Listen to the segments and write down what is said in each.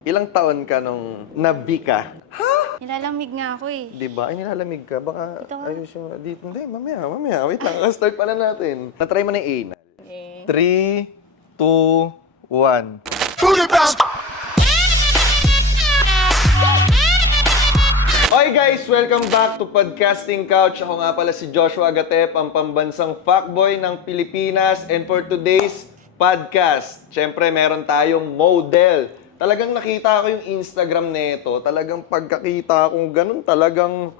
Ilang taon ka nung nabi ka? Nilalamig nga ako eh. Di ba? Ay, nilalamig ka. Baka Ito nga. ayusin mo. Dito, hindi, mamaya. Wait lang, start pala natin. Natry mo na yung anal. Eh. 3, 2, 1. Okay guys, welcome back to Podcasting Couch. Ako nga pala si Joshua Agatep, ang pambansang fuckboy ng Pilipinas. And for today's podcast, syempre meron tayong model. Talagang nakita ko yung Instagram nito. Talagang pagkakita ko ganun, talagang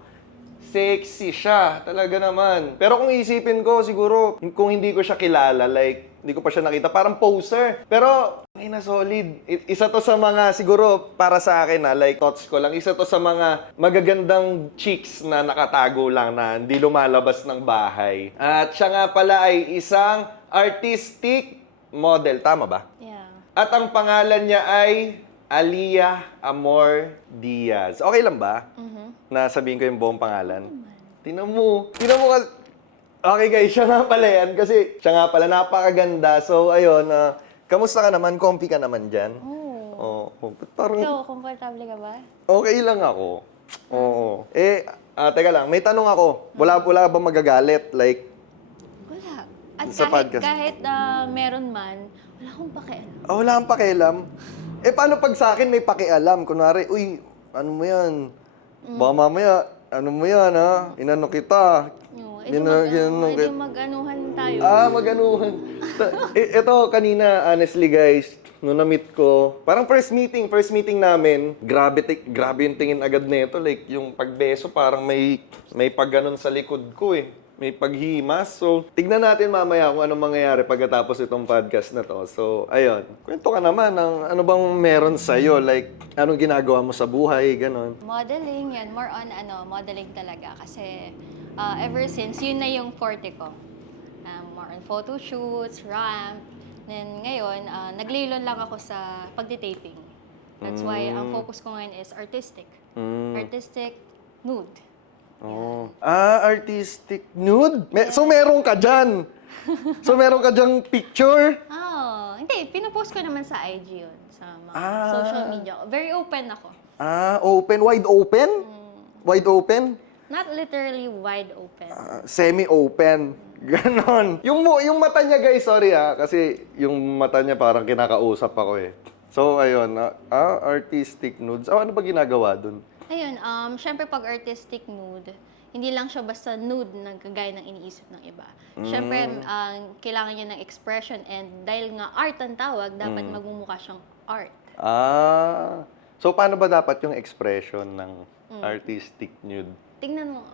sexy siya. Talaga naman. Pero kung isipin ko, siguro, kung hindi ko siya kilala, like, hindi ko pa siya nakita, parang poser. Pero, ay na solid. Isa to sa mga, siguro, para sa akin like, thoughts ko lang, isa to sa mga magagandang chicks na nakatago lang na hindi lumalabas ng bahay. At siya nga pala ay isang artistic model. Tama ba? Yeah. At ang pangalan niya ay Aliyah Amor Diaz. Okay lang ba? Na sabihin ko yung buong pangalan? Tinan mo. Okay guys, siya nga pala yan. Kasi siya nga pala, napakaganda. So, ayun. Kamusta ka naman? Comfy ka naman dyan? Oh. Parang Ikaw, komportable ka ba? okay lang ako. Oo. Teka lang. May tanong ako. Wala ba magagalit? Like, Wala. At Sa podcast. kahit meron man, wala akong pakialam. wala kang pakialam. Paano pag sa akin may pakialam? Kunwari, uy, ano mo yan? Baka mamaya, ano mo yan, ha? Inano kita. No, Edi mag-anuhan tayo. Mag-anuhan. Ito, kanina, honestly, guys, nung na-meet ko, parang first meeting namin, grabe yung tingin agad nito. Like, yung pagbeso, parang may pagganon sa likod ko, eh. May paghimas. So, tignan natin mamaya kung anong mangyayari pagkatapos itong podcast na to. So, ayun. Kwento ka naman ng ano bang meron sa'yo? Like, anong ginagawa mo sa buhay, ganon. Modeling, yan. More on modeling talaga. Kasi ever since, yun na yung forte ko. More on photo shoots, ramp. Then ngayon, naglilon lang ako sa pagdi-taping. That's why ang focus ko ngayon is artistic. Artistic nude. Artistic nude? So, meron ka dyan? So, meron ka dyang picture? Hindi. Pinupost ko naman sa IG yun. Sa mga social media. Very open ako. Open? Wide open? Wide open? Not literally wide open. Semi-open. Ganon. Yung mata niya, guys, sorry kasi yung mata niya parang kinakausap ako eh. So, ayun. Artistic nudes. Ano ba ginagawa dun? Ayun, syempre pag artistic nude, hindi lang siya basta nude na kagaya ng iniisip ng iba. Syempre, kailangan niya ng expression and dahil nga art ang tawag, dapat magmumukha siyang art. So paano ba dapat yung expression ng artistic nude? Tingnan mo.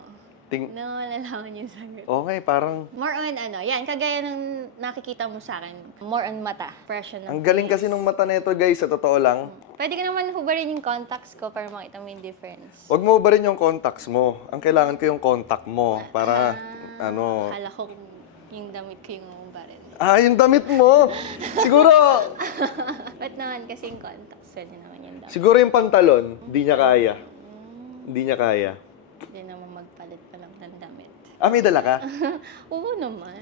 Nalalaman yung sagot. Okay, parang More on yan, kagaya ng nakikita mo sa akin, more on mata, expression ng ang galing face. kasi nung mata nito, guys, sa totoo lang. Pwede ka naman hubarin yung contacts ko para makita mo yung difference. Huwag mo ba rin yung contacts mo? Ang kailangan ko yung contact mo para Akala ko yung damit ko yung hubarin. yung damit mo! Siguro, Ba't naman kasi yung contacts, pwede naman yung damit. siguro yung pantalon, di niya kaya. Hindi niya kaya. Hindi naman magpalit pa lang ng damit. May dala ka? Oo naman.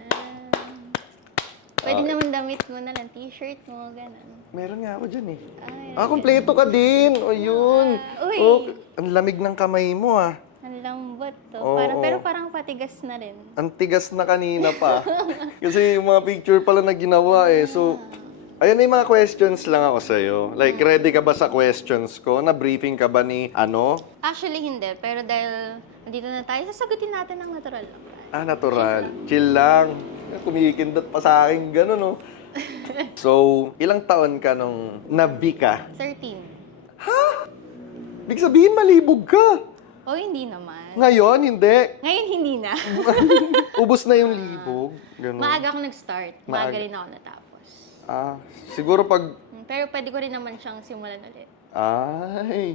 Pwede naman damit mo na lang, t-shirt mo, gano'n. Meron nga ako dyan eh. Ay, Kompleto ka din. O yun. Uy. Ang lamig ng kamay mo ang lambot to. Oo. Pero parang patigas na rin. Ang tigas na kanina pa. Kasi yung mga picture pala na ginawa eh. So, ayun na yung mga questions lang ako sa'yo. Like, ready ka ba sa questions ko? Na-briefing ka ba ni ano? Actually, hindi. Pero dahil nandito na tayo, sasagutin natin ng natural lang. Natural. Chill lang. Kumikindot pa sa akin. Ganun, no? So, ilang taon ka nung nabi ka? 13. Ibig sabihin, malibog ka. O, hindi naman. Ngayon, hindi. Ngayon, hindi na. Ubus na yung libog. Ganun. Maaga ako nag-start. Maaga Maaga. rin ako natapos. Siguro pag Pero pwede ko rin naman siyang simulan ulit.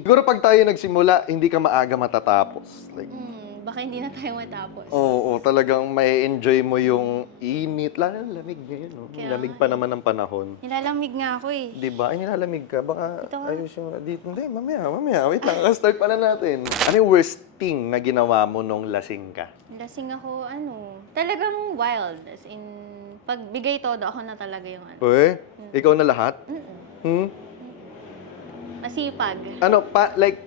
Siguro pag tayo nagsimula, hindi ka maaga matatapos. Like, Baka hindi na tayo matapos. oo, talagang may enjoy mo yung init. Lalo lamig ngayon, no? Kaya Lamig pa naman ng panahon. Nilalamig nga ako eh. Di ba? Nilalamig ka. Baka Ito nga. ayusin mo. Dito. Hindi, mamaya. Wait lang. Start pala natin. Ano yung worst thing na ginawa mo nung lasing ka? Lasing ako, talagang wild. As in, pagbigay todo, ako na talaga yung Ikaw na lahat? Masipag. Ano,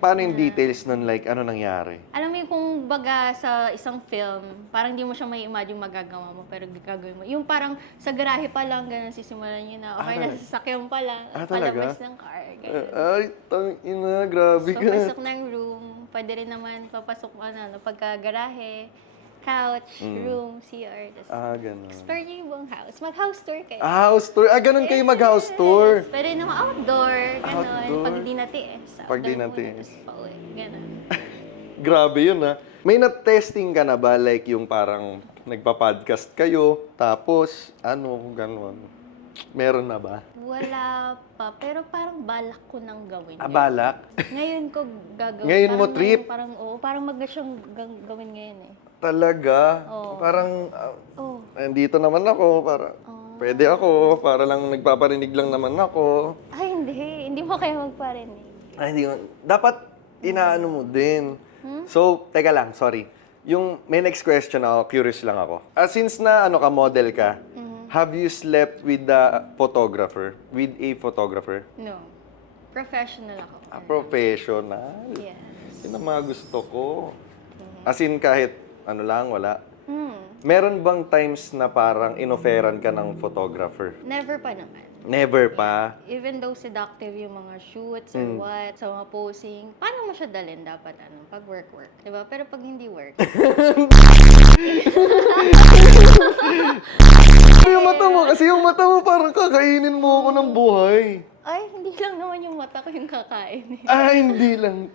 paano yung details nun? Like, ano nangyari? Alam mo yung kung baga sa isang film, parang di mo siya may imagine magagawa mo, pero gagawin mo. Yung parang sa garahe pa lang, ganun sisimulan nyo na, okay, talaga? nasa sasakyan pa lang, Talaga? palabas ng car, ganun. Ay, tangina, grabe ka. Papasok ng room, pwede rin naman papasok pagka garahe, couch, room, CR, tapos Ganun. explore nyo yung buong house. Mag-house tour kayo. House tour? Ganun kayo mag-house tour? Yes. Pwede naman outdoor, ganun. Outdoor. Pag di natiis. Pag di outdoor muna, natiis. tapos pauwi, ganun. Grabe yun, ha? May na-testing ka na ba? Like, yung parang nagpa-podcast kayo, tapos, ganun. Meron na ba? Wala pa, pero parang balak ko nang gawin. yun. Balak? Ngayon ko gagawin. Ngayon mo Parang trip? Parang siyang gawin ngayon eh. Talaga? Oo. Parang, Oh, andito naman ako, pwede ako, para lang nagpaparinig lang naman ako. ay hindi. Hindi mo kaya magparinig. Hindi mo. Dapat inaano mo din. So, teka lang, sorry. Yung may next question ako, curious lang ako. Since na ka, model ka, have you slept with the photographer? With a photographer? No. Professional ako. Professional. Yes. Yun ang mga gusto ko. As in, kahit wala. Hmm. Meron bang times na parang inoferan ka ng photographer? Never pa naman. Never pa. Even though seductive yung mga shoots or what, sa mga posing, paano mo siya dalhin dapat pag work? Diba? Pero pag hindi work, Yung mata mo parang kakainin mo ako ng buhay. ay, hindi lang naman yung mata ko yung kakain. Hindi lang.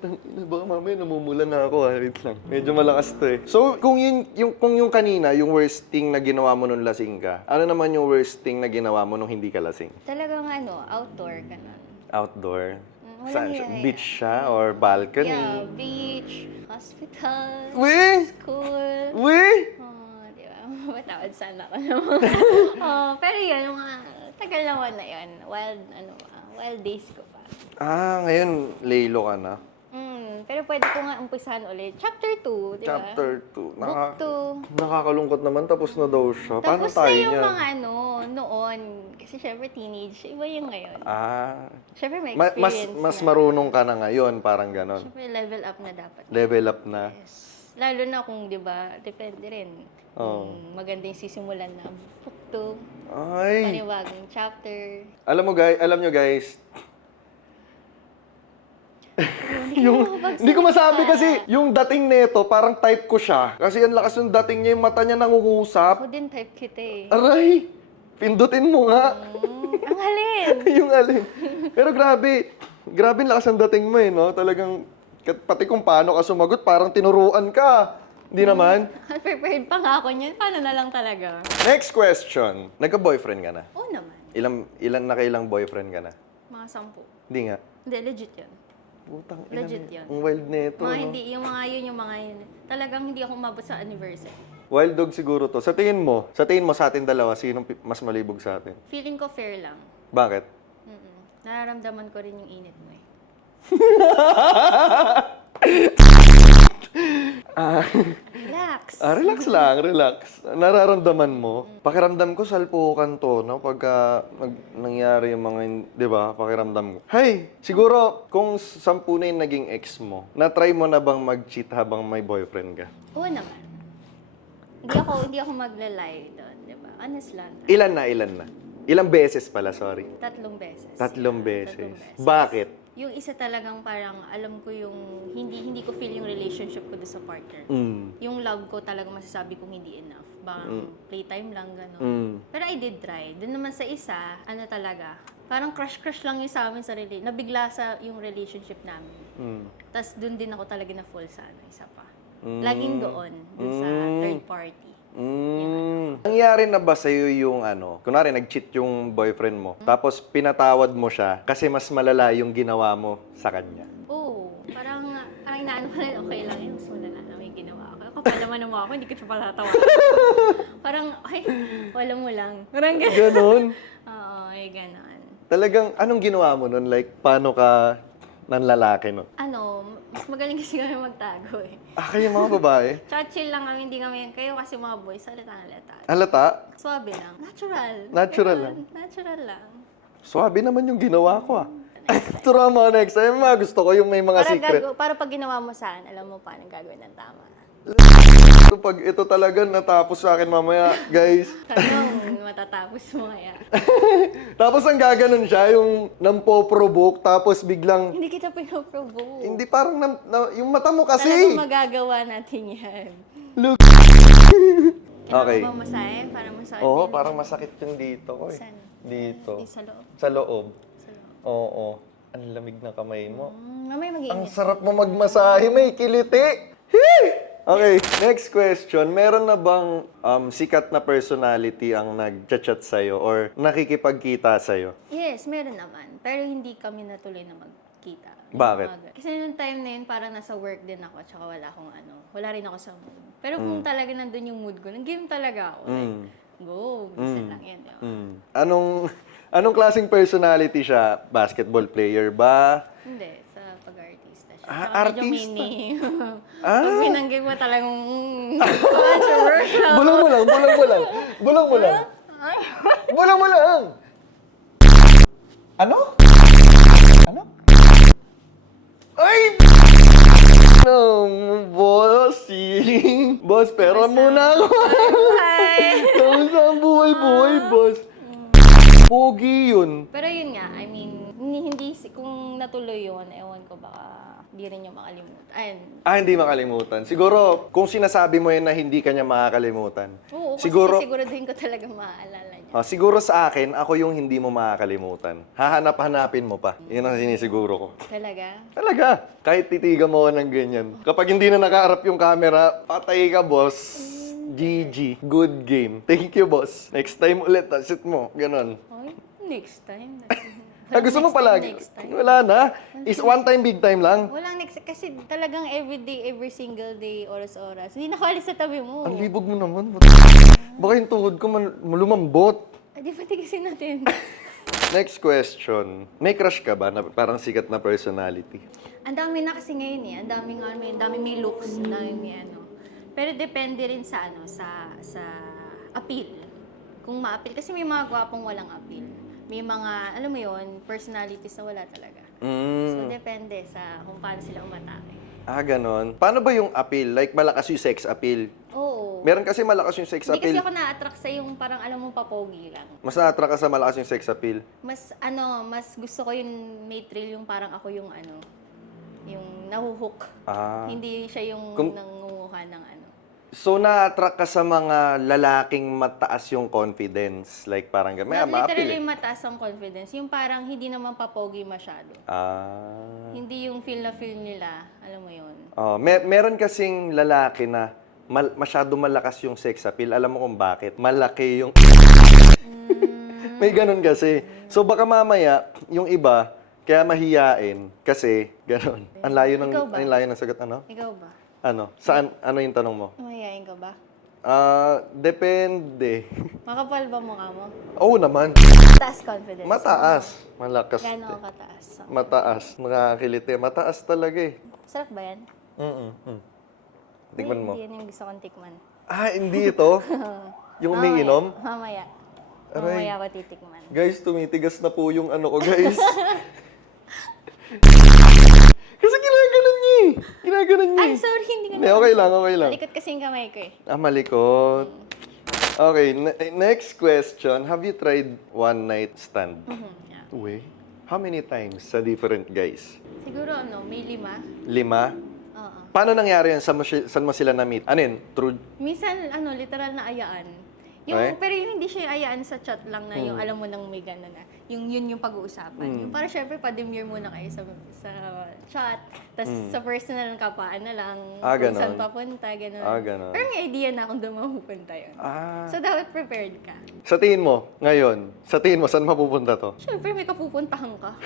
Baka mamaya namumula na ako. Wait lang. Medyo malakas to eh. So, kung yung kanina, yung worst thing na ginawa mo nung lasing ka, ano naman yung worst thing na ginawa mo nung hindi ka lasing? Talagang outdoor, ganun. Outdoor? Walang Saan siya? hiya-hiya. Beach siya or balcony? Yeah, beach, hospital, Weh! school. Weh! Di ba? Matawad sana ako naman. Pero yun, yung mga tagal naman na yun. Wild days ko pa. Ngayon, laylo ka na. Pero pwede ko nga umpisahan ulit. Chapter 2, di ba? Chapter 2. Book 2. Nakakalungkot naman, tapos na daw siya. Paano Tapos tayo na yung niyan? mga noon. Kasi syempre teenage, iba yung ngayon. Syempre may Mas experience na. marunong ka na ngayon, parang ganon. Syempre level up na dapat. Level up na. Yes. Lalo na kung, di ba, depende rin. Kung maganda yung sisimulan na book 2, Ay! paniwagang chapter. Alam nyo guys, hindi ko masabi kasi yung dating nito, parang type ko siya. Kasi ang lakas yung dating niya, yung mata niya nangungusap. Ako din type kita eh. Aray! Pindutin mo nga. Ang halin! Yung alin. Pero grabe ang lakas ng dating mo eh, no? Talagang, pati kung paano ka sumagot, parang tinuruan ka. Hindi naman. Prepared pa nga ako niyan. Paano na lang talaga? Next question. Nagka-boyfriend ka na? Oo naman. Ilang boyfriend ka na? Mga 10. Hindi nga. Hindi, legit yun. Putang ina. Legit yun. Ang wild nito, Mga no? hindi, yung mga yun. Talagang hindi ako umabot sa anniversary. Wild dog siguro to. Sa tingin mo sa atin dalawa, sinong mas malibog sa atin? Feeling ko fair lang. Bakit? Nararamdaman ko rin yung init mo eh. Relax. Relax lang, relax. Nararamdaman mo. Pakiramdam ko salpukan to, no? Pagka nangyari yung mga, di ba, pakiramdam ko. Hay, siguro, kung 10 na yung naging ex mo, na-try mo na bang mag-cheat habang may boyfriend ka? Oo naman. Hindi ako magla-lie doon, di ba? Honest lang. Ilan na? Ilang beses pala, sorry. 3 beses. 3 beses. 3 beses. Bakit? Yung isa talagang parang alam ko yung hindi ko feel yung relationship ko doon sa partner. Yung love ko talagang masasabi kong hindi enough. Baka playtime lang, gano'n. Pero I did try. Doon naman sa isa, talaga, parang crush lang yung sa amin sa nabigla sa yung relationship namin. Tapos doon din ako talaga na full sa isa pa. Laging doon sa third party. Nangyari na ba sa'yo yung kunwari nag-cheat yung boyfriend mo, tapos pinatawad mo siya kasi mas malala yung ginawa mo sa kanya? Oo. Parang inaano ko na, okay lang yun. Mas malala na may ginawa ako. Kapal naman mo ako, hindi ko siya patatawa. Parang, ay, wala mo lang. Parang gano'n. Ganon? Oo, ay gano'n. Talagang, anong ginawa mo nun? Like, paano ka nanlalaki nun? Mas magaling kasi kami magtago eh. Kayo mga babae? Tsaka chill lang kami, hindi kami, kayo kasi mga boys, halata. Halata? Swabe lang. Natural. Natural lang? Natural lang. Swabe naman yung ginawa ko Turuan mo next time. Gusto ko yung may mga secret. Para pag ginawa mo saan, alam mo paano gagawin ng tama. Pag ito talaga natapos sa akin mamaya, guys. Tanong, matatapos mo kaya. Tapos ang gaganon siya, yung nampo-provoke, tapos biglang, Hindi kita pinoprovoke. hindi parang, yung mata mo kasi. Talagang magagawa natin yan. Look. Okay. Kailangan mo masahe para masahe? Oo, parang masakit yung dito ko eh. Saan? Dito. Di sa loob. Sa loob. Sa loob. Oo. Ang lamig ng kamay mo. Mamaya Ang mag-iinit. sarap mo magmasahe, may kiliti. Hey! Okay, next question. Meron na bang sikat na personality ang nag-chat sa'yo or nakikipagkita sa'yo? Yes, meron naman. Pero hindi kami natuloy na magkita. Bakit? Kasi nung time na yun, parang nasa work din ako, tsaka wala rin ako sa mood. Pero kung talaga nandun yung mood ko, nag-game talaga ako. Like, go, minsan lang yan. Diba? Anong klaseng personality siya? Basketball player ba? Hindi, sa pag-artista siya. Ah, Tsaka medyo artista? mini. Ah. Pag binanggit mo talagang controversial. Bulong mo lang, bulong mo lang. Bulong mo lang. Bulong mo lang. Ano? Ano? Ay! No, bossing. Boss, pera muna ako. Hi! Tapos ang buhay-buhay, boss. Pogi yun. Pero yun nga, I mean, kung natuloy yun, ewan ko baka di rin niya makalimutan. Ayun. Hindi makalimutan. Siguro, kung sinasabi mo yun na hindi kanya makakalimutan. Oo, kasi siguro, siguraduhin ko talaga maaalala niya. siguro sa akin, ako yung hindi mo makakalimutan. Hahanap-hanapin mo pa. Yun ang sinisiguro ko. Talaga? Talaga. Kahit titigan mo ako ng ganyan. Kapag hindi na nakaharap yung camera, patay ka, boss. GG. Good game. Thank you, boss. Next time ulit, sit mo. Ganon. Ay, next time. Gusto mo palagi? Next time. Wala na. Is one time, big time lang. Walang next, kasi talagang everyday, every single day, oras-oras. Hindi nakalis sa tabi mo. Ang libog mo naman. Baka yung tuhod ko lumambot. Ay, di ba tigasin natin? Next question. May crush ka ba na parang sikat na personality? Ang dami na kasi ngayon eh. Ang daming may looks, ang daming may ano. Pero depende rin sa sa appeal. Kung ma-appeal. Kasi may mga gwapong walang appeal. May mga, alam mo yon, personalities na wala talaga. So, depende sa kung paano sila umatake. Ganon. Paano ba yung appeal? Like, malakas yung sex appeal? Oo. Meron kasi malakas yung sex Hindi kasi appeal. ako na-attract sa yung parang alam mo papogi lang. Mas na-attract ka sa malakas yung sex appeal. Mas gusto ko yung may thrill yung parang ako yung yung nahuhook. Hindi siya yung nangunguha ng ano. So, na-attract ka sa mga lalaking mataas yung confidence? Like, parang may ma-appeal Literally eh. mataas ang confidence. Yung parang hindi naman papogi masyado. Hindi yung feel na feel nila, alam mo yun. Meron kasing lalaki na masyado malakas yung sex appeal. Alam mo kung bakit? Malaki yung... May ganun kasi. So, baka mamaya, yung iba, kaya mahiyain kasi ganon. Ang layo Ikaw ba? ng sagot, ano? Ikaw ba? Ano? Saan? Ano yung tanong mo? Mahihain ka ba? Depende. Makapal ba mukha mo? Oo naman. Taas confidence. Mataas. Malakas. Gano'n kataas? Mataas. Nakakiliti. Mataas talaga eh. Sarap ba yan? Tikman mo. Hindi yan yung gusto kong tikman. Hindi ito? Yung umiinom? Mamaya. Aray. Mamaya ko titikman. Guys, tumitigas na po yung ano ko, guys. Kasi ginaganon niya eh. Ginaganon niya Ay, eh. sorry, hindi ka Hindi, okay lang, okay lang. Malikot kasi yung kamay ko eh. Malikot. Okay, next question. Have you tried one night stand? Yeah. Uy, how many times sa different guys? Siguro may 5. 5? Oo. Paano nangyari yan? Saan mo sila na-meet? Ano yun? Through... Minsan, literal na ayaan. Okay. Pero yung hindi siya yung ayaan sa chat lang na yung alam mo nang may gano'n na. Yun yung pag-uusapan. Yung para syempre pa-demure muna kayo sa chat. Tapos sa personal ka pa, lang. Kung ganon. saan papunta, gano'n. Ganon. Pero may idea na kung doon mapupunta yun. So dapat prepared ka. Sa tingin mo, ngayon, saan mapupunta to? Syempre may kapupuntahan ka.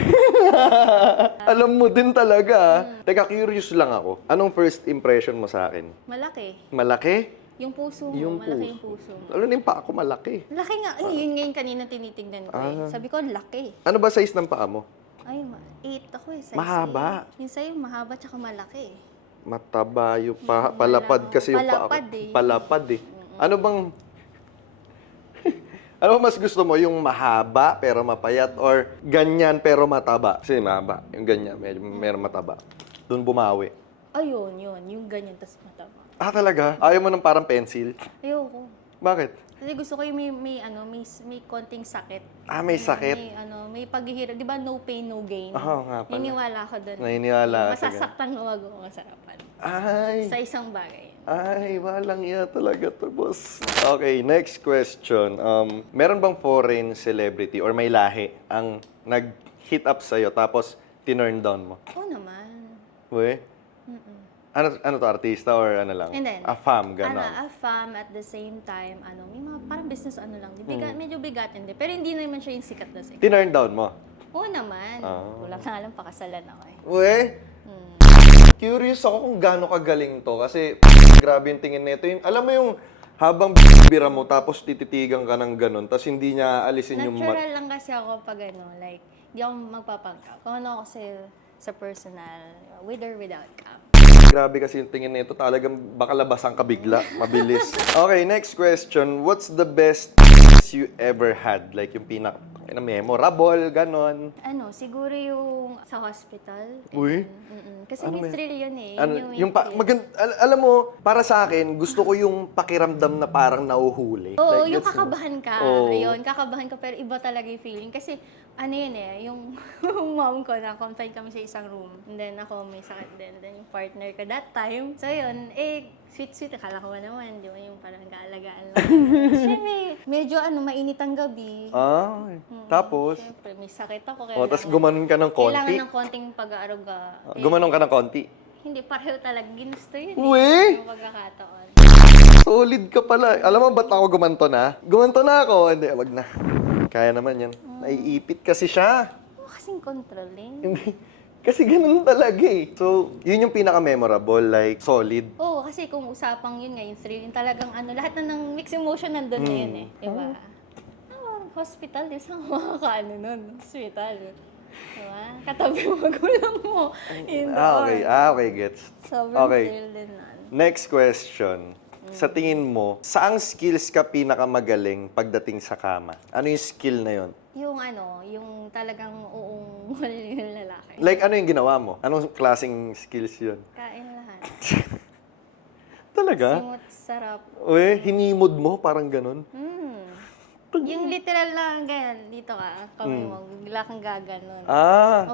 Alam mo din talaga. Teka, curious lang ako. Anong first impression mo sa akin? Malaki. Malaki? Yung puso mo, Yung malaki yung puso mo. Lalo na yung paa ko malaki. Laki nga. Yun ngayon kanina tinitignan ko eh. Sabi ko, laki. Ano ba size ng paa mo? Ay, 8 ako eh. Size Mahaba. 8. Yung sa'yo, mahaba tsaka malaki. Mataba yung palapad kasi yung paa ko. Palapad eh. Palapad eh. Ano bang... Ano mas gusto mo? Yung mahaba pero mapayat or ganyan pero mataba? Kasi mahaba. Yung ganyan, medyo mataba. Doon bumawi. Ayun, yun. Yung ganyan, tas mataba. Ah, talaga? Ayaw mo ng parang pencil? Ayoko. Bakit? Kasi gusto ko yung may konting sakit. Ah, may sakit? May paghihirap. Di ba no pain, no gain? Oo nga pala. Niniwala ako doon. Naniniwala ka sa Masasaktan huwag ako masarapan. Ay! Sa isang bagay. Ay, walang iya talaga to, boss. Okay, next question. Meron bang foreign celebrity or may lahi ang nag-hit up sa'yo tapos tinurn down mo? Oo naman. We? Mm-mm. Ano to, artista or ano lang? Hindi. A fam, gano'n. A fam at the same time, may mga parang business lang. Medyo bigatin din. Pero hindi naman siya yung sikat na sikat. Tinurn down mo? Oo naman. Ah. Wala na alam, pakasalan ako eh. We? Hmm. Curious ako kung gaano kagaling to kasi grabe yung tingin nito. Alam mo yung habang bira mo tapos tititigan ka ng ganun tapos hindi niya alisin yung Natural lang kasi ako pag like, hindi ako magpapangkap. Kung ano ako sa personal, with or without cap. Grabe kasi yung tingin nito, talagang baka labasan ka bigla, mabilis. Okay, next question. What's the best you ever had? Like yung memorable, ganon. Siguro yung sa hospital. Uy? Kasi Ano may may- thrill yun eh. Alam mo, para sa akin, gusto ko yung pakiramdam na parang nauhuli. Oo, Like, yung that's- kakabahan ka. Oo. Ayun, kakabahan ka pero iba talaga yung feeling. Kasi yun eh, yung mom ko na confined kami sa isang room. And then ako may sakit din. Then yung partner ko that time. So yun, sweet-sweet. Akala ko naman, di ba, yung parang kaalagaan lang. Siyempre, medyo mainit ang gabi. Ah, tapos, Siyempre, may sakit ako. tapos gumanon ka ng konti. Kailangan ng konting pag-aaruga. Gumanon ka ng konti. Hindi, pareho talaga. Ginusto yun Uy! Yung pagkakataon. Solid ka pala. Alam mo ba't ako gumanto na? Gumanto na ako. Hindi, wag na. Kaya naman yan. Naiipit kasi siya. Kasing controlling. Hindi. Kasi ganun talaga eh. So, yun yung pinaka-memorable, like, solid. Oo, kasi kung usapang yun nga, yung thrilling talagang lahat na ng mixed emotion nandun na yun eh. Diba? Hospital, di saan makakaano nun? Hospital. Diba? Katabi mo, magulang mo. Yun doon. Okay, gets. Sobrang Okay. thrill din nun. Next question. Sa tingin mo, saang skills ka pinakamagaling pagdating sa kama? Ano yung skill na yun? Yung talagang uong yung lalaki. Like, ano yung ginawa mo? Anong klaseng skills yun? Kain lahat. Talaga? Simot, sarap. Uy, hinimod mo, parang ganun. Yung literal lang, ganyan, dito ka, kami mo, bigla kang gaganon. Ah,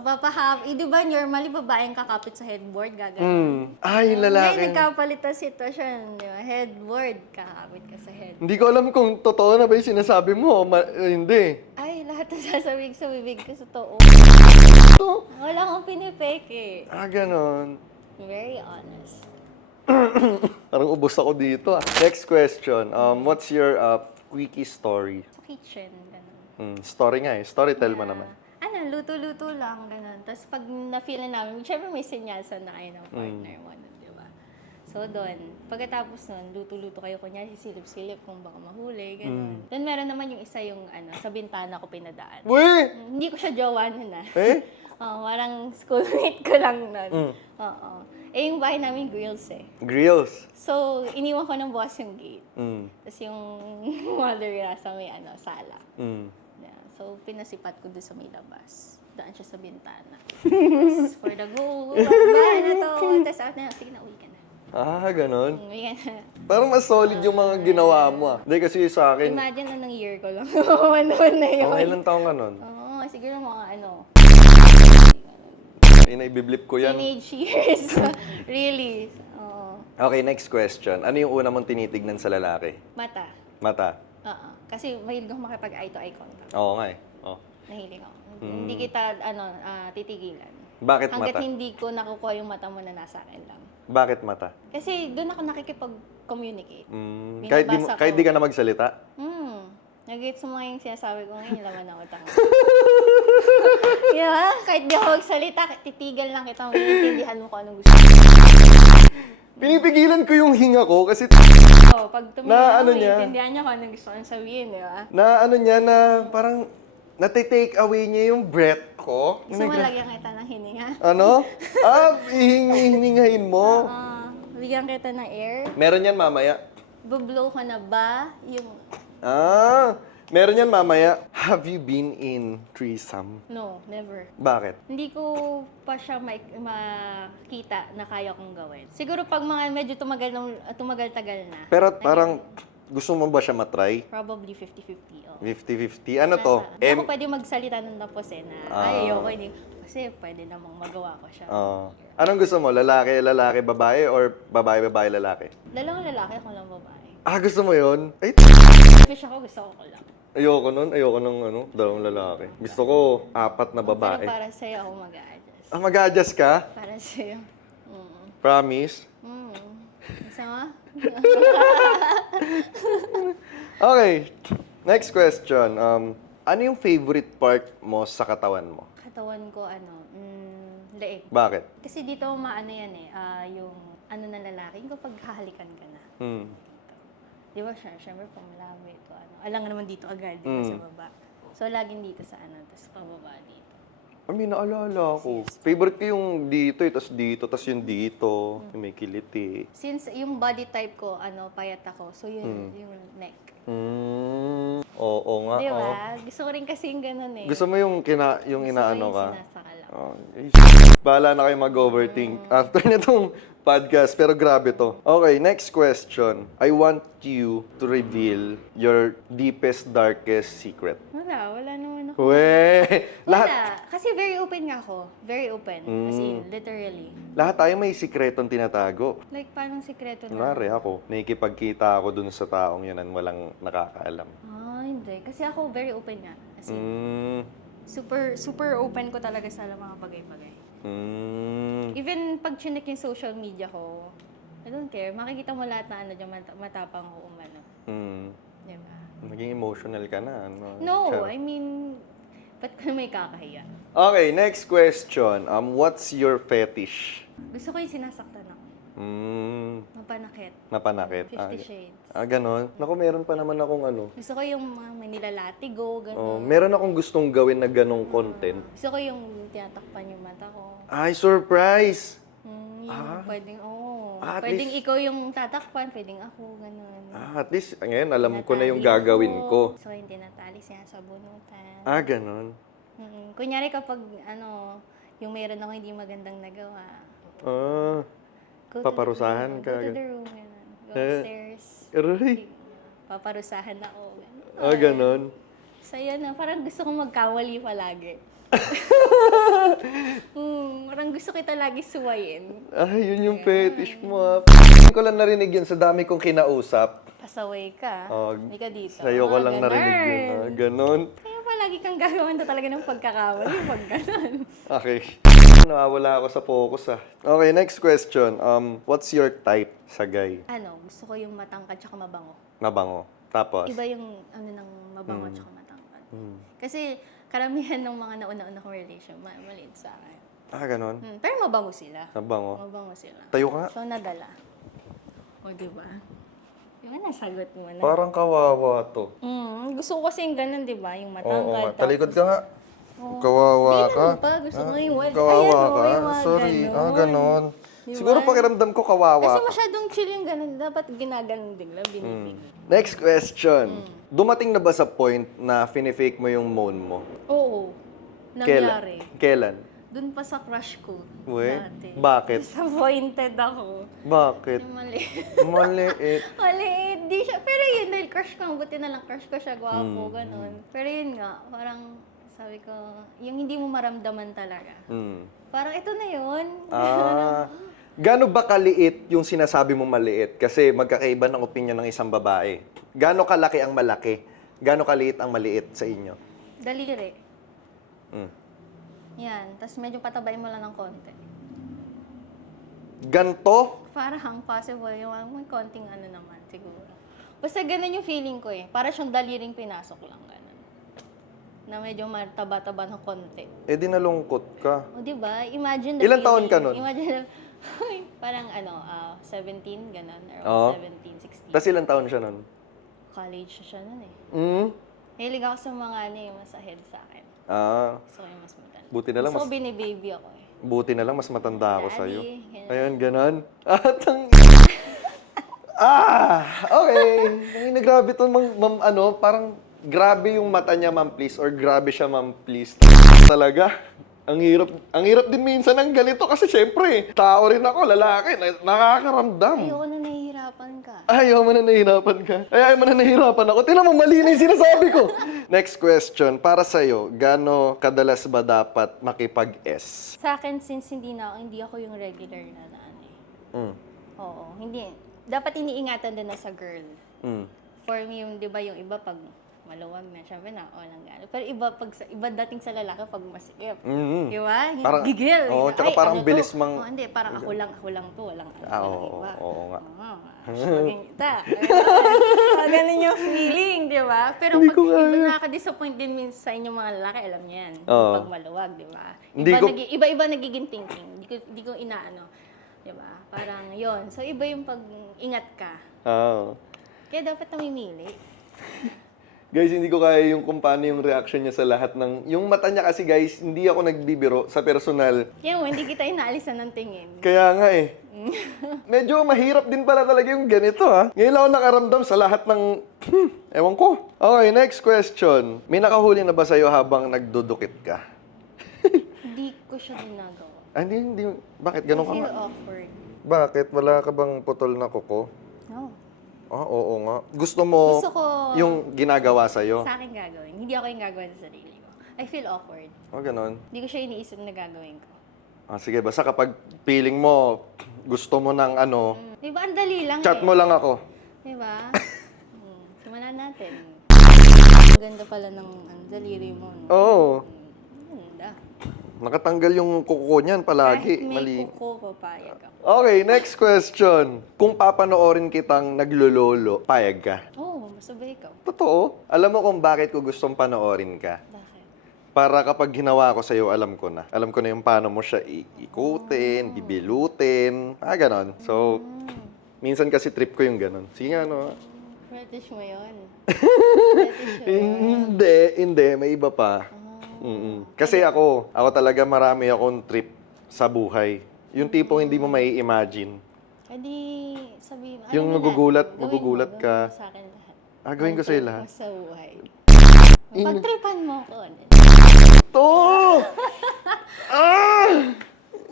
Di ba normally babaeng kakapit sa headboard, gaganon? Ay, Ngayon, lalaki. nagkapalit ang sitwasyon, di ba? Headboard, kakapit ka sa head. Hindi ko alam kung totoo na ba yung sinasabi mo. Hindi. Ay, lahat ng sasabihin sa bibig ko, totoo. So, Wala akong pinipeke. ganon. Very honest. Parang ubos ako dito ah. Next question. What's your quickie story? Sa kitchen, ganun. Story nga eh. Storytell mo naman. Luto-luto lang, ganun. Tapos pag na-feel na namin, syempre may sinyalsan na kayo ng partner mo, di ba? So doon, pagkatapos nun, luto-luto kayo, kunyari silip-silip kung baka mahuli, ganun. Then meron naman yung isa yung sa bintana ko pinadaan. Uy! Hindi ko siya jowa nun ah. Eh? Parang schoolmate ko lang nun. Oo. Yung bahay namin grills eh. Grills. So, iniwan ko ng bukas yung gate. Tapos yung mother nasa may sala. Yeah. So, pinasipat ko doon sa may labas. Daan siya sa bintana. Tapos, for the go, bahay na to. Tapos, after na, sige na, uwi ka na. Ah, ganon. Uwi ka na. Parang mas solid yung mga ginawa mo ah. Hindi kasi sa akin, Imagine anong year ko lang. One na yun. okay ilang taong ka nun? Oo, siguro mga Ibiblip ko yan. teenage years. Really. Oo. Okay, next question. Ano yung una mong tinitignan sa lalaki? Mata. Mata. Oo. Kasi mahilig ako makipag eye to eye contact. Oo nga eh. Oh. Nahilig ako. Hindi kita titigilan. Bakit Hanggat mata? hindi ko nakukuha yung mata mo na nasa akin lang. Bakit mata? Kasi doon ako nakikipag-communicate. Kahit di ka na magsalita? Nag-gets mo nga yung sinasabi ko ngayon, laman ng utang. Yeah, kahit di ako magsalita, titigal lang kita, maintindihan mo kung anong gusto mo. Pinipigilan ko yung hinga ko kasi Pag tumingin Na ako, ano niya? maintindihan niya kung anong gusto kong sabihin, di ba? na parang nati-take away niya yung breath ko. Gusto mo lagyan kita ng hininga? Ano? Hihingahin mo. Bigyan kita ng air. Meron yan mamaya. Bublow ko na ba yung... Meron yan mamaya. Have you been in threesome? No, never. Bakit? Hindi ko pa siya makita na kaya kong gawin. Siguro pag mga medyo tumagal-tagal na. Pero parang gusto mo ba siya matry? Probably 50-50. Oh. 50-50. Ano to? Hindi ako pwede magsalita ng tapos na ayoko hindi. Kasi pwede namang magawa ko siya. Anong gusto mo? Lalaki, babae, or babae, lalaki? Dalawang lalaki, ako lang babae. Gusto mo yun? Ay, Fish ako, gusto ko lang. ayoko nun. Ayoko ng dalawang lalaki. Gusto ko 4 na babae. Pero para sa'yo ako mag-a-adjust. Mag-a-adjust ka? Para sa'yo. Promise? Gusto mo? Okay. Next question. Ano yung favorite part mo sa katawan mo? Katawan ko, leeg. Bakit? Kasi dito maano yan yung na lalaki, yung kapag hahalikan ka na. Di ba syempre pang malami ito, alangan naman dito agad, di ba, sa baba. So, laging dito sa tapos pababa dito. Naalala ko. Favorite ko yung dito, tas dito, tas yung dito. Yung may kiliti. Since yung body type ko, payat ako, so yun, yung neck. Oo nga. Di ba? Gusto ko rin kasi yung ganun eh. Gusto mo yung inaano ka? Sinasakal ako. Bahala na kayo mag-overthink after nitong podcast, pero grabe to. Okay, next question. I want you to reveal your deepest, darkest secret. Wala naman ako. Lahat, Kasi very open nga ako. Very open. As in, literally. lahat tayo may sikretong tinatago. Like, parang sikreto na. Kunwari ako, nakikipagkita ako dun sa taong yun at walang nakakaalam. Hindi. Kasi ako very open nga. As in, super open ko talaga sa mga bagay-bagay. Even pag chinek yung social media ko, I don't care. Makikita mo lahat na dyan, matapang ko umano. Diba? Naging emotional ka na. No, Char. I mean, ba't ka may kakahiya? Okay, next question. What's your fetish? Gusto ko yung sinasaktan ako. Mapanakit. Napanakit. 50 Shades. Ganon. Naku, meron pa naman akong Gusto ko yung mga may nilalatigo, gano'n. meron akong gustong gawin na ganong content. Gusto ko yung tinatakpan yung mata ko. Ay, surprise! Yung pwedeng, At pwedeng least- ikaw yung tatakpan, pwedeng ako, gano'n. At least, ngayon, alam ko na yung Tinatali gagawin ko. So, yung tinatali siya sa bunutan. Ganon. Kunyari kapag, yung meron ako hindi magandang nagawa. Go Paparusahan to ka. the room, gano'n. Go upstairs. Aray. Paparusahan ako, gano'n. Ganon. So, yun na. Parang gusto kong magkawali palagi. Parang gusto kita lagi suwayin. Yun yung fetish mo. Hindi ko lang narinig yun sa dami kong kinausap. Pasaway ka. Hindi ka dito. Sa'yo ko lang narinig yun. Ganon. Kaya palagi kang gagawan na talaga ng pagkakawali pag gano'n. Okay. Nawawala ako sa focus Okay, next question. What's your type sa guy? Gusto ko yung matangkad tsaka mabango. Mabango. Tapos? Iba yung ng mabango tsaka matangkad. Kasi karamihan ng mga nauna-una kong relation, maliit sa akin. Ganon. Pero mabango sila. Mabango. Mabango sila. Tayo ka nga. So, nadala. O, diba? Diba nasagot mo na? Parang kawawa to. Gusto ko kasi yung ganun, diba? Yung Oo matangkad. nga. Talikod ka nga. Kawawa Hindi ka. naman pa. Gusto ko yung wild. Kawawa Ayan, ka. yung mga Sorry. ganun. Ganon. Diba? Siguro pakiramdam ko kawawa Kasi ka. masyadong chill yung ganun. Dapat ginaganon din lang, binibig. Next question. Dumating na ba sa point na fini-fake mo yung moan mo? Oo. Nangyari. Kailan? Doon pa sa crush ko. We? Dati. Bakit? Disappointed ako. Bakit? Yung mali. Maliit. Maliit. Di siya. Pero yun, dahil crush ko, buti na lang crush ko siya, gwapo, ganun. Pero yun nga, parang sabi ko, yung hindi mo maramdaman talaga. Parang ito na yun. Gaano ba kaliit yung sinasabi mo maliit? Kasi magkakaiba ng opinion ng isang babae. Gaano kalaki ang malaki? Gaano kaliit ang maliit sa inyo? Daliri. Yan. Tapos medyo patabayin mo lang ng konti. Ganto? Parang possible. Yung may konting naman, siguro. Basta ganun yung feeling ko eh. Para siyang daliring pinasok lang. Ganun. Na medyo mataba-taba ng konti. Di nalungkot ka. O diba? Imagine the Ilang taon ka nun? Imagine parang 17, ganun. Oo. Or 17, 16. Tapos ilang taon siya nun? College siya nun eh. Hilig ako sa mga yung mas ahead sa akin. Gusto ko yung mas matanda. Buti na lang Gusto ko binibaby ako eh. Buti na lang mas matanda ako Daddy, sa'yo. ganun. Ayun, ganon. Okay. Ay, nagrabe to, parang grabe yung mata niya, ma'am, please, or grabe siya, ma'am, please. Talaga. Ang hirap din minsan ng ganito kasi syempre, tao rin ako, lalaki, nakakaramdam. Ayoko na nahihirapan ka. Ayaw mo na nahihirapan ka. Ayaw mo na nahihirapan ako. Tingnan mo, mali na yung sinasabi ko. Next question, para sa'yo, gaano kadalas ba dapat makipag-S? Sa akin, since hindi ako yung regular na ano eh. Mm. Oo, hindi. Dapat iniingatan din na sa girl. Mm. For me, yung, di ba, yung iba pag maluwag na, syempre na, walang gano'n. Pero iba dating sa lalaki pag masikip. Mm-hmm. Di ba? Parang- Gigil. oo, tsaka Ay, parang ano bilis to? mang- Oo, hindi, parang ako lang to. Walang Oo, iba. oo nga. Maging kita. Ganun yung feeling, di ba? Pero Hindi pag ko kaya. iba nakaka-disappoint din minsan sa inyong mga lalaki, alam niyo yan. Oo. Pag maluwag, di ba? Hindi ko- Iba-iba nagiging thinking. Hindi ko inaano. Di ba? Parang yon. So, iba yung pag-ingat ka. Oo. Kaya dapat namimili. Guys, hindi ko kaya yung kung paano yung reaction niya sa lahat ng... Yung mata niya kasi, guys, hindi ako nagbibiro sa personal. Kaya mo, hindi kita inaalisan ng tingin. Kaya nga eh. Medyo mahirap din pala talaga yung ganito, ha? Ngayon lang ako nakaramdam sa lahat ng... ewan ko. Okay, next question. May nakahuli na ba sa'yo habang nagdudukit ka? Hindi ko siya ginagawa. Ah, hindi. Bakit? Ganun ka I feel nga? awkward. Bakit? Wala ka bang putol na kuko? No. Ah, oo nga. Gusto mo Gusto ko- yung ginagawa sa'yo? Sa akin gagawin. Hindi ako yung gagawin sa sarili ko. I feel awkward. Oh, ganon. Hindi ko siya iniisip na gagawin ko. Ah, sige, basta kapag feeling mo, gusto mo ng ano, Di ba? Ang dali lang chat eh. mo lang ako. Di ba? Simulan natin. Ang ganda pala ng daliri mo. No? Oo. Ganda. Nakatanggal yung kuko niyan palagi. Kahit may Mali. kuko, papayag ako. Okay, next question. Kung papanoorin kitang naglololo, payag ka? Oo, masabay ikaw. Totoo? Alam mo kung bakit ko gustong panoorin ka? Bakit? Para kapag ginawa ko sa'yo, alam ko na. Alam ko na yung paano mo siya ikutin, bibilutin, ganon. So, minsan kasi trip ko yung ganon. Sige nga, ano? Fetish mo yun. Fetish mo yun. Hindi. May iba pa. Kasi ako talaga marami akong trip sa buhay. Yung tipong hindi mo mai imagine. Eh di, sabihin mo. Yung mo magugulat- lahat. magugulat Gawin ka. mo sa akin lahat. Gawin ko sa'yo Ang lahat. trip mo sa buhay. Pagtripan mo ko. To!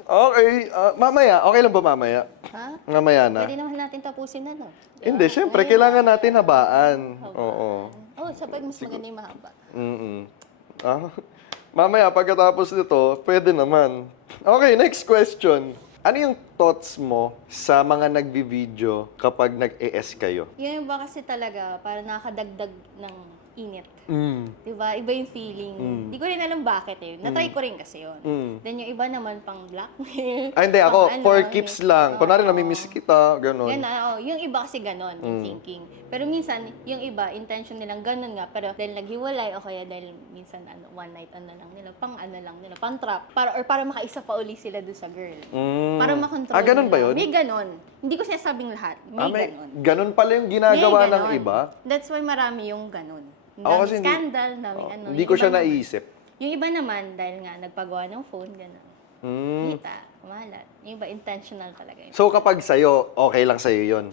Okay. Mamaya. Okay lang ba mamaya? Ha? Mamaya na. Pwede naman natin tapusin na, no? Hindi, syempre. Kailangan natin habaan. Oo. Oh, sa pag mas maganda yung mahaba. Mamaya, pagkatapos nito, pwede naman. Okay, next question. Ano yung thoughts mo sa mga nagbi-video kapag nag-ES kayo? Yun ba kasi talaga, para nakakadagdag ng init. Diba? Iba yung feeling. Hindi ko rin alam bakit eh. Natry ko rin kasi yun. Then yung iba naman pang blackmail. Hindi, ako, pang for keeps lang. Kunwari, namimiss kita, gano'n. Yan, yung iba kasi ganon, yung thinking. Pero minsan, yung iba, intention nilang ganon nga, pero dahil naghiwalay, o kaya dahil minsan, one night, lang nila, pang trap, para makaisa pa uli sila dun sa girl. Para makontrol ganun ba nila. yun? May ganon. Hindi ko sinasabing lahat. May ganon. Ganun pala yung ginagawa May ng ganon. iba. That's why marami yung ganon. Ako kasi Daming scandal, daming ano. Hindi Yung ko iba siya naman- naisip. Yung iba naman, dahil nga nagpagawa ng phone, ganon. Kita, kumalat. Yung iba, intentional talaga yun. So, kapag sa'yo, okay lang sa'yo yon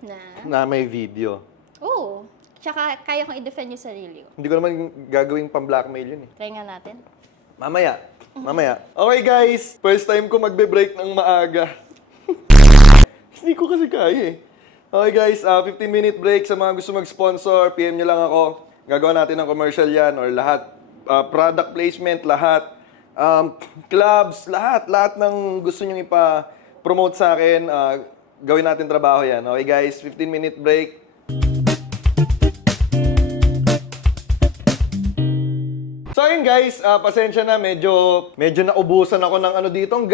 Na, na may video. oo. Tsaka, kaya kong i-defend yung sarili ko. Hindi ko naman gagawing pang-blackmail yun eh. Try nga natin. Mamaya. Okay guys, first time ko magbe-break ng maaga. Hindi ko kasi kaya eh. Okay guys, 15-minute break sa mga gusto mag-sponsor. PM nyo lang ako. Gagawa natin ng commercial yan or lahat. Product placement, lahat. Clubs, lahat. Lahat ng gusto nyo ipa-promote sa akin. Gawin natin trabaho yan. Okay guys, 15-minute break. So ayun guys, pasensya na, medyo naubusan ako ng ano dito. Ang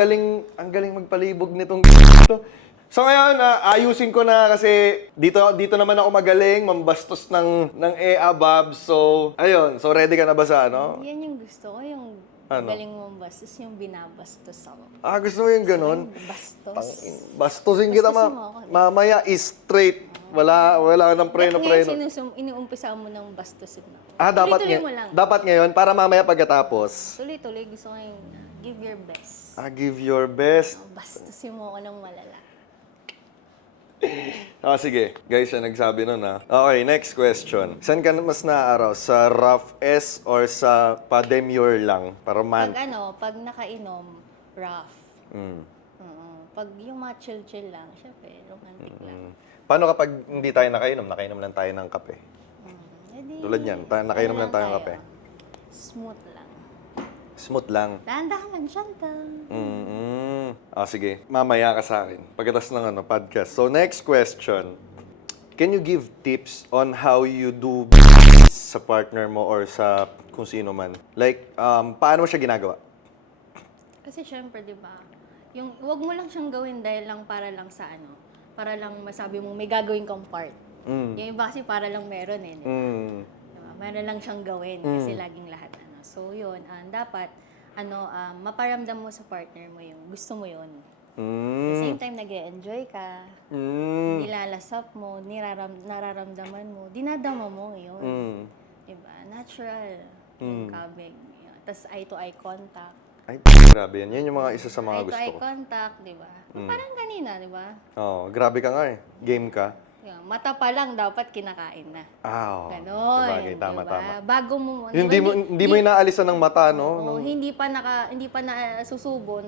galing magpalibog nitong dito. So ngayon, ayusin ko na kasi dito naman ako magaling, mambastos ng EA Babs. So, ayun. So ready ka na ba sa ano? Yan yung gusto ko, yung Ano? galing mong bastos, yung binabastos ako. Gusto mo yung ganon? Bastos. Bastusin kita Bastusin mo ako. mamaya straight. Wala nang preno-preno. Ngayon, inuumpisa mo ng bastusin mo. Dapat Tuloy-tuloy mo lang. dapat ngayon para mamaya pagkatapos. Tuloy-tuloy, gusto ko yung give your best. Give your best. Bastusin mo ako ng malala. Sige. Guys, siya nagsabi nun ha. Okay, next question. Saan ka mas naaaraw? Sa rough S or sa pa-demure lang? Para Pag nakainom, rough. Mm. Pag yung mga chill-chill lang, syempre, romantic lang. Paano kapag hindi tayo nakainom? Nakainom lang tayo ng kape. Tulad yan, nakainom lang tayo ng kape. Smooth lang. Smooth lang. Dahan-dahan lang siya. Sige. Mamaya ka sa akin. Pagkatapos ng podcast. So, next question. Can you give tips on how you do sa partner mo or sa kung sino man? Like, paano mo siya ginagawa? Kasi syempre, di ba, wag mo lang siyang gawin dahil lang para lang sa para lang masabi mo may gagawin kang part. Yung iba kasi para lang meron eh. Diba? Diba? Meron lang siyang gawin kasi laging lahat So yun, dapat maparamdam mo sa partner mo yung gusto mo yun. At the same time, nag-e-enjoy ka, nilalasap mo, nararamdaman mo, dinadama mo yun. Diba? Natural. Yung kabig. Tapos eye-to-eye contact. Ay, grabe yan. Yan yung mga isa sa mga gusto Eye-to-eye ko. contact, diba? Parang kanina, diba? Grabe ka nga eh. Game ka. Yung mata pa lang dapat kinakain na. Ganon. Sabagay, tama, diba? tama. Bago mo, Hindi mo inaalisan ng mata, no? hindi pa susubo,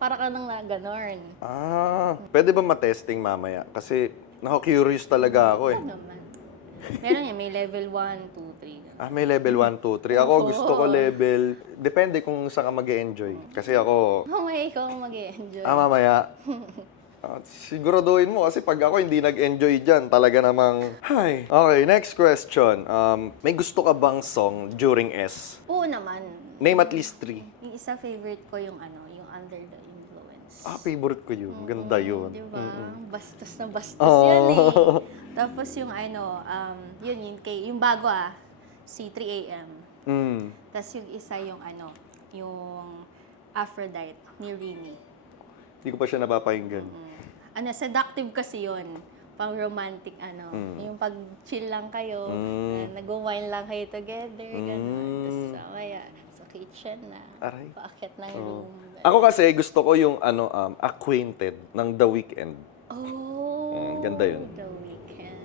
para ka nang ganon. Pwede ba matesting mamaya? Kasi nako-curious talaga ako eh. Ano naman? Meron yan, may level 1, 2, 3. May level 1, 2, 3. Ako gusto ko level... Depende kung saan ka mag-enjoy. Kasi ako... Mamaya ikaw ang mag-e-enjoy. Mamaya. Siguraduhin mo kasi pag ako hindi nag-enjoy dyan, talaga namang... Hi. Okay, next question. May gusto ka bang song during S? Oo naman. Name at least 3. Yung isa favorite ko yung yung Under the Influence. Favorite ko yun. Ganda yun. Diba? Bastos na bastos yan eh. Tapos yung yung bago si 3 AM. Tapos yung isa yung yung Aphrodite ni Rini. Hindi ko pa siya napapakinggan. Seductive kasi yun. Pang romantic yung pag chill lang kayo, nag-wine lang kayo together, gano'n. Tapos mamaya sa kitchen na, Aray. paakyat ng room. Ako kasi gusto ko yung Acquainted ng The Weeknd. Ganda yun. The Weeknd.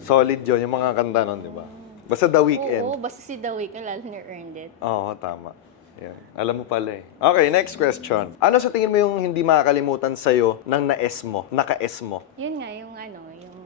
Solid yun, yung mga kanta nun, di ba? Basta The Weeknd. Oo, basta si The Weeknd, lalo ni Earned It. Oo, tama. Yan. Alam mo pala eh. Okay, next question. Ano sa tingin mo yung hindi makakalimutan sa'yo ng na-S mo, naka-S mo? Yun nga, yung yung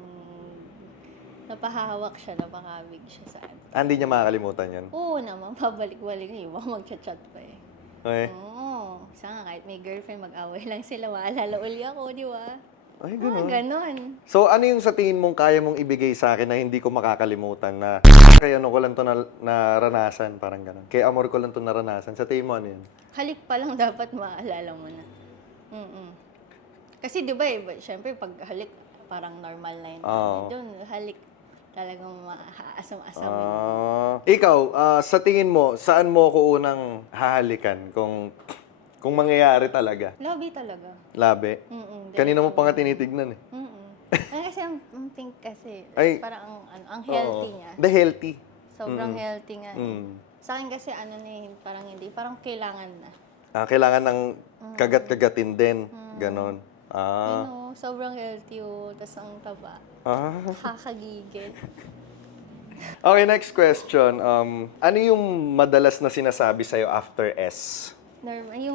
napahawak siya, napakabig siya sa Hindi niya makakalimutan yun? Oo naman, pabalik-balik na iba, magchat-chat pa eh. Okay. Oo. Sana kahit may girlfriend, mag-away lang sila, maalala uli ako, di ba? Ay, ganun. Ganon. So, ano yung sa tingin mong kaya mong ibigay sa akin na hindi ko makakalimutan na kaya ano ko lang to naranasan, parang ganun. Kaya amor ko lang to naranasan. Sa tingin mo, ano yun? Halik pa lang dapat maalala mo na. Kasi di ba syempre pag halik, parang normal na yun. Doon, halik talagang maasam-asam. Ikaw, sa tingin mo, saan mo ko unang hahalikan kung mangyayari talaga? Labi talaga. Labi? Kanina mo pa nga tinitignan eh. Kasi ang pink kasi, Ay. parang ang healthy niya. The healthy. Sobrang healthy nga. Sa akin kasi parang hindi, parang kailangan na. Kailangan ng kagat-kagatin din. Ganon. Sobrang healthy tas ang taba. Kakagigil. Okay, next question. Ano yung madalas na sinasabi sa'yo after S? Normally,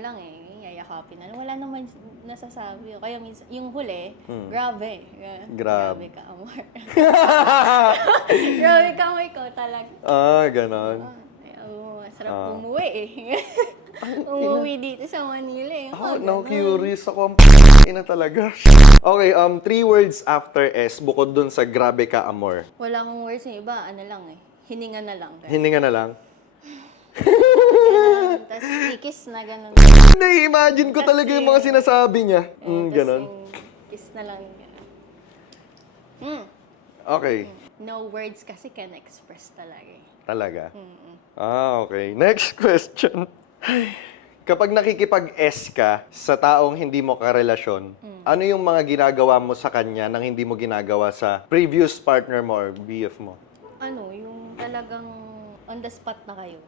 lang yayakapin na. Wala naman nasasabi. Kaya minsan, yung huli, grabe. Grabe ka, amor. Grabe ka, amor ko talaga. Ganon. Sarap umuwi eh. Umuwi dito sa Manila eh. Curious ako. Ang ina talaga. Okay, 3 words after S, bukod dun sa grabe ka, amor. Wala akong words yung iba, hininga na lang. Hininga na lang? Tapos kiss na gano'n. Hindi, imagine ko talaga yung mga sinasabi niya. Ganon. Kiss na lang. Okay. No words kasi can express talaga eh. Talaga? Okay. Next question. Kapag nakikipag-S ka sa taong hindi mo karelasyon, ano yung mga ginagawa mo sa kanya nang hindi mo ginagawa sa previous partner mo or BF mo? Yung talagang on the spot na kayo.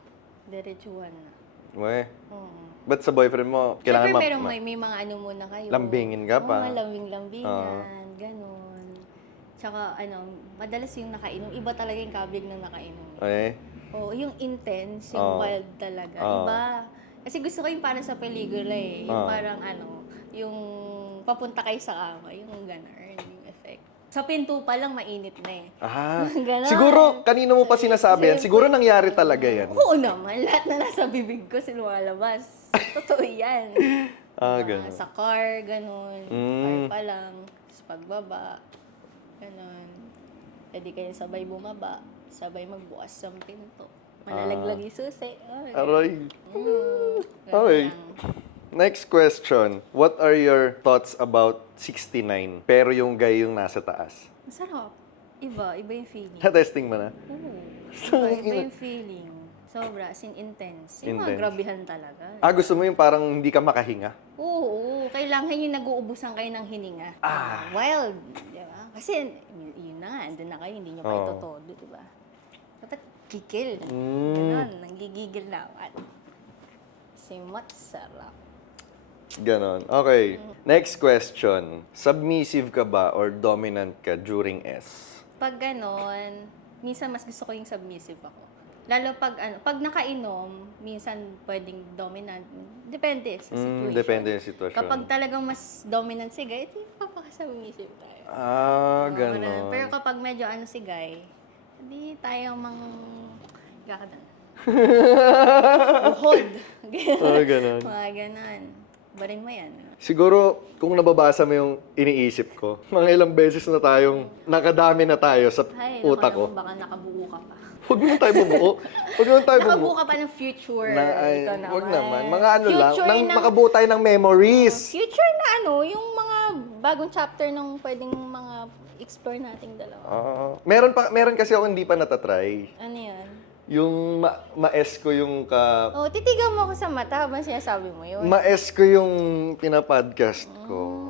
Diretsuhan na. Weh. Oo. Ba't sa boyfriend mo, kailangan Siyempre, pero may mga ano muna kayo. lambingin ka pa? Oo, lambing-lambingan, ganun. Tsaka, madalas yung nakainom. Iba talaga yung kabig ng nakainom. Eh? Oo, yung intense, yung Oo. wild talaga. Oo. Iba. Kasi gusto ko yung parang sa pelikula eh. Yung Oo. parang yung papunta kayo sa kama, yung gano'n, yung effect. Sa pinto pa lang, mainit na eh. Ah, Ganon. siguro, kanino mo pa sinasabi yan? Siguro nangyari talaga yan. Oo naman, lahat na nasa bibig ko lumalabas. Totoo yan. Ganun. Sa car, ganun. Car pa lang. Sa pagbaba, ganun. Pwede kayo sabay bumaba, sabay magbukas ng pinto. Malalaglag yung susi. Aray. Ganun Okay. lang. Next question. What are your thoughts about 69? Pero yung guy yung nasa taas. Masarap. Iba yung feeling. Na-testing mo na? Oo. Iba yung feeling. Sobra, as in intense. Yung mga Intense. grabihan talaga. Gusto mo yung parang hindi ka makahinga? Oo, kailangan yung nag-uubusan kayo ng hininga. Wild, di ba? Kasi yun na nga, andun na kayo, hindi nyo pa Oo. itotodo, di ba? Dapat kikil. Mm. Ganon, nanggigigil na. Simot sarap. Ganon. Okay. Next question. Submissive ka ba or dominant ka during S? Pag ganon, minsan mas gusto ko yung submissive ako. Lalo pag nakainom, minsan pwedeng dominant. Depende sa situation. Depende yung sitwasyon. Kapag talagang mas dominant si Guy, ito papaka-submissive tayo. Ganon. Pero kapag medyo si Guy, hindi tayo gakadan. Buhod. Ganon. Mga ganon. Barin mo yan. Siguro, kung nababasa mo yung iniisip ko, mga ilang beses na tayong nakadami na tayo sa Ay, utak naku ko. naman, baka nakabuo ka pa. Huwag naman tayo bumuo. Huwag naman tayo Nakabuo bumuo. ka pa ng future. Ay, Ito naman. wag naman. Mga ano lang, Future nang ng- makabuo tayo ng memories. Future na yung mga bagong chapter ng pwedeng mga explore nating dalawa. Meron kasi ako hindi pa natatry. Ano yan? Yung ma-S ko yung Oh, titigan mo ako sa mata habang sinasabi mo yun. ma-S ko yung pinapodcast ko.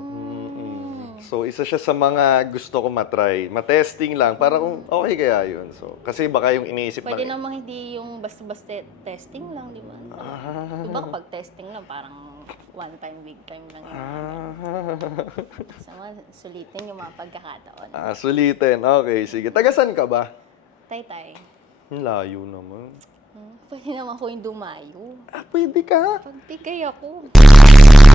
So, isa siya sa mga gusto ko matry. Ma-testing lang, para kung okay kaya yun. So, kasi baka yung iniisip Pwede lang. namang hindi yung basta-basta testing lang, di ba? Diba kapag testing lang, parang one time, big time lang yun. Sama, sulitin yung mga pagkakataon. Sulitin. Okay, sige. Tagasan ka ba? Tay-tay. Ang layo naman. Pwede naman ko yung dumayo. Pwede ka. Pagtigay ako.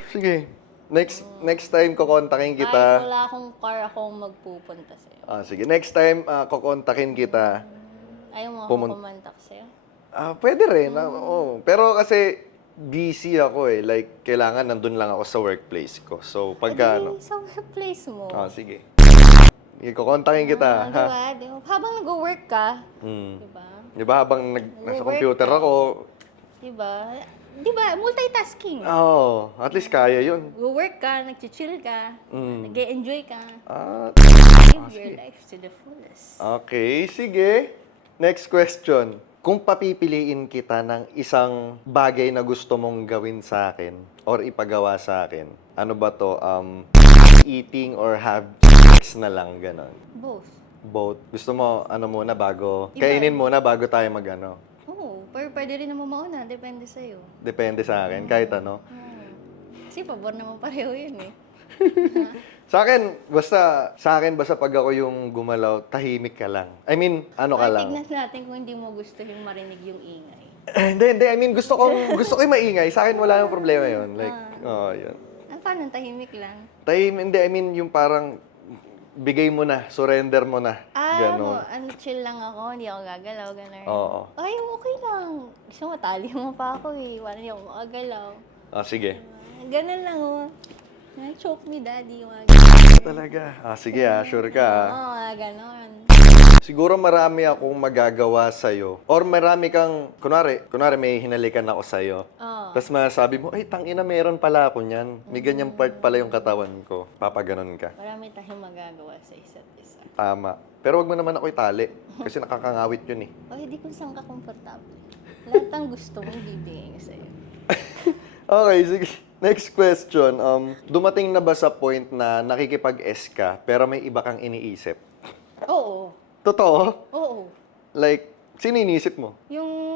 Sige. Next time, kukontakin Kahit kita. wala akong car, akong magpupunta sa'yo. Sige. Next time, kukontakin kita. Ayaw mo Pumun- ako kumantak sa'yo? Pwede rin. Oo. Pero kasi, busy ako eh. Like, kailangan nandun lang ako sa workplace ko. So, pagka ano. Sa workplace mo. Sige. Kukontakin kita. ha? Diba? Habang nag-work ka, Mm. diba? Diba, habang nasa computer ako, Diba? Diba? Multitasking. at least kaya yun. Go-work ka, nag-chill ka, nag-enjoy ka. Live your life to the fullest. Okay, sige. Next question. Kung papipiliin kita ng isang bagay na gusto mong gawin sa akin or ipagawa sa akin, ano ba to? Eating or have sex na lang, ganon. Both. Both. Gusto mo, muna bago, Iba. kainin muna bago tayo mag-ano. Oo, pero pwede rin naman mauna. Depende sa'yo. Depende sa akin, kahit ano. Kasi pabor naman pareho yun eh. Sa akin, basta pag ako yung gumalaw, tahimik ka lang. I mean, ano ka lang. Tignan natin kung hindi mo gusto yung marinig yung ingay. Hindi. I mean, gusto ko yung maingay. Sa akin, wala yung problema yun. Like, yun. Paano? Tahimik lang. Hindi. I mean, yung parang, bigay mo na, surrender mo na. Ganon. Chill lang ako, hindi ako gagalaw, gano'n. Oo. Ay, okay lang. Gusto mo, tali mo pa ako eh. Wala hindi ako makagalaw. Sige. Ganun lang oh. Choke me, daddy. Mga Talaga. Sige sure ka. Oo, mga ganon. Siguro marami akong magagawa sa'yo. Or marami kang, kunwari may hinalikan ako sa'yo. Oo. Tapos masasabi mo, ay, tangina, meron pala ako niyan. May ganyang part pala yung katawan ko. Papaganon ka. Marami tayong magagawa sa isa't isa. Tama. Pero wag mo naman ako itali. Kasi nakakangawit yun eh. O, hindi kung saan ka komportable. Lahat ng gusto mong bibigay ko sa'yo. Okay, sige. Next question. Dumating na ba sa point na nakikipag-S ka, pero may iba kang iniisip? Oo. Totoo? Oo. Like, sino iniisip mo? Yung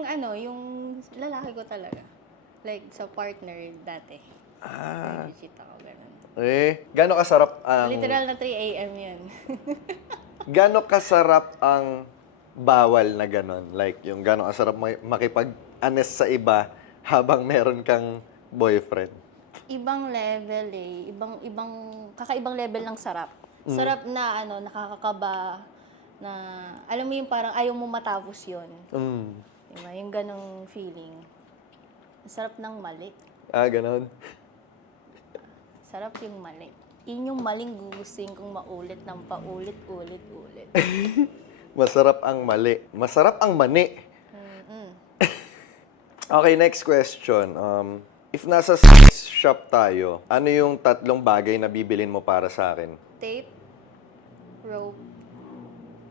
lalaki ko talaga. Like, sa partner dati. Ah, Nag-cheat ako, ganun. gano'ng kasarap ang... Literal na 3 a.m. yun. Gano'ng kasarap ang bawal na gano'n? Like, yung gano'ng kasarap makipag-honest sa iba habang meron kang boyfriend? Ibang level eh. Kakaibang level ng sarap. Sarap na, nakakakaba, na, alam mo yung parang ayaw mo matapos yun. Diba? Yung ganong feeling. Sarap ng mali. Gano'n. Sarap yung mali. Yun yung maling gugustuhin kong maulit ng paulit-ulit-ulit. Masarap ang mali. Masarap ang mani. Mm-mm. Okay, next question. If nasa sex shop tayo, ano yung 3 bagay na bibilin mo para sa akin? Tape, rope,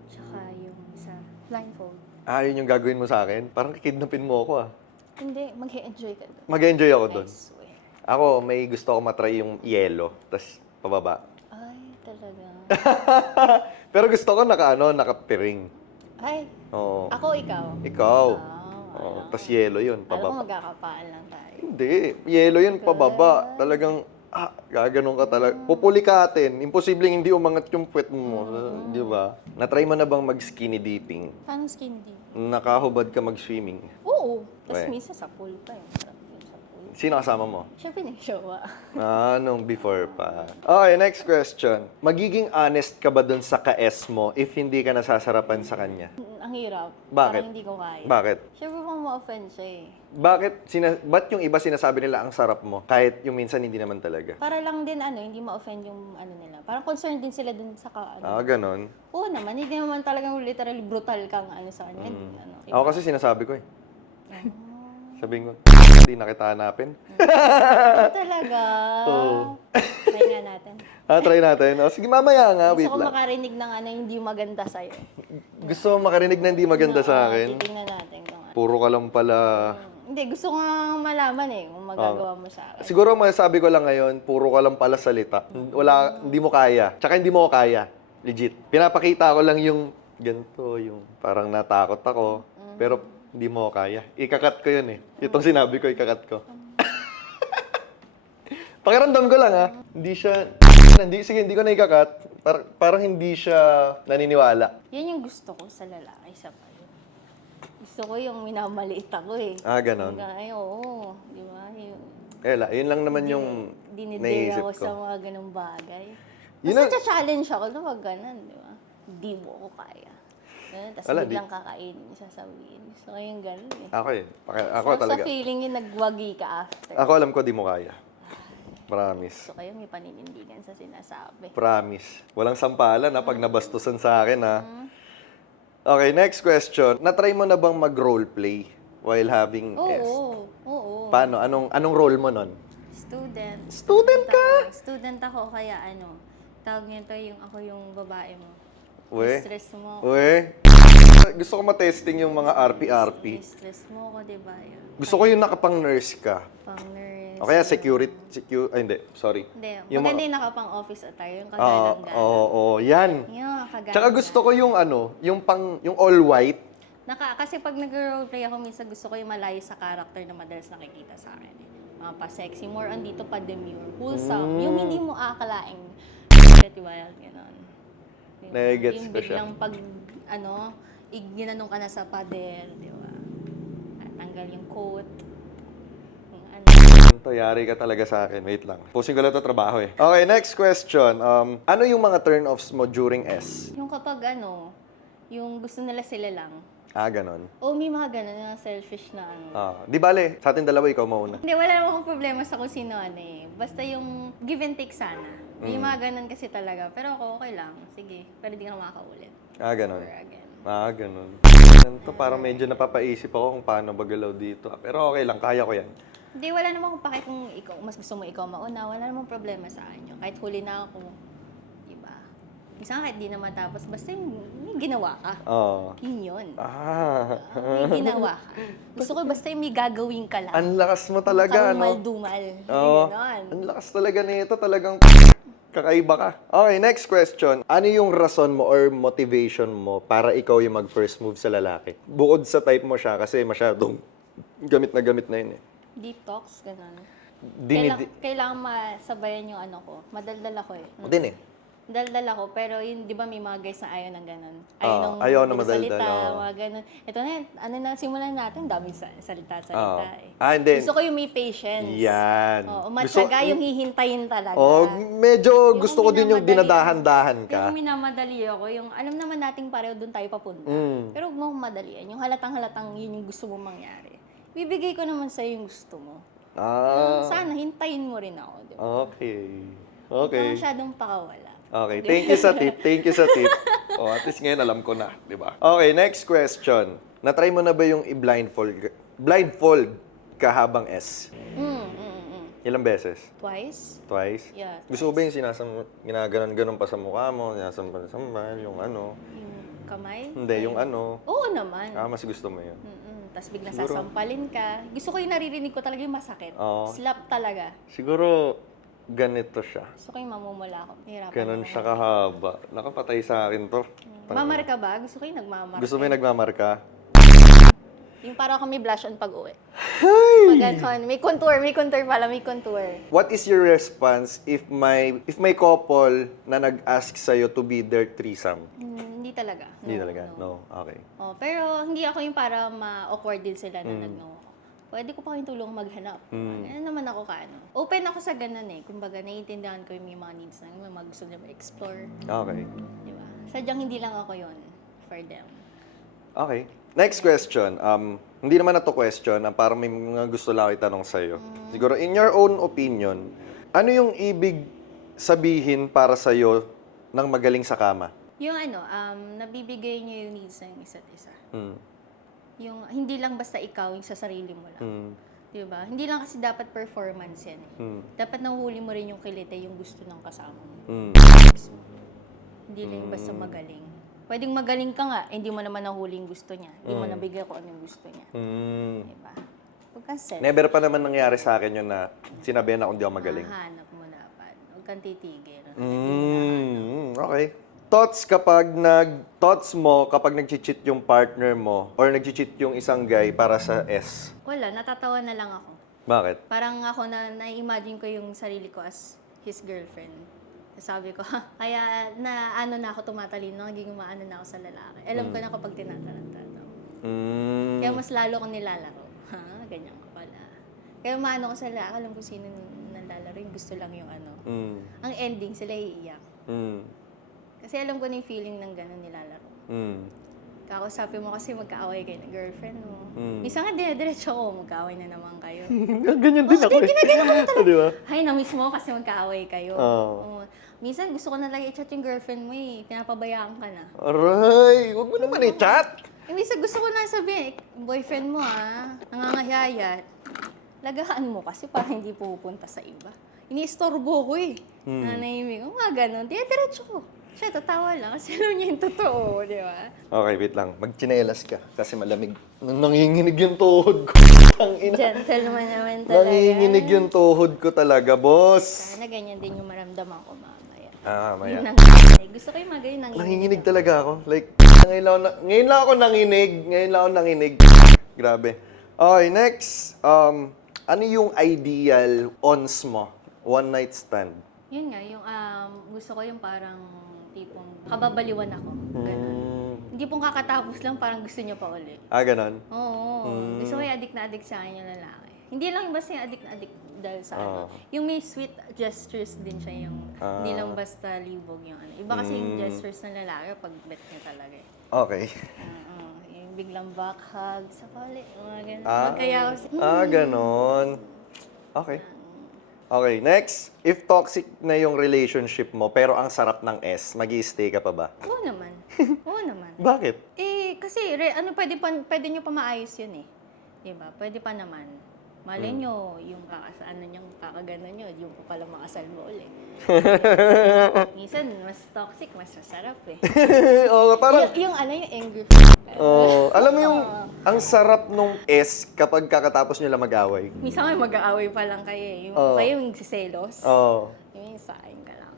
tsaka yung isa, blindfold. Yun yung gagawin mo sa akin? Parang kikidnapin mo ako Hindi, mag-enjoy ka doon. Mag-enjoy ako doon. I swear. Ako, may gusto ako matry yung yelo, tas pababa. Ay, talaga. Pero gusto ko nakapiring. Ay, Oo. ako, ikaw. Ikaw. Oo, Tas yelo yun, Alam ko pababa. magkakapaan lang tayo. Hindi. Yelo yun, pababa. Talagang, gaganon ka talaga. Pupulikatin. Imposibleng hindi umangat yung puwet mo. Di ba? Natry mo na bang mag-skinny dipping? Paano skin deep? Nakahubad ka mag-swimming? Oo. Tapos Weh. minsan sa pool pa yun. Sarap yun sa pool. Sino kasama mo? Siya pinag-showa. Nung before pa. Okay, next question. Magiging honest ka ba dun sa ka-S mo if hindi ka nasasarapan sa kanya? Ang hirap. Bakit? Parang hindi ko kaya. Bakit? Siyempre kung ma-offend siya eh. Ba't yung iba sinasabi nila ang sarap mo? Kahit yung minsan hindi naman talaga. Para lang din hindi ma-offend yung nila. Parang concerned din sila dun sa Ganon. Oo naman, hindi naman talagang literally brutal kang sa kanya. Ako kasi sinasabi ko eh. Sabihin ko, hindi na kita hanapin. Talaga. Oo. Try nga natin. Try natin. Sige, mamaya nga. Wait Gusto ko lang. makarinig ng hindi maganda sa'yo. Gusto mo makarinig na hindi maganda sa akin? Titingnan natin kung ano. Puro ka lang pala. Hindi, gusto ko nga malaman kung magagawa mo sa akin. Siguro masasabi ko lang ngayon, puro ka lang pala salita. Hindi mo kaya. Tsaka hindi mo ko kaya. Legit. Pinapakita ko lang yung ganito, yung parang natakot ako. Pero hindi mo ko kaya. Ikakat ko yun eh. Itong sinabi ko, ikakat ko. Pakiramdam ko lang sige, hindi ko na ikakat. Parang hindi siya naniniwala. Yan yung gusto ko sa lalaki, isa pa yun. Gusto ko yung minamaliit ako eh. Ganon. Ay, oo. Di ba? Yun lang naman yung Dinidare naisip ako ko. sa mga ganong bagay. Yun Basta challenge ako na wag ganun, di ba? Hindi mo ako kaya. Tapos Wala, biglang kakainin, sasabihin. Gusto ko yung ganun eh. Ako Ako Sarap talaga. sa feeling yung nagwagi ka after. Ako alam ko di mo kaya. Promise. Gusto kayo may paninindigan sa sinasabi. Promise. Walang sampalan pag nabastusan sa akin Okay, next question. Natry mo na bang mag-roleplay while having S? Oo. Paano? Anong role mo nun? Student. Student ka? Student ako, kaya tawag nito yung ako yung babae mo. Uwe? Stress mo. Uwe? Gusto ko matesting yung mga RP-RP. Stress mo ko, di ba? Gusto ko yung nakapang-nurse ka. Pang nurse. O kaya hindi, sorry. Hindi, Yung maganda mga- yung nakapang office attire, yung Oo, kagalang-galang. oo, yan. Yung kagalang. Tsaka gusto ko yung yung all white. Kasi pag nag-roleplay ako, minsan gusto ko yung malayo sa character na madalas nakikita sa akin. Mga pa-sexy, more on dito pa-demure, wholesome. Yung hindi mo aakalaing pretty wild, gano'n. Nagets Yung ko siya. biglang pag, ginanong ka na sa pader, di ba? At tanggal yung coat. Yung Yari ka talaga sa akin. Wait lang. Pusing ko lang ito trabaho eh. Okay, next question. Ano yung mga turn-offs mo during S? Yung kapag yung gusto nila sila lang. Ganon. O may mga ganun, na selfish na Di bale, sa atin dalawa, ikaw mauna. Hindi, wala naman akong problema sa kung sino Basta yung give and take sana. Yung mga ganun kasi talaga. Pero ako, okay lang. Sige, pero di ka na makakaulit. Ganon. Or again. Ganon. Ganito, parang medyo napapaisip ako kung paano bagalaw dito. Pero okay lang, kaya ko yan. Hindi, wala namang pake kung mas gusto mo ikaw mauna. Wala namang problema sa akin. Kahit huli na ako, diba? Isa kahit di na matapos, basta may ginawa ka. Oo. Yun yun. May May ginawa ka. Gusto ko basta yung may gagawin ka lang. Ang lakas mo talaga, Karumal-dumal. Oo. Ganon. Ang lakas talaga nito, talagang kakaiba ka. Okay, next question. Ano yung rason mo or motivation mo para ikaw yung mag-first move sa lalaki? Bukod sa type mo siya kasi masyadong gamit na yun eh. Deep talks, gano'n. Dinidi... Kailangan masabayan yung ano ko. Madaldal ako eh. O din eh. Daldal ako, pero yun, di ba may mga guys na ayaw ng gano'n? Ayaw na salita, madaldal, mga gano'n. Ito na, ano na, simulan natin, daming salita eh. Hindi. Gusto ko yung may patience. Yan. Oo, matyaga yung hihintayin talaga. Medyo gusto ko din yung minamadali- dinadahan-dahan ka. Yung minamadali ako, yung alam naman nating pareho doon tayo papunta. Pero huwag mo akong madalian. Yung halatang-halatang yun yung gusto mo mangyari. Bibigay ko naman sa'yo yung gusto mo. Sana, hintayin mo rin ako. Di ba? Okay. Huwag ka masyadong pakawala. Okay, thank you sa tip. Thank you sa tip. At least ngayon alam ko na, di ba? Okay, next question. Na-try mo na ba yung blindfold ka habang S? Ilang beses? Twice? Twice? Yeah, Gusto mo ba yung ginaganon-ganon pa sa mukha mo, sinasambal-sambal, yung ano? Yung kamay? Hindi, yung ano? Oo naman. Mas gusto mo yun. Tapos biglang Siguro- sasampalin ka. Gusto ko yung naririnig ko talaga yung masakit. Oo. Slap talaga. Siguro, ganito siya. Gusto ko yung mamumula ako. Hirapan Ganon ako. siya kahaba. Nakapatay sa akin to. Mamar ka ba? Gusto ko yung nagmamar. Gusto mo yung nagmamarka? Yung parang kami blush on pag-uwi. Hi! Pag ganon. May contour pala, may contour. What is your response if may couple na nag-ask sa'yo to be their threesome? Hindi talaga. Hindi talaga? No. Okay. Oh, pero hindi ako yung para ma-awkward din sila na nag-no. Pwede ko pa kayong tulong maghanap. Ano naman ako kaano. Open ako sa ganun eh. Kumbaga, naiintindihan ko yung may mga needs na may mga gusto nila ma-explore. Okay. Di ba? Sadyang hindi lang ako yon for them. Okay. Next question. Hindi naman na to question. Parang may mga gusto lang ako itanong sa'yo. Siguro, in your own opinion, ano yung ibig sabihin para sa'yo ng magaling sa kama? Yung nabibigay niyo yung needs ng isa't isa. Mm. Yung hindi lang basta ikaw yung sa sarili mo lang. Di ba? Hindi lang kasi dapat performance yan eh. Dapat nahuli mo rin yung kilite, yung gusto ng kasama mo. Hindi lang yung basta magaling. Pwedeng magaling ka nga, hindi mo naman nahuli yung gusto niya. Hindi mo nabigay kung ano yung gusto niya. Di ba? Huwag kang self. Never pa naman nangyari sa akin yun na sinabihan ako hindi ako magaling. Hanap mo dapat. Huwag kang titigil. Okay. Thoughts mo kapag nag-cheat yung partner mo or nag-cheat yung isang guy para sa S? Wala, natatawa na lang ako. Bakit? Parang ako na-imagine ko yung sarili ko as his girlfriend. Sabi ko, kaya na ako tumatalino, naging maano na ako sa lalaki. Alam ko na kapag tinataranta ako. Kaya mas lalo ko nilalaro. Ganyan ka pala. Kaya maano ko sa lalaki, alam ko sino nalalaro, yung gusto lang yung ano. Ang ending, sila iiyak. Kasi alam ko na yung feeling ng gano'n nilalaro. Kakausapin mo kasi magkaaway kayo ng girlfriend mo. Minsan nga dire-diretso ako, magkaaway na naman kayo. Ganyan din ako. Ginagano ko na talaga. Di ba? Hay, na-miss mo kasi magkaaway kayo. Oo. Minsan gusto ko na lagi i-chat yung girlfriend mo eh. Pinapabayaan ka na. Aray, huwag mo naman i-chat. Minsan gusto ko na sabihin, boyfriend mo nangangahiyayat. Lagaan mo kasi para hindi pupunta sa iba. Ini-istorbo ko eh. Nanahimik ko, mga ganon. Diretso ko. Siya, tatawa lang kasi alam niya yung totoo, di ba? Okay, wait lang. Magchinelas ka kasi malamig. Nanginginig yung tuhod ko. Ang ina. Gentleman naman talaga. Nanginginig yung tuhod ko talaga, boss. Sana ganyan din yung maramdaman ko mamaya. Maya. Yung nanginginig. Gusto ko yung mga ganyan Nanginginig talaga ako. Like, ngayon lang ako nanginig. Grabe. Okay, next. Ano yung ideal ons mo? One night stand. Yun nga, yung gusto ko yung parang tipong kababaliwan ako. Ganun. Hindi pong kakatapos lang, parang gusto niya pa ulit. Ganon? Oo. Gusto ko yung adik na adik sa akin yung lalaki. Hindi lang basta yung adik na adik dahil sa ano. Yung may sweet gestures din siya yung, hindi lang basta libog yung ano. Iba kasi yung gestures ng lalaki pag bet niya talaga eh. Okay. Yung biglang back hug sa pali, mga ganun. Magkaya ako Ganon. Okay. Okay, next. If toxic na yung relationship mo, pero ang sarap ng S, mag-i-stay ka pa ba? Oo naman. Oo naman. Bakit? Kasi pwede nyo pa maayos yun eh. Diba? Pwede pa naman. Malay nyo, yung kakagano nyo, yung pa pala makasal mo ulit. Minsan, mas toxic, mas masarap eh. Oo, parang... yung angry alam mo yung ang sarap nung S kapag kakatapos nyo lang mag-away. Minsan nga mag-aaway pa lang kayo eh. Kayo yung nagsiselos. Oo. Yung sa akin ka lang.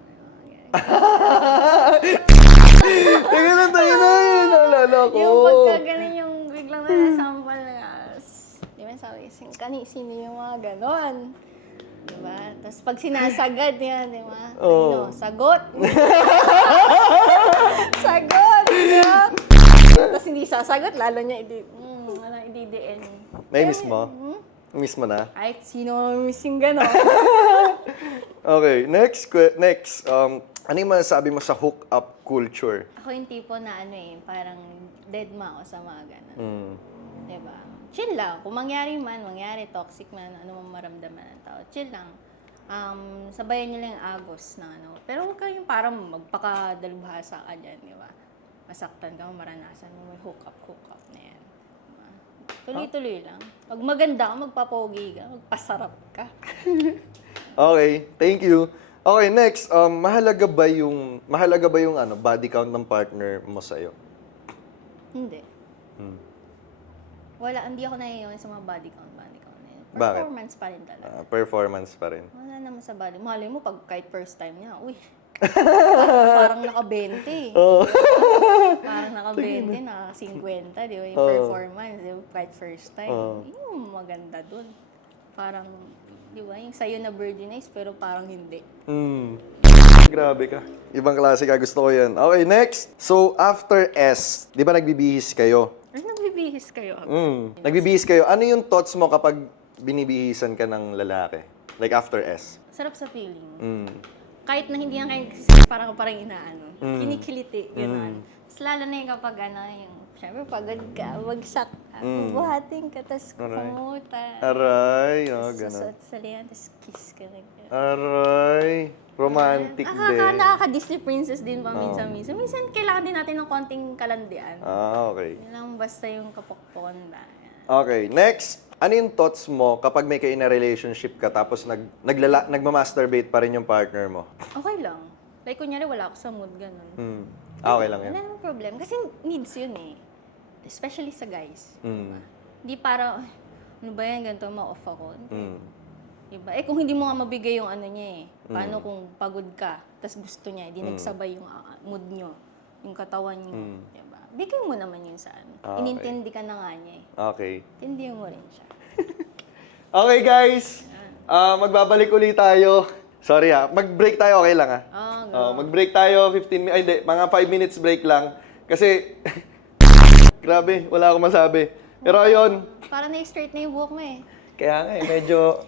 Tingnan na, naalala ko. Yung pagka ganun yung biglang nasasampal na, di ba, sabi, sino yung mga ganon? Diba? Tapos pag sinasagad yan, di ba? Oo. Sagot! Sagot! Diba? Tapos hindi sasagot, lalo niya i-DN. Nai-miss mo? Miss mo na? Kahit sino missing gano'n. Okay, next. Ano yung masasabi mo sa hook-up culture? Ako yung tipo na parang dead ma ako sa mga gano'n. Mm. Diba? Chill lang. Kung mangyari, toxic man, ano man maramdaman ng tao, chill lang. Sabayan nyo lang yung agos na ano. Pero huwag kayong parang magpakadalubhasa ka dyan, di ba? Masaktan ka, maranasan mo, may hook up na yan. Diba? Tuloy-tuloy lang. Pag maganda ka, magpapogi ka, magpasarap ka. Okay, thank you. Okay, next. Mahalaga ba yung body count ng partner mo sa'yo? Hindi. Hmm. Wala, hindi ako naiiwan sa mga body count na yun. Bakit? Performance pa rin talaga. Performance pa rin. Wala naman sa body. Malay mo, pag kahit first time niya, uy, parang naka-20. Oh. Parang naka-20, naka-50, di ba? Yung Oo. performance, di ba? Kahit first time. Oo. Yung maganda dun. Parang, di ba? Yung sa'yo na virginize, pero parang hindi. Grabe ka. Ibang klase ka. Gusto ko yan. Okay, next. So, after S, di ba nagbibihis kayo? Ay, nagbibihis kayo. Nagbibihis kayo. Ano yung thoughts mo kapag binibihisan ka ng lalaki? Like after S? Sarap sa feeling. Mm. Kahit na hindi na kayo parang inaano. Kinikiliti, gano'n. Tapos lalo na yung kapag yung, syempre pagod ka, wagsak ka, buhating ka, tapos kumuta. Aray, gano'n. Susot sa liyan, tapos kiss ka na. Aray, romantic din. Nakaka-Disney princess din pa minsan-minsan. Minsan kailangan din natin ng konting kalandian. Okay. Yun lang basta yung kapokpon na. Okay, next. Ano yung thoughts mo kapag may kayo na relationship ka tapos nagmamasturbate pa rin yung partner mo? Okay lang. Like, kunyari, wala ako sa mood, ganun. Okay lang yan. Wala namang problem. Kasi needs yun eh. Especially sa guys. Hindi para, ano ba yan, ganito, ma-off ako. Diba? Kung hindi mo nga mabigay yung ano niya paano kung pagod ka, tas gusto niya, hindi nagsabay yung mood nyo, yung katawan nyo. Diba? Bigay mo naman yun sa ano. Okay. Inintindi ka na nga niya Okay. Tindihan mo rin siya. Okay, guys. Magbabalik ulit tayo. Sorry mag-break tayo, okay lang mag-break tayo, 15 minutes, ay hindi, mga 5 minutes break lang. Kasi, grabe, wala akong masabi. Pero ayun, Para na-straight na yung buhok mo kaya nga medyo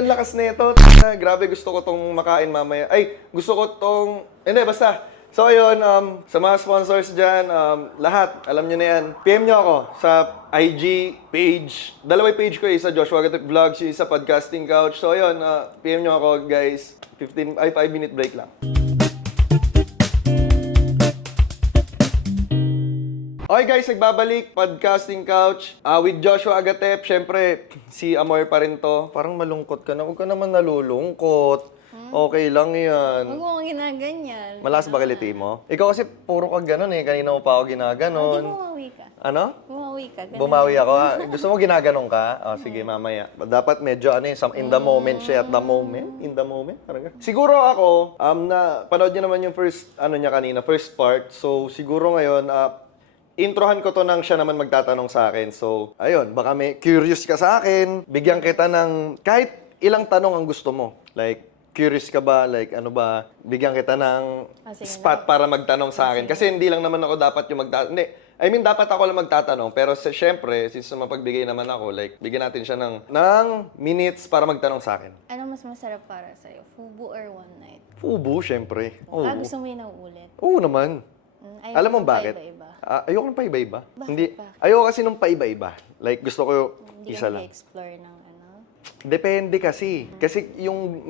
ang lakas na ito. Grabe, gusto ko tong makain mamaya. Ay, gusto ko tong, hindi, basta. So ayun, sa mga sponsors dyan, lahat, alam nyo na yan. PM nyo ako sa IG page. Dalawang page ko, isa Joshua Gatep Vlogs, isa Podcasting Couch. So ayun, PM nyo ako guys. 5 minute break lang. Okay guys, nagbabalik, Podcasting Couch with Joshua Agatep. Siyempre, si Amor pa rin to. Parang malungkot ka na. Huwag ka naman nalulungkot. Okay lang yan. Huwag mo kang ginaganyan. Malakas ba kiliti mo? Ikaw kasi puro ka ganun Kanina mo pa ako ginaganon. Hindi bumawi ka. Ano? Bumawi ka. Ganun. Bumawi ako. Gusto mo ginaganon ka? Sige, mamaya. Dapat medyo in the moment siya. At the moment? In the moment? Parang ganun. Siguro ako, panood niyo naman yung first part. So, siguro ngayon, introhan ko to nang siya naman magtatanong sa akin. So, ayun, baka may curious ka sa akin. Bigyan kita ng kahit ilang tanong ang gusto mo. Like, curious ka ba? Like, ano ba? Bigyan kita ng spot para magtanong sa akin. Kasi hindi lang naman ako dapat yung magtatanong. Hindi. I mean, dapat ako lang magtatanong. Pero syempre, since mapagbigay naman ako, like, bigyan natin siya ng minutes para magtanong sa akin. Ano mas masarap para sa'yo? Fubu or one night? Fubu, syempre. Oo. Gusto mo yung nauulit? Oo naman. Ayaw Alam mo ng bakit? paiba-iba. Ayoko ng paiba-iba. Bakit Hindi. ba? Ayoko kasi nung paiba-iba. Like, gusto ko Hindi isa ka lang. explore ng ano? Depende kasi. Kasi yung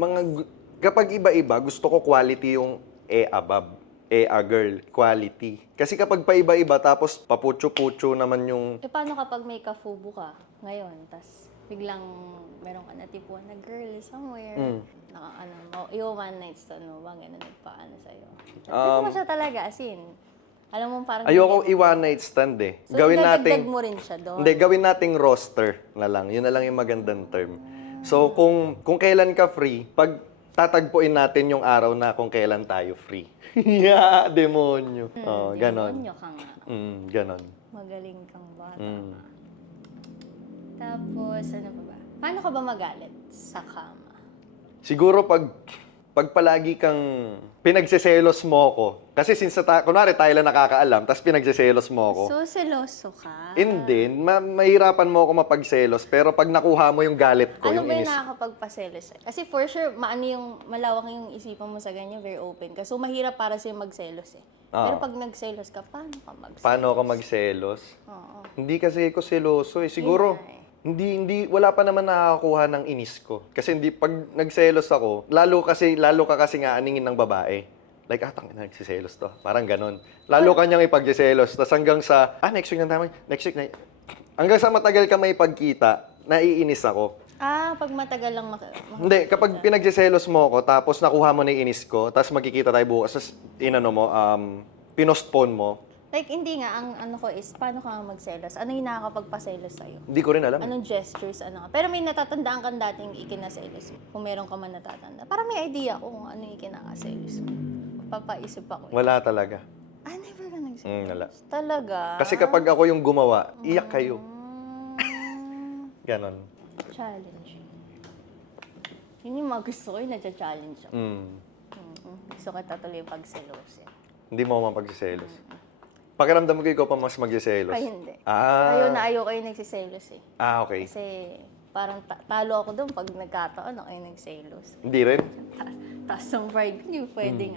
kapag iba-iba, gusto ko quality yung above. A girl. Quality. Kasi kapag paiba-iba, tapos paputyo-putyo naman yung... Paano kapag may ka-fubu ka ngayon, tas biglang meron ka natipuan na girl somewhere, yung one night stand mo, bang gano'n nagpaano sa'yo? Hindi mo siya talaga, as in, alam mo parang... Ayoko i-one night stand So, gawin idadagdag nating... mo rin siya doon? Hindi, gawin nating roster na lang. Yun na lang yung magandang term. So, kung kailan ka free, pag tatagpuin natin yung araw na kung kailan tayo free. Yeah, demonyo. Ganon. Demonyo ka nga. Ganon. Magaling kang bata. Tapos, ano pa ba? Paano ka ba magalit sa kama? Siguro pag palagi kang pinagseselos mo ako. Kasi since kunwari tayo lang nakakaalam, tapos pinagseselos mo ako. So, seloso ka? Hindi, mahirapan mo ako mapagselos, pero pag nakuha mo yung galit ko, Ano yung ba yung inis. nakakapagpaselos sa'yo? Kasi for sure, malawak yung isipan mo sa ganyan, very open ka. So, mahirap para sa'yo magselos eh. Ah. Pero pag nagselos ka, paano ka magselos? Paano ako magselos? Oo. Hindi kasi ako seloso eh. Siguro, Yun nga eh. wala pa naman nakakakuha ng inis ko. Kasi pag nagselos ako, lalo ka kasi nga aningin ng babae. Like, tangina, nagsiselos to. Parang ganon. Lalo kanyang ipagsiselos. Tapos hanggang sa, next week na naman, next week na, hanggang sa matagal ka may pagkita, naiinis ako. Pag matagal lang Hindi, kapag pinagsiselos mo ako, tapos nakuha mo na yung inis ko, tapos magkikita tayo bukas, tapos pinostpone mo, Like, hindi nga. Ang ano ko is, paano ka magselos? Ano yung nakakapagpaselos sa'yo? hindi ko rin alam. Anong gestures, ano ka? Pero may natatandaan kang dating ikinaselos mo. Kung meron ka man natatanda. Para may idea ko kung ano yung ikinakaselos mo. Papaisip ako. Wala talaga. Never ka nagselos? Wala. Talaga? Kasi kapag ako yung gumawa, iyak kayo. Ganon. Challenge. Yun yung mga gusto ko, yung nagcha-challenge ako. Gusto ko tatuloy yung pagselos. Hindi mo mapagsiselos. Pakiramdam ko ikaw pa mas magsiselos. Ay, hindi. Ah. Ayaw kayo nagsiselos eh. Okay. Kasi parang talo ako doon pag nagkataon ako yung nagselos. Hindi rin. Taas ang pride, hindi pwedeng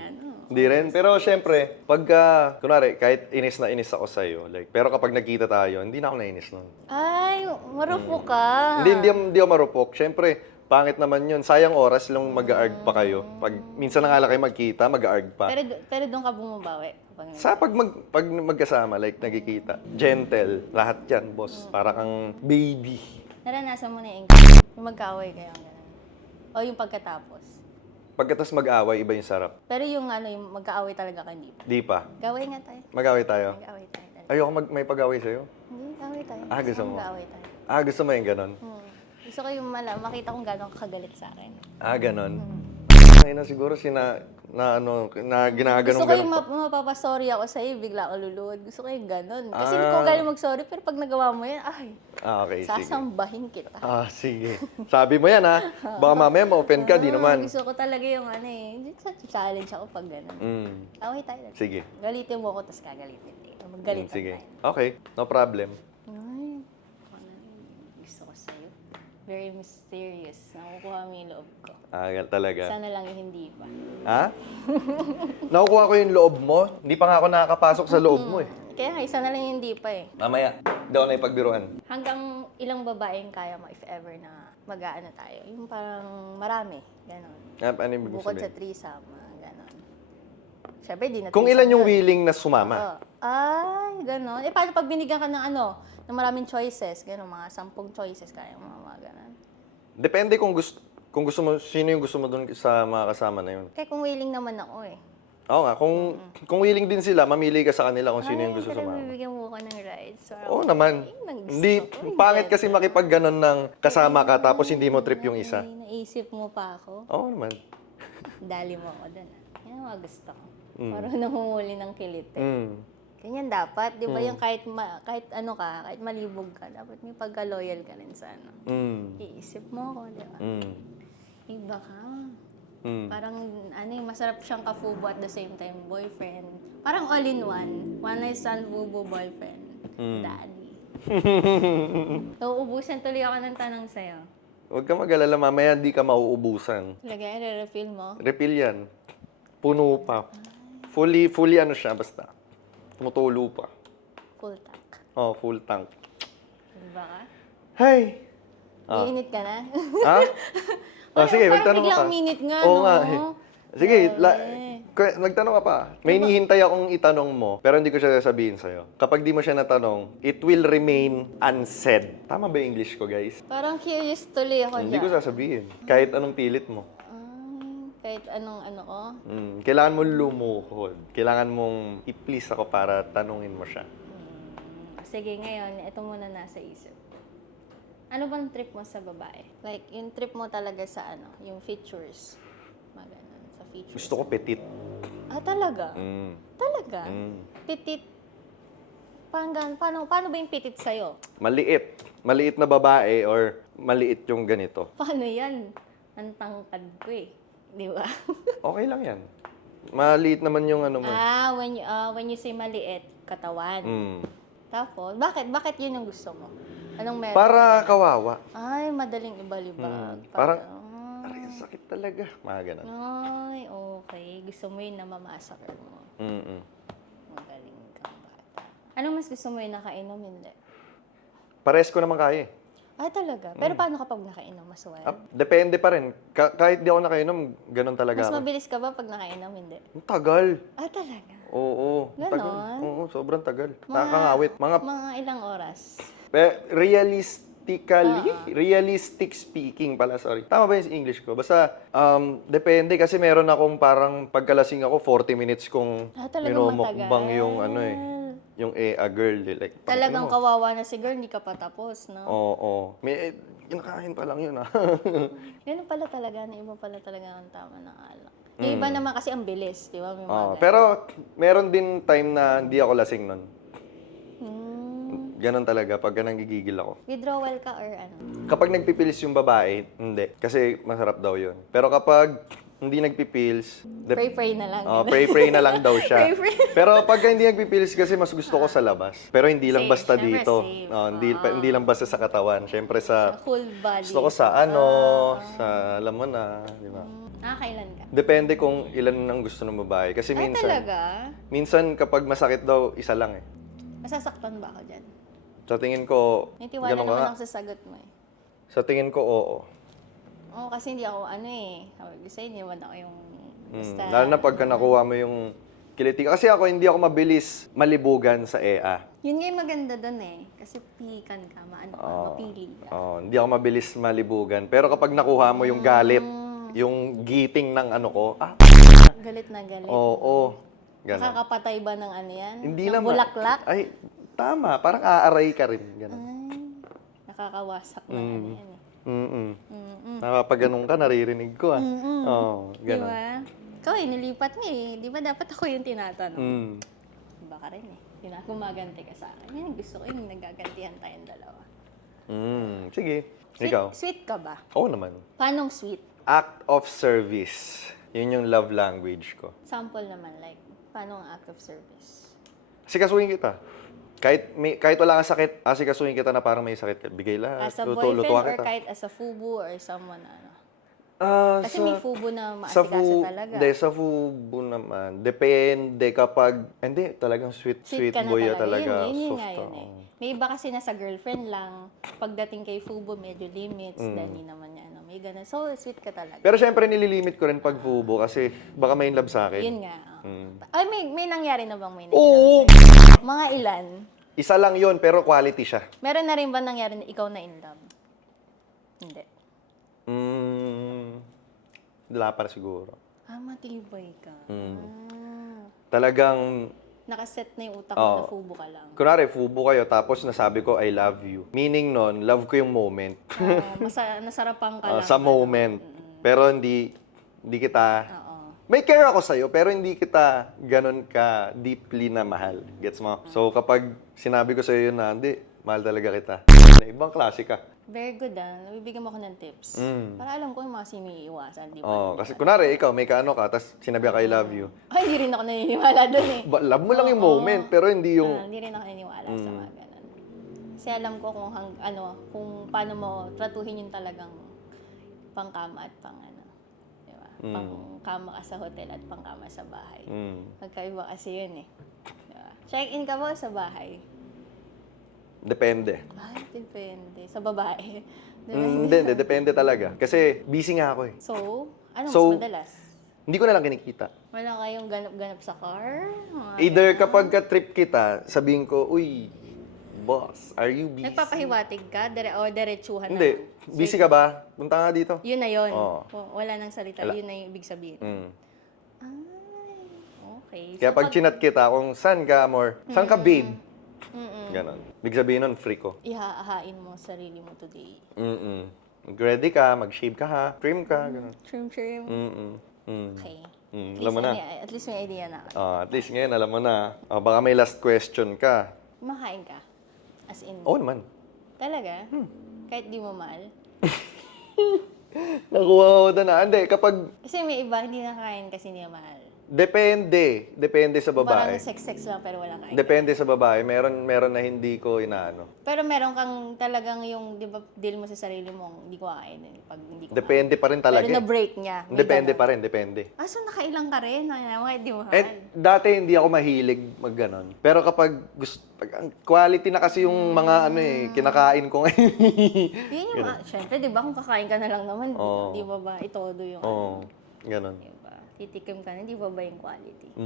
Hindi rin. Pero syempre, pagka, kunwari, kahit inis na inis ako sa'yo, like, pero kapag nagkita tayo, hindi na ako nainis nun. Ay, marupok ka. Hindi ako marupok. Syempre, pangit naman yun. Sayang oras lang mag-aarg pa kayo. Pag minsan na nga lang kayo magkita, mag-aarg pa. Pero doon ka bumabawi. Pag magkasama, like nagkikita, gentle, lahat yan, boss. Para kang baby. Naranasan mo na yung yung magkaaway kayo. Ganun. O yung pagkatapos. Pagkatapos mag-away, iba yung sarap. Pero yung yung magkaaway talaga ka, hindi pa. Di pa. Gaway nga tayo. Mag-away tayo. Mag-away tayo. Ayoko may pag-away sa'yo. Hindi, gaway tayo. Gusto mo? Mag-away tayo. Gusto mo yung ganon? Gusto ko yung makita kung gano'ng kagalit sa akin. Ganon. Ay na siguro ginaganon. Gusto ko yung mapapasorry ako sa'yo, bigla ka luluhod. Gusto ko yung ganon. Kasi hindi ko galing mag-sorry, pero pag nagawa mo yan, Okay, sige. sasambahin kita. Sige. Sabi mo yan, ha? Baka mamaya ma-offend ka, di naman. Gusto ko talaga yung challenge ako pag ganon. Okay tayo. Sige. Galitin mo ako, tapos kagalitin din. Maggalit Sige. tayo. Okay, no problem. Ay, gusto ko sa'yo. Very mysterious. Nakukuha mo yung loob ko. Talaga. Sana lang hindi pa. Ha? Nakukuha ko yung loob mo. Hindi pa nga ako nakakapasok sa loob mo eh. Kaya nga, sana lang yung hindi pa eh. Mamaya, hindi ako na ipagbiruan. Hanggang ilang babaeng kaya mo if ever na mag-aano tayo. Yung parang marami. Ganon. Ano yung ibig Bukod sa sabihin? threesome. Ganon. Siyempre, di na Kung threesome ilan yung yun. willing na sumama. Oo. Ay, ganon. Paano pag binigyan ka ng ng maraming choices? Ganon, mga 10 choices kaya mo mga ganon. Depende kung gusto mo, sino yung gusto mo dun sa mga kasama na yun. Kaya kung willing naman ako eh. Oo nga, kung willing din sila, mamili ka sa kanila kung sino yung gusto pero sumama. bibigyan mo ko ng rides. Oo naman. Hindi, pangit kasi makipag ganon ng kasama ka tapos hindi mo trip yung isa. Naisip mo pa ako. Oo naman. Dali mo ako doon. Yan ang mga gusto ko. Marunong humuli ng kilit eh. Ganyan dapat, di ba yung kahit malibog ka, dapat may pagka-loyal ka rin sa iisip mo ako, di ba? Iba ka. Parang masarap siyang kafubo at the same time boyfriend. Parang all-in-one. One night stand, fubo, boyfriend. Daddy. Nauubusan tuloy ako ng tanong sa'yo. Huwag ka mag-alala, mamaya hindi ka mauubusan. Lagay, re-refill mo? Refill yan. Puno pa. Fully siya, basta. Tumutulo pa. Full tank. Full tank. Diba ka? Hay! Iinit ka na? Ha? Sige, Parang magtanong ka pa. biglang minute nga, Oo no? nga eh. Sige, magtanong ka pa. May hinihintay akong itanong mo, pero hindi ko siya sasabihin sa'yo. Kapag di mo siya natanong, it will remain unsaid. Tama ba yung English ko, guys? Parang curious tuloy ako Hindi ko sasabihin. Kahit anong pilit mo. Kahit anong ko. Kailangan mo lumuhod. Kailangan mong i-please ako para tanungin mo siya. Sige, ngayon, ito muna nasa isip. Ano bang trip mo sa babae? Like, yung trip mo talaga sa yung features. Maganon, sa features. Gusto ko petit. Talaga? Talaga? Mm. Petit. Paano ba yung pitit sa'yo? Maliit. Maliit na babae or maliit yung ganito. Paano yan? Ang tangkad ko eh. Di ba? Okay lang yan. Maliit naman yung ano mo. When you say maliit, katawan. Mm. Tapos, bakit yun yung gusto mo? Anong meron? Para kawawa. Ay, madaling ibalibag. Parang, aray, sakit talaga. Mga ganun. Ay, okay. Gusto mo yun na mamasaker mo. Mm-mm. Magaling kang bata. Anong mas gusto mo yun nakainom? Hindi. Pares ko naman kaya eh. Talaga? Pero paano kapag nakainom? Mas well? Depende pa rin. Kahit di ako nakainom, ganun talaga Mas ako. mabilis ka ba pag nakainom? Hindi. Ang tagal. Talaga? Oo. Ganon? Tagal. Oo, sobrang tagal. Nakakangawit. Mga ilang oras? Realistic speaking pala, sorry. Tama ba yung English ko? Basta, depende kasi meron akong parang pagkalasing ako, 40 minutes kung Talagang minumukbang matagal. yung ano eh. Yung a girl. Like, Talagang kawawa na si girl, hindi ka pa tapos, no? Oo. May, kinakain pa lang yun ah. Ganun pala talaga, na iba pala talaga ang tama ng alak. Yung iba naman kasi ang bilis, di ba? May mga ganun. Pero meron din time na hindi ako lasing nun. Hmm. Ganon talaga pagka nanggigigil ako. Withdrawal ka or ano? Kapag nagpipilis yung babae, hindi. Kasi masarap daw yun. Pero kapag hindi nagpipils, Pray na lang. pray na lang daw siya. Pray. Pero pagka hindi nagpipils kasi mas gusto ko sa labas. Pero hindi lang Safe, basta syempre dito. safe. Hindi lang basta sa katawan. Syempre sa Full body. gusto ko sa sa alam mo na, di ba? Kailan ka? Depende kung ilan ang gusto ng babae. Kasi Talaga? minsan kapag masakit daw, isa lang eh. Masasaktan ba ako dyan? Sa tingin ko, Nitiwala ganun ka naman nga. ako sa sagot mo eh. Sa tingin ko, oo. Oo, kasi hindi ako sabi ko sa'yo, hindi naman ako yung basta. Lalo na pagka nakuha mo yung kiliti. Kasi ako, hindi ako mabilis malibugan sa EA. Yun nga yung maganda doon eh. Kasi pikan ka, mapili ka. Hindi ako mabilis malibugan. Pero kapag nakuha mo yung galit, yung giting ng ano ko, Galit na galit. oo. Ganun. Nakakapatay ba ng ano yan? Hindi ng naman. bulaklak? Ay, tama. Parang aaray ka rin. Ganun. Nakakawasak na ano yan eh. Pag ganun ka, naririnig ko ah. Oo, ganun. Diba? Ikaw eh, nilipat mo eh. Di ba dapat ako yung tinatanong? Mm. Baka rin eh. Gumaganti ka sa akin. Yan, gusto ko yung nagagantihan tayong dalawa. Sige. Ikaw? Sweet ka ba? Oo naman. Paanong sweet? Act of service. Yun yung love language ko. Sample naman, like, paano ang act of service? Asikasuhin kita. Kahit wala kang sakit, asikasuhin kita na parang may sakit ka. Bigay lahat. As a Lutuan boyfriend or kita. kahit as a fubu or someone ano? Kasi Sa- may fubu na sa maasikaso talaga. Hindi, sa fubu naman. Depende kapag, hindi, talagang sweet Ka na boy talaga. talaga. Yun Soft, nga yun eh. May iba kasi na sa girlfriend lang, pagdating kay fubu, medyo limits, then hindi naman niya, may ganun. So, sweet ka talaga. Pero syempre, nililimit ko rin pag fubu kasi baka may in love sa akin. Yun nga. Ay, may nangyari na bang may Oo! sa'yo? Mga ilan? Isa lang yun, pero quality siya. Meron na rin ba nangyari na ikaw na in love? Hindi. Wala pa siguro. Matibay ka. Talagang, Nakaset na yung utak mo na fubu ka lang. kunwari, fubu kayo, tapos nasabi ko, I love you. Meaning nun, love ko yung moment. Nasarapan ka lang. Sa moment. Pero hindi kita, Oo. may care ako sa'yo, pero hindi kita ganun ka deeply na mahal. Gets mo? So kapag sinabi ko sa'yo yun na, hindi, mahal talaga kita. Ibang klase ka. Very good nabibigyan mo ako ng tips. Para alam ko yung mga siniiwasan, di ba? Oh, kasi kunwari, ikaw, may kaano ka, tapos sinabi ka, I love you. Ay, hindi rin ako naniniwala doon eh. Love mo lang yung moment, pero hindi yung... Hindi rin ako naniniwala sa mga ganun. Kasi alam ko kung kung paano mo tratuhin yung talagang pangkama at di ba? Pangkama ka sa hotel at pangkama sa bahay. Magkaiba kasi yun eh. Di ba? Check-in ka ba sa bahay? Depende. Ay, depende. Sa babae. Hindi, depende talaga. Kasi busy nga ako eh. So, anong So, mas madalas? Hindi ko na lang kinikita. Wala kayong ganap-ganap sa car? Either kapag ka-trip kita, sabihin ko, uy, boss, are you busy? Nagpapahiwatig ka? Diretsuhan na? Hindi. Busy ka ba? Punta nga dito. Yun na yun. Oo. Wala nang salita. Wala. Yun na yung ibig sabihin. Ay, okay. Kaya pag chinat kita, kung saan ka, saan ka, babe? Ganon. Big sabihin nun, free ko. Ihahain mo sarili mo today. Ready ka, mag-shave ka ha, trim ka, ganon. Trim. Okay. Alam mo na. At least may idea na. At least ngayon, alam mo na. Baka may last question ka. Kumakain ka? As in, Oo naman. talaga? Kahit di mo mahal? Nakuha ko doon na. Hindi, kapag Kasi may iba, hindi nakakain kasi hindi mahal. depende. Depende sa Parang babae. sex-sex lang pero walang kain. Depende sa babae. Meron na hindi ko inaano. Pero meron kang talagang yung, di ba, deal mo sa sarili mo, hindi ko kakainin pag hindi ko Depende pa rin kakain. talaga. Pero na-break niya. May Depende ganon. pa rin, depende. Ah, so nakailang ka rin? Kahit di mo mahal? Dati hindi ako mahilig magganon. Pero kapag ang quality na kasi yung mga kinakain ko ngayon. Yun yung, syempre, di ba, kung kakain ka na lang naman, Oo. di ba ba, itodo yung, Oo, ganon. di ba, titikim ka na, di ba ba yung quality?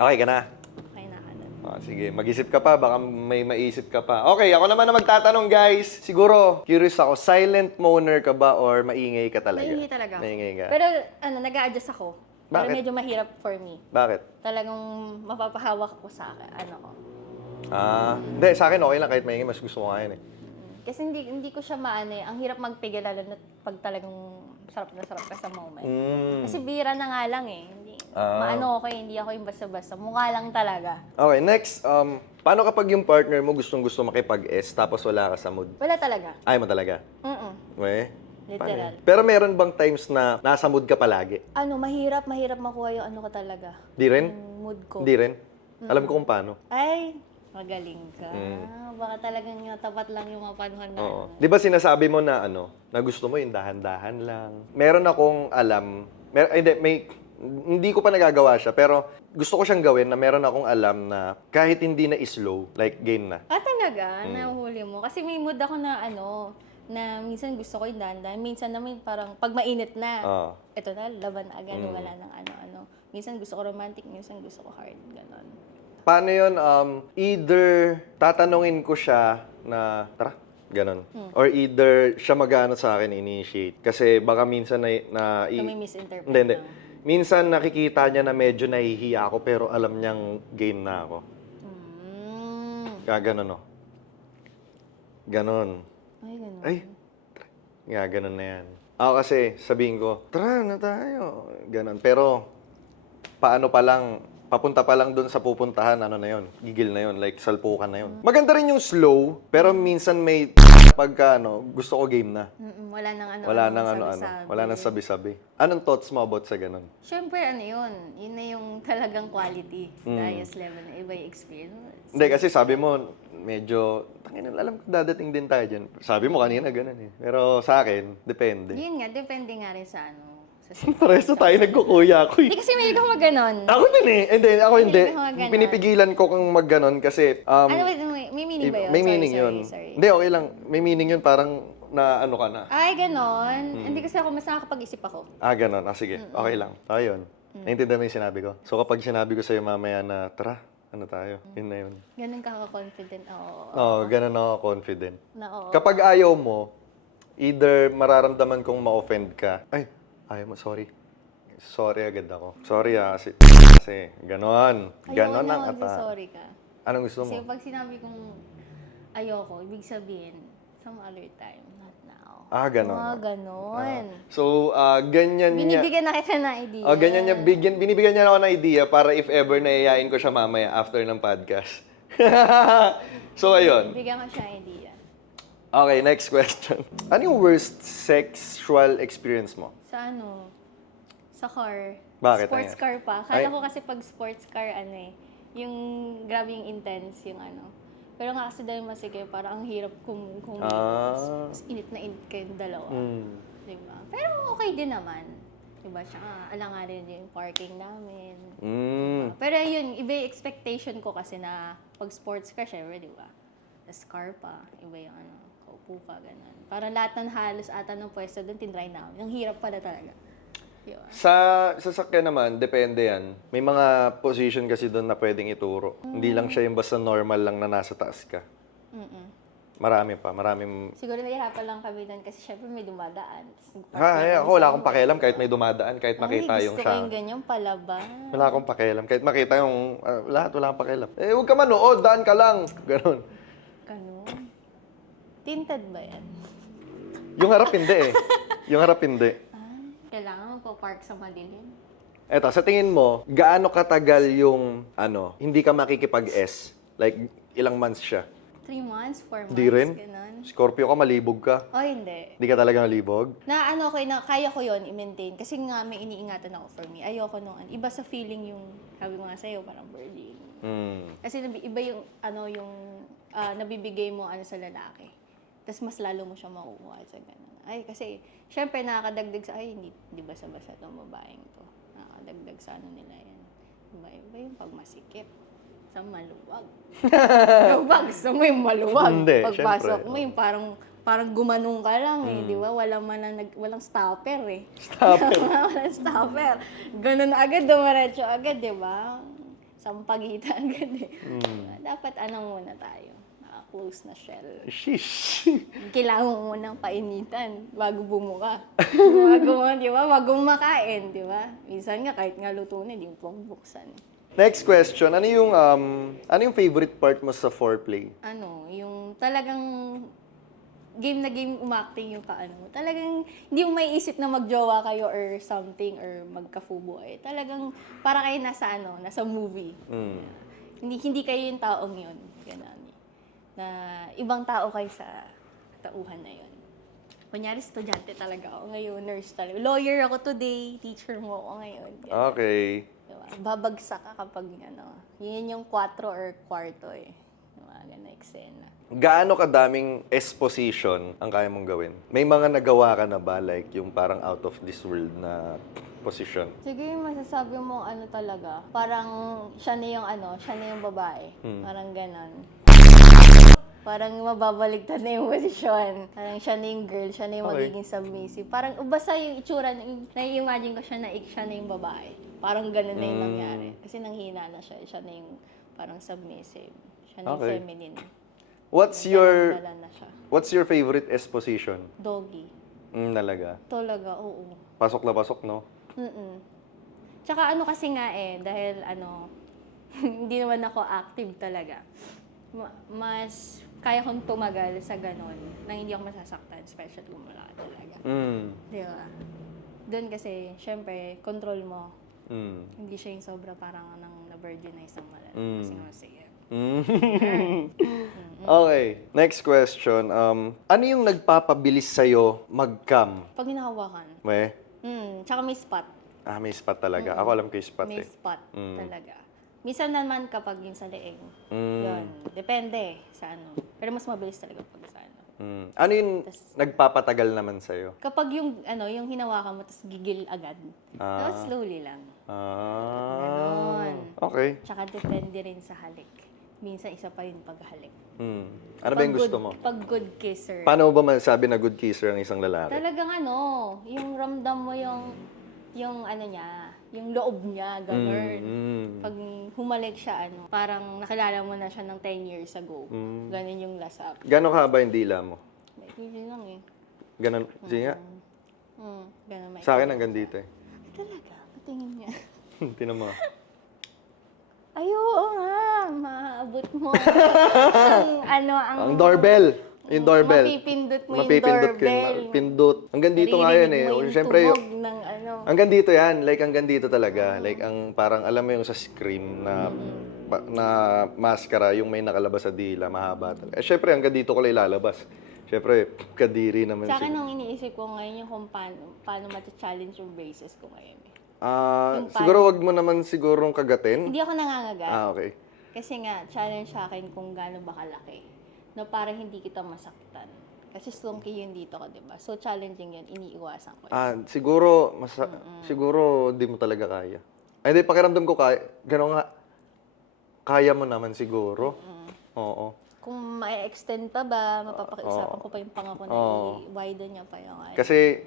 Okay ka na? Okay na ka na. Sige, mag-isip ka pa, baka may maisip ka pa. Okay, ako naman na magtatanong, guys. Siguro, curious ako, silent moaner ka ba or maingay ka talaga? Maingay talaga. Maingay ka. Pero, nag-a-adjust ako. Pero Bakit? medyo mahirap for me. Bakit? Talagang mapapahawak ko sa ko. Hindi, sa akin okay lang kahit maingay, mas gusto ko kain eh. Kasi hindi ko siya maano eh. Ang hirap magpigil lalo na pag talagang sarap na sarap ka sa moment. Kasi bira na nga lang eh. Maano ako eh, hindi ako yung basta-basta. Mukha lang talaga. Okay, next, paano kapag yung partner mo gustong-gusto makipag-S tapos wala ka sa mood? Wala talaga. Ayaw mo talaga? Mm-mm. We? Literal. Pero meron bang times na nasa mood ka palagi? Mahirap makuha yung ano ko talaga. Di rin? Yung mood ko. Di rin? Alam ko kung paano. Ay, magaling ka. Baka talagang natapat lang yung mga panahon na Oo. Di ba sinasabi mo na na gusto mo yung dahan-dahan lang? Meron akong alam, hindi ko pa nagagawa siya, pero gusto ko siyang gawin na meron akong alam na kahit hindi na slow, like game na. Talaga? Nahuli mo? Kasi may mood ako na na minsan gusto ko yung dandan. Minsan naman parang pag mainit na, Oo. eto na, laban na agad, wala nang ano-ano. Minsan gusto ko romantic, minsan gusto ko hard, ganon. Paano yun? Either tatanungin ko siya na, tara, ganon. Or either siya mag-ano sa akin, initiate. Kasi baka minsan Kami misinterpret Hindi. lang. Minsan nakikita niya na medyo nahihiya ako pero alam niyang game na ako. Kaya ganon, no? Ganon. Ay, ganon. Ay, nga ganon na yan. Ako kasi sabihin ko, tara na tayo. Ganon. Pero, paano pa lang, papunta pa lang doon sa pupuntahan, ano na yon, gigil na yon, like salpukan na yon. Maganda rin yung slow, pero minsan may pagka gusto ko game na. Wala nang ano. Wala nang sabi-sabi. wala nang sabi-sabi. Anong thoughts mo about sa ganon? Siyempre, yun. Yun na yung talagang quality. The highest level na iba yung experience. Hindi, kasi sabi mo, medyo, alam ko dadating din tayo dyan. Sabi mo kanina, ganun eh. Pero sa akin, depende. Yun nga, depende nga rin sa Pareho tayo nagkukuya ako eh. Hindi kasi may ikaw maganon. Ako din eh. Hindi, ako hindi. Hindi ako ganon. Pinipigilan ko kung magganon kasi May meaning ba yun? may Sorry, meaning yun. Sorry. Hindi, okay lang. May meaning yun, parang na ano ka na. Ay, ganon. Hindi kasi ako, mas nakakapag-isip ako. Ganon. Sige. Okay lang. Yun. Naintindihan mo yung sinabi ko? So kapag sinabi ko sa'yo mamaya na, tara, ano tayo? Yun na yun. Ganon ka confident. Oo, ganon ako confident. Na oo. Kapag ayaw mo, either mararamdaman kong ma-offend ka, ay, ayaw mo, sorry. Sorry agad ako. Sorry kasi ganon. Ganon ang ata. Sorry ka. Anong gusto Kasi mo? pag sinabi kong ayoko, ibig sabihin, some other time, not now. Ganon. Ganon. So, ganyan niya. Binibigyan na kita ng idea. Ganyan niya, binibigyan niya ako ng idea para if ever naiyain ko siya mamaya after ng podcast. So, ayun. Bigyan ko siya idea. Okay, next question. Ano yung worst sexual experience mo? Sa car. Bakit? Sports Ano yan? car pa. Ay. Kala ko kasi pag sports car, yung grabe yung intense, yung Pero nga kasi dahil masige, parang ang hirap kumilos. Init na init kayong dalawa. Diba? Pero okay din naman. Diba siya, alanganin yung parking namin. Pero yun, iba yung expectation ko kasi na pag sports car, syempre, diba? Tapos car pa, iba yung kaupo ka, ganun. Parang lahat ng halos ata ng pwesto doon, tinry namin. Ang hirap pala talaga. Diba? Sa sasakyan naman, depende yan. May mga position kasi doon na pwedeng ituro. Hindi lang siya yung basta normal lang na nasa taas ka. Marami pa, maraming... Siguro nahihirapan lang kami doon kasi syempre may dumadaan. Ako wala akong pakialam kahit may dumadaan, kahit makita yung gusto ko siya. yung ganyan palaban. Wala akong pakialam. Kahit makita yung lahat, wala akong pakialam. Huwag ka manood, daan ka lang. Ganon. Ganun. Tinted ba yan? Yung harap hindi eh. Yung harap hindi. Kailangan magpa-park sa madilim. Eto, sa tingin mo, gaano katagal yung, hindi ka makikipag-S? Like, ilang months siya? 3 months, 4 months, Di rin? ganun. Scorpio ka, malibog ka. Oh, hindi. Di ka talaga malibog? Na ano ko, na kaya ko yon i-maintain. Kasi nga may iniingatan ako for me. Ayoko nung, iba sa feeling yung, sabi ko nga sa'yo, parang virgin. Kasi iba yung, nabibigay mo sa lalaki. Tapos mas lalo mo siya makukuha sa ganun. Ay, kasi, syempre nakakadagdag sa, hindi basa-basa itong babaeng to. Nakakadagdag sa nila yan. Iba yung pagmasikip. Sa maluwag. Kapag gusto mo yung maluwag. Hindi, Pagpasok syempre. mo yung parang gumanong ka lang di ba? Walang stopper Stopper. Walang stopper. Ganun agad, dumiretso agad, di ba? Sampagita agad Dapat muna tayo? Close na shell. Sheesh. Kailangan mo munang painitan bago bumuka. Bago makain, di ba? Minsan nga, kahit nga luto na, hindi mo pang buksan. Next question, ano yung favorite part mo sa foreplay? Yung talagang game na game umacting yung paano mo. Talagang hindi mo maiisip na magjowa kayo or something or magkafubo. Talagang para kayo nasa movie. Hindi kayo yung taong yun. Ganun. Na ibang tao kayo sa tauhan na yun. Kunyari, estudyante talaga ako ngayon, nurse talaga. Lawyer ako today, teacher mo ako ngayon. Ganun. Okay. Diba? Babagsak ka kapag yun yung 4 or kwarto Diba? Ganun eksena. Gaano kadaming exposition ang kaya mong gawin? May mga nagawa ka na ba? Like yung parang out of this world na position? Siguro yung masasabi mo talaga, parang siya na yung babae. Parang ganon. Parang mababaligtad na yung posisyon. Parang siya na yung girl, siya na yung Okay. magiging submissive. Parang basta yung itsura, nai-imagine ko siya na yung babae. Parang ganun na yung mangyari. Kasi nanghina na siya. Siya na yung parang submissive. Siya na yung Okay. feminine. What's Dala na siya. your favorite exposition? Doggy. Talaga. Talaga, oo. Pasok na pasok, no? Tsaka kasi nga dahil hindi naman ako active talaga. Mas kaya kong tumagal sa ganon nang hindi ako masasaktan, especially kung wala ka talaga. Di ba? Doon kasi, syempre, control mo. Hindi siya yung sobra parang na-virginize ng malala. Kasi nga, sige. Okay. Next question. Ano yung nagpapabilis sa'yo mag-cam? Pag hinahawakan. May? Tsaka may spot. May spot talaga. Ako alam ko yung spot May eh. spot talaga. Minsan naman kapag yung sa leeg. Yun. Depende sa Pero mas mabilis talaga pag sa Ano yung nagpapatagal naman sa'yo? Kapag yung hinawakan mo, tapos gigil agad. Tapos slowly lang. Ganon. Okay. Tsaka depende rin sa halik. Minsan isa pa yung paghalik. Ano ba yung gusto mo? Pag good kisser. Paano mo ba masabi na good kisser ang isang lalaki? Talagang yung ramdam mo yung niya, yung loob niya, gano'n. Pag humalik siya, parang nakilala mo na siya ng 10 years ago. Ganun yung lasap. Gano'n ka ba yung dila mo? Yun lang Ganon. Sige nga. Ganun Sa akin hanggang dito eh. Talaga, patingin niya. Tinan mo. Ay, oo nga, maabot mo. Ang doorbell. Yung doorbell. Mapipindot mo Mapipindot yung ko yun. doorbell. Pindot. Hanggang dito nga yan eh. Naririnig mo yung Siyempre, tunog ng hanggang dito yan. Like, hanggang dito talaga. Like, parang alam mo yung sa screen na na maskara, yung may nakalabas sa dila, mahaba talaga. Siyempre, hanggang dito ko lang ilalabas. Siyempre, kadiri naman Sa akin, siya. ang iniisip ko ngayon yung kung paano mati-challenge yung braces ko ngayon. Yung Siguro wag mo naman sigurong kagatin. Hindi ako nangangagat. Okay. Kasi nga, challenge sa akin kung gaano ba kalaki. Na parang hindi kita masaktan. Kasi stunky yun dito ko, di ba? So, challenging yun. Iniiwasan ko yun. Siguro, siguro di mo talaga kaya. Ay, di, pakiramdam ko kaya. Gano'n nga. Kaya mo naman siguro. Oo. Kung ma-extend pa ba, mapapakiusapan ko pa yung pangako na i-widen niya pa yung Kasi,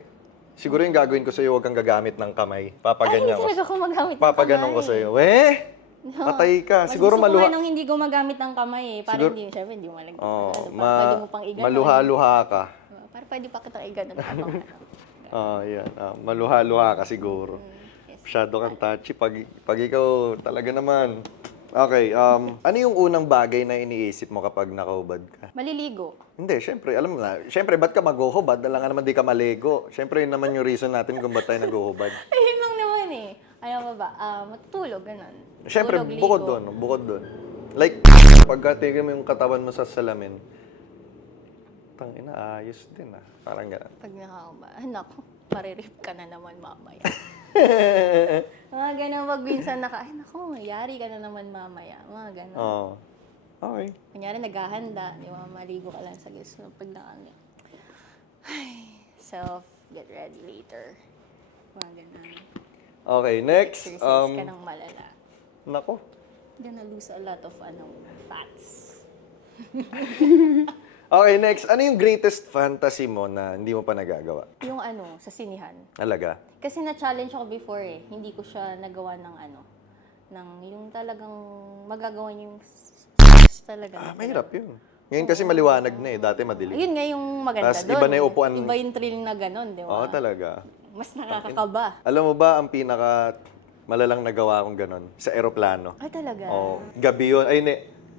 siguro yung gagawin ko sa'yo, huwag kang gagamit ng kamay. Papaganyan Ay, hindi talaga ako magamit ng Papaganon ko sa'yo. Patay ka. Siguro Mas gusto ko maluha. nga nung hindi gumagamit ng kamay para Siguro- hindi, syempre, hindi mo malagyan. Pwede mo pang iganon. maluha-luha ka. Para pwede pa kitang iganon. Yan. Maluha-luha ka siguro. Yes. Masyado kang touchy. Pag ikaw talaga naman. Okay, ano yung unang bagay na iniisip mo kapag nakahubad ka? Maliligo. Hindi, syempre, alam mo na. Syempre, ba't ka maghuhubad? Dala nga naman di ka maligo. Syempre, yun naman yung reason natin kung ba't tayo naghuhubad. Ayun lang naman eh. Ayaw mo ba? Matutulog, ganun. Syempre, Tulog, bukod ligo. doon. Like, pagka tignan mo yung katawan mo sa salamin, tangina, ayos din ah. Parang gano'n. Pag nakakaba, naku, maririp ka na naman mamaya. Mga ganun, pag minsan ay naku, yari ka na naman mamaya. Mga ganun. Oo. Okay. Kunyari, naghahanda, di ba, maligo ka lang sa gusto pag nakangit. Ay, self, get ready later. Mga ganun. Okay, next. Exercise ka ng malala. Nako. Gonna lose a lot of, fats. Okay, next. Ano yung greatest fantasy mo na hindi mo pa nagagawa? Yung sa sinihan. Talaga? Kasi na-challenge ako before Hindi ko siya nagawa ng ng yung talagang magagawa niyo yung talaga. Mahirap yun. Ngayon kasi maliwanag na Dati madilim. Ayun nga yung maganda Tas doon. iba na yung upuan. Iba yung thrill na gano'n, di ba? Oo, talaga. Mas nakakakaba. Alam mo ba ang pinaka malalang nagawa kong ganon? Sa eroplano. Ay, talaga? Oo. Gabi yun. Ay,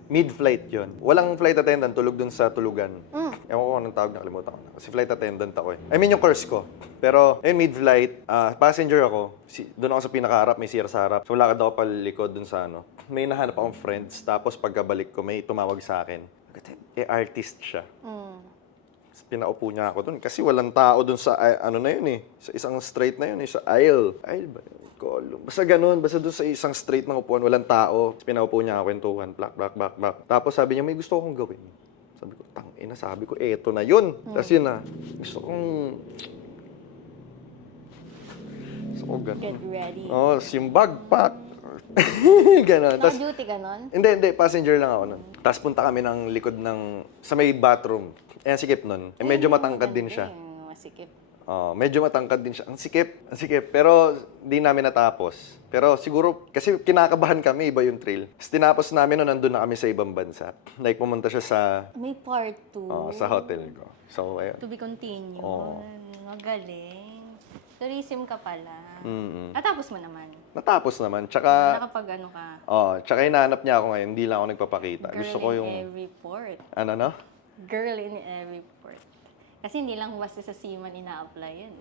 mid-flight yun. Walang flight attendant, tulog dun sa tulugan. Ewan ko kung anong tawag, nakalimutan ko na. Kasi flight attendant ako I mean, yung course ko. Pero, mid-flight, passenger ako. Doon ako sa pinakaharap, may CR sa harap. So, lakad ako palikod dun sa May nahanap akong friends. Tapos, pagkabalik ko, may tumawag sa akin. Artist siya. Tapos, pinaupo niya ako dun. Kasi walang tao dun sa, na yun Sa isang straight na yun Sa aisle. Aisle ba yun? Kolong. Basta ganun, basta doon sa isang straight ng upuan, walang tao. Pinaupo niya ako, kwentuhan, black. Tapos sabi niya, may gusto akong gawin. Sabi ko, tangina, sabi ko, eto na yun. Tapos yun gusto kong ganun. Get ready. Yung backpack. Ganon. Tas, No-duty ganon? hindi, passenger lang ako nun. Tapos punta kami ng likod sa may bathroom. Ang sikip nun. Medyo matangkad din siya. Masikip. Medyo matangkad din siya. Ang sikip. Pero di namin natapos. Pero siguro, kasi kinakabahan kami, iba yung trail. Tapos tinapos namin nandun na kami sa ibang bansa. Like, pumunta siya sa May part 2. sa hotel ko. So, ayun. To be continued. Oo. Magaling. Tourism ka pala. Natapos mo naman. Natapos naman. Tsaka, Nakapag ka. tsaka hinahanap niya ako ngayon. Hindi lang ako nagpapakita. Girl Gusto ko yung, in every port. no? Girl in every port. Kasi hindi lang basta sa Seaman ina-apply yan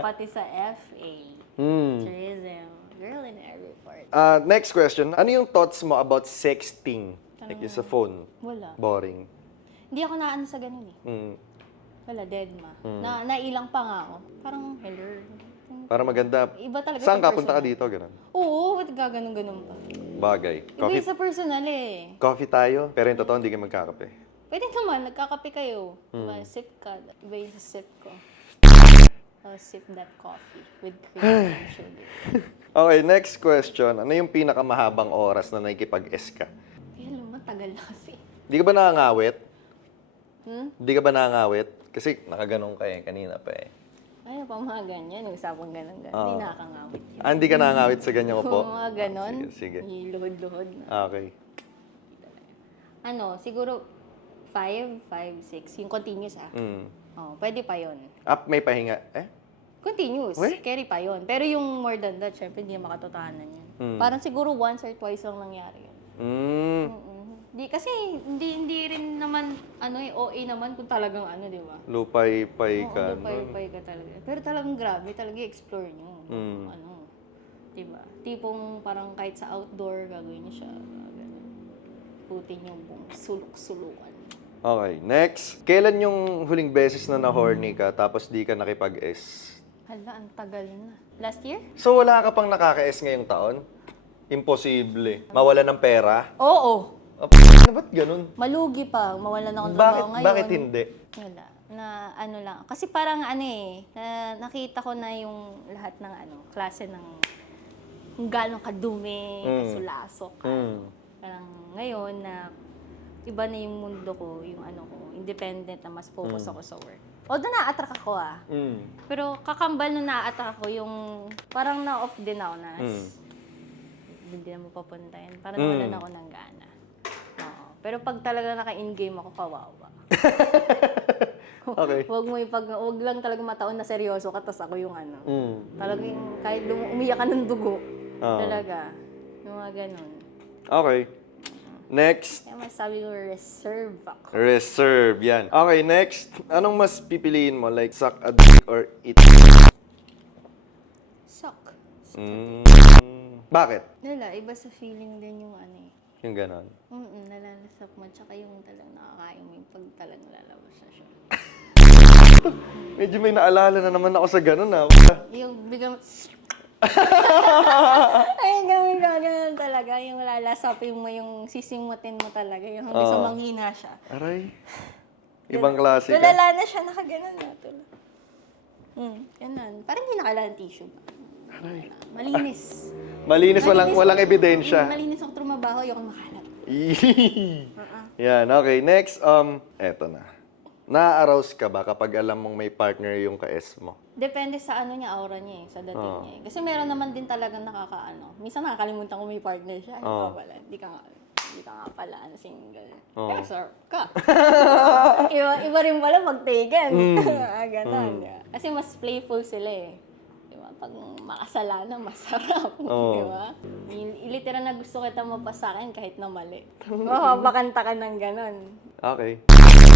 Pati sa FA. Tourism. Girl in every port. Next question. Ano yung thoughts mo about sexting? Like yung sa phone? Wala. Boring. Hindi ako naano sa ganun Wala, dead ma. Nailang pa nga ako. Parang, hello. Para maganda. Iba talaga Saan sa ka? Punta ka personal. dito? Ganun. Oo, ba't gaganon-ganon pa? Bagay. Iba yung sa personal Coffee tayo, pero yung totoo, hindi ka magkakape. Pwede naman, nagkakape kayo. Diba, sip ka. Iba yung sa sip ko. I'll sip that coffee with cream and sugar. Okay, next question. Ano yung pinakamahabang oras na nakikipag-S ka? Kaya alam mo, tagal na kasi. Di ka ba nakangawit? Di ka ba nakangawit? Kasi nakaganong ka kanina pa Ay, pa mga ganyan. Yung usapang ganon-ganon. Hindi nakakangawit yun. Hindi ka nakangawit sa ganyan ko po? Mga ganon. Sige. Yung luhod-luhod na. Okay. Siguro 5, 6. Yung continuous pwede pa yun. May pahinga. Continuous. Uy? Carry pa yun. Pero yung more than that, syempre hindi makatotohanan yun. Parang siguro once or twice lang nangyari yun. Kasi hindi rin naman, OA naman kung talagang di ba? Lupay-pay ka. Lupay-pay ka talaga. Pero talagang grabe, talaga explore nyo. Di ba? Tipong parang kahit sa outdoor, gagawin nyo siya. Ganun. Putin yung buong sulok-sulukan. Okay, next. Kailan yung huling beses na na-horny ka tapos di ka nakipag-S? Hala, ang tagal na. Last year? So wala ka pang naka-S ngayong taon? Imposible. Mawala ng pera? Oo. Ba't ganun? Malugi pa. Mawalan ako ng trabaho ngayon. Bakit hindi? Wala. Lang. Kasi parang nakita ko na yung lahat ng klase ng kung gano'ng kadumi, kasulasok. Parang ngayon na iba na yung mundo ko, yung independent na mas focus ako sa work. Although na-attract ako Pero kakambal na na-attract ako yung parang na-off din ako na hindi na mo papuntayan. Parang nawalan ako ng gana. Pero pag talaga naka-in-game ako, kawawa. Okay. Wag lang talaga mataon na seryoso ka, tas ako yung Talagang kahit umiyak ka ng dugo. Talaga. Yung mga ganun. Okay. Next. Kaya masabi ko, reserve ako. Reserve, yan. Okay, next. Anong mas pipiliin mo? Like, suck a dick or eat? Suck. Bakit? Wala, iba sa feeling din yung Yung ganon. Nalalasap mo. Tsaka yung talang nakakain mo yung pag talang lalabas na siya. Medyo may naalala na naman ako sa ganon ah. Yung biglang... Ay, ganun talaga. Yung lalasapin mo, yung sisimutin mo talaga. Yung hanggang sa manghina siya. Aray. Ibang klase ka. Tulala na siya, nakaganon na. Ganun. Parang hindi nakala ng tissue ba? Aray. Malinis. Malinis, walang ebidensya. Malinis ako trumabaho, ayoko makalat. Yan, okay. Next, eto na. Na-arouse ka ba kapag alam mong may partner yung ka-S mo? Depende sa ano niya, aura niya sa dating niya Kasi meron naman din talagang nakakaano. Minsan nakakalimutan ko may partner siya. Pala, hindi ka nga pala single. Kaya sarap ka. iba rin pala pag taken. Ganon. Kasi mas playful sila eh. Diba? Pag makasalanan, masarap. Diba? Literal na gusto kita mapasakin kahit na mali. Bakanta ka ng ganon. Okay.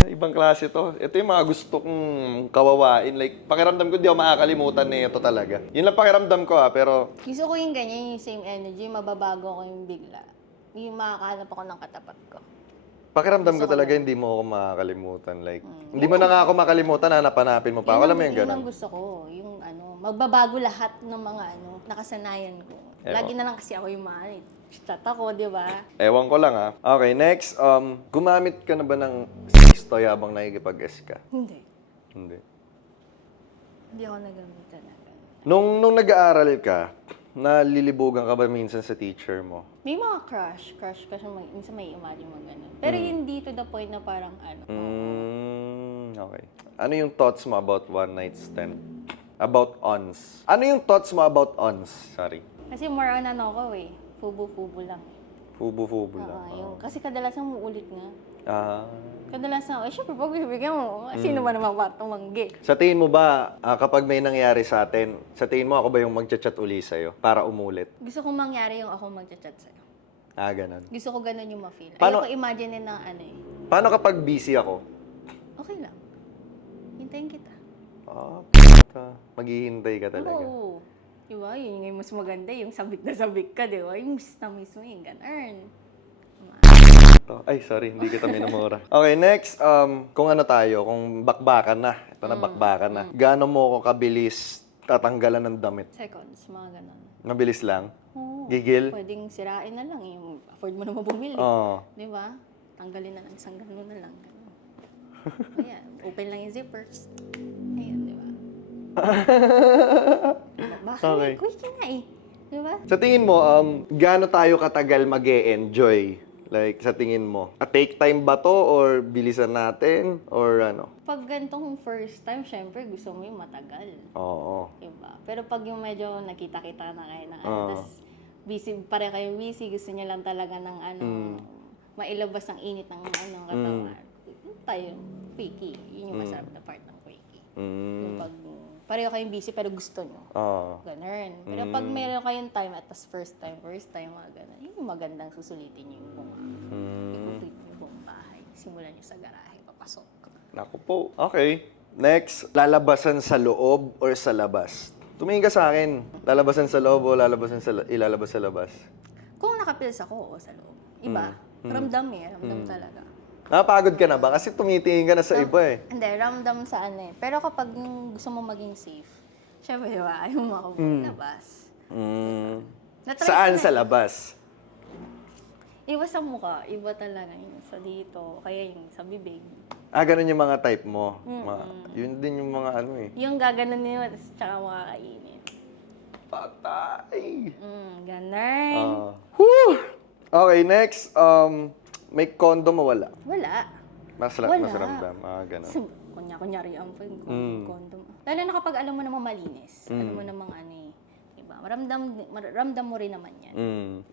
Ibang klase to. Ito yung mga gusto kong kawawain. Like, pakiramdam ko di ako makakalimutan na ito talaga. Yun lang pakiramdam ko pero... Gusto ko yung ganyan, yung same energy, mababago ko yung bigla. Yung makakahanap ako ng katapat ko. Pakiramdam ko talaga hindi mo ako makakalimutan. Like, hindi mo na nga ako makalimutan, hanap-hanapin mo pa. Alam mo yung Yun ganun. ang gusto ko. Yung magbabago lahat ng mga nakasanayan ko. Lagi na lang kasi ako yung chat ako, di ba? Ewan ko lang ah. Okay, next. Gumamit ka na ba ng sextoy habang nakikipag-S ka? Hindi. Hindi. Hindi ako nagamitan na ganun. Nung nag-aaral ka, nalilibugan ka ba minsan sa teacher mo? May mga crush. Minsan may imagine mo ganun. Pero hindi to the point na parang Okay. Ano yung thoughts mo about one night stand? About ons? Ano yung thoughts mo about ons? Sorry. Kasi more on ko eh. Fubu-fubu lang. Fubu-fubu lang. Kasi kadalasan muulit nga. Ah. Kadalasan, syempre pag bibigyan mo, sino ba naman tumanggi? Sa tingin mo ba, kapag may nangyari sa atin, sa tingin mo ako ba yung magchat-chat uli sa'yo para umulit? Gusto kong mangyari yung ako magchat-chat sa'yo. Ganun. Gusto ko ganun yung ma-feel. Paano- Ayoko imagine na Paano kapag busy ako? Okay lang. Hintayin kita. Maghihintay ka talaga. Oo. Diba? Yun yung mas maganda. Yung sabik na sabik ka, diba? Yung miss na miss mo yung ganun. Ay, sorry, hindi kita minumura. Okay, next, kung ano tayo, kung bakbakan na. Ito na, bakbakan na. Gaano mo ako kabilis tatanggalan ng damit? Seconds, mga ganun. Mabilis lang? Oo. Gigil? Pwedeng sirain na lang. Yung afford mo naman bumili. Oo. Diba? Tanggalin na lang. Sanggal mo na lang. Ganun. Ayan. Open lang yung zippers. Ayan, diba? Bakit? Okay. Quickie na eh. Diba? Sa tingin mo, gaano tayo katagal mag-e-enjoy? Like, sa tingin mo, take time ba to or bilisan natin or ano? Pag ganitong first time, syempre gusto mo yung matagal. Oo. Diba? Pero pag yung medyo nakita-kita na kayo ng tas busy, pare kayo busy, gusto niya lang talaga ng mailabas ang init ng katawan. Tayo, quickie. Yun yung masarap na part ng quickie. Yung pag pareho kayong busy pero gusto nyo. Ganun. Pero pag meron kayong time at tas first time, mga ganun, yun yung magandang susulitin nyo yung buong i-complete nyo yung buong bahay. Simulan nyo sa garahe, papasok. Naku po. Okay. Next, lalabasan sa loob or sa labas? Tumingin ka sa akin. Lalabasan sa loob o ilalabas sa labas? Kung nakapils ako, sa loob. Iba. Ramdam ramdam talaga. Napagod ka na ba? Kasi tumitingin ka na sa iba eh. Hindi, ramdam sa Pero kapag gusto mo maging safe, syempre, diba, ayaw mo ako labas. Na-try Saan ko na sa eh. labas? Iba sa mukha, iba talaga yung sa dito, kaya yung sa bibig. Ganun yung mga type mo. Yun din yung mga ano eh. Yung gaganon nyo, tsaka makakainin. Patay! Ganun. Okay, next. May condom o wala? Wala. Mas ramdam. Ganun. Kunyari ang condom. Lalo na kapag alam mo namang malinis. Alam mo namang diba? Ramdam mo rin naman yan.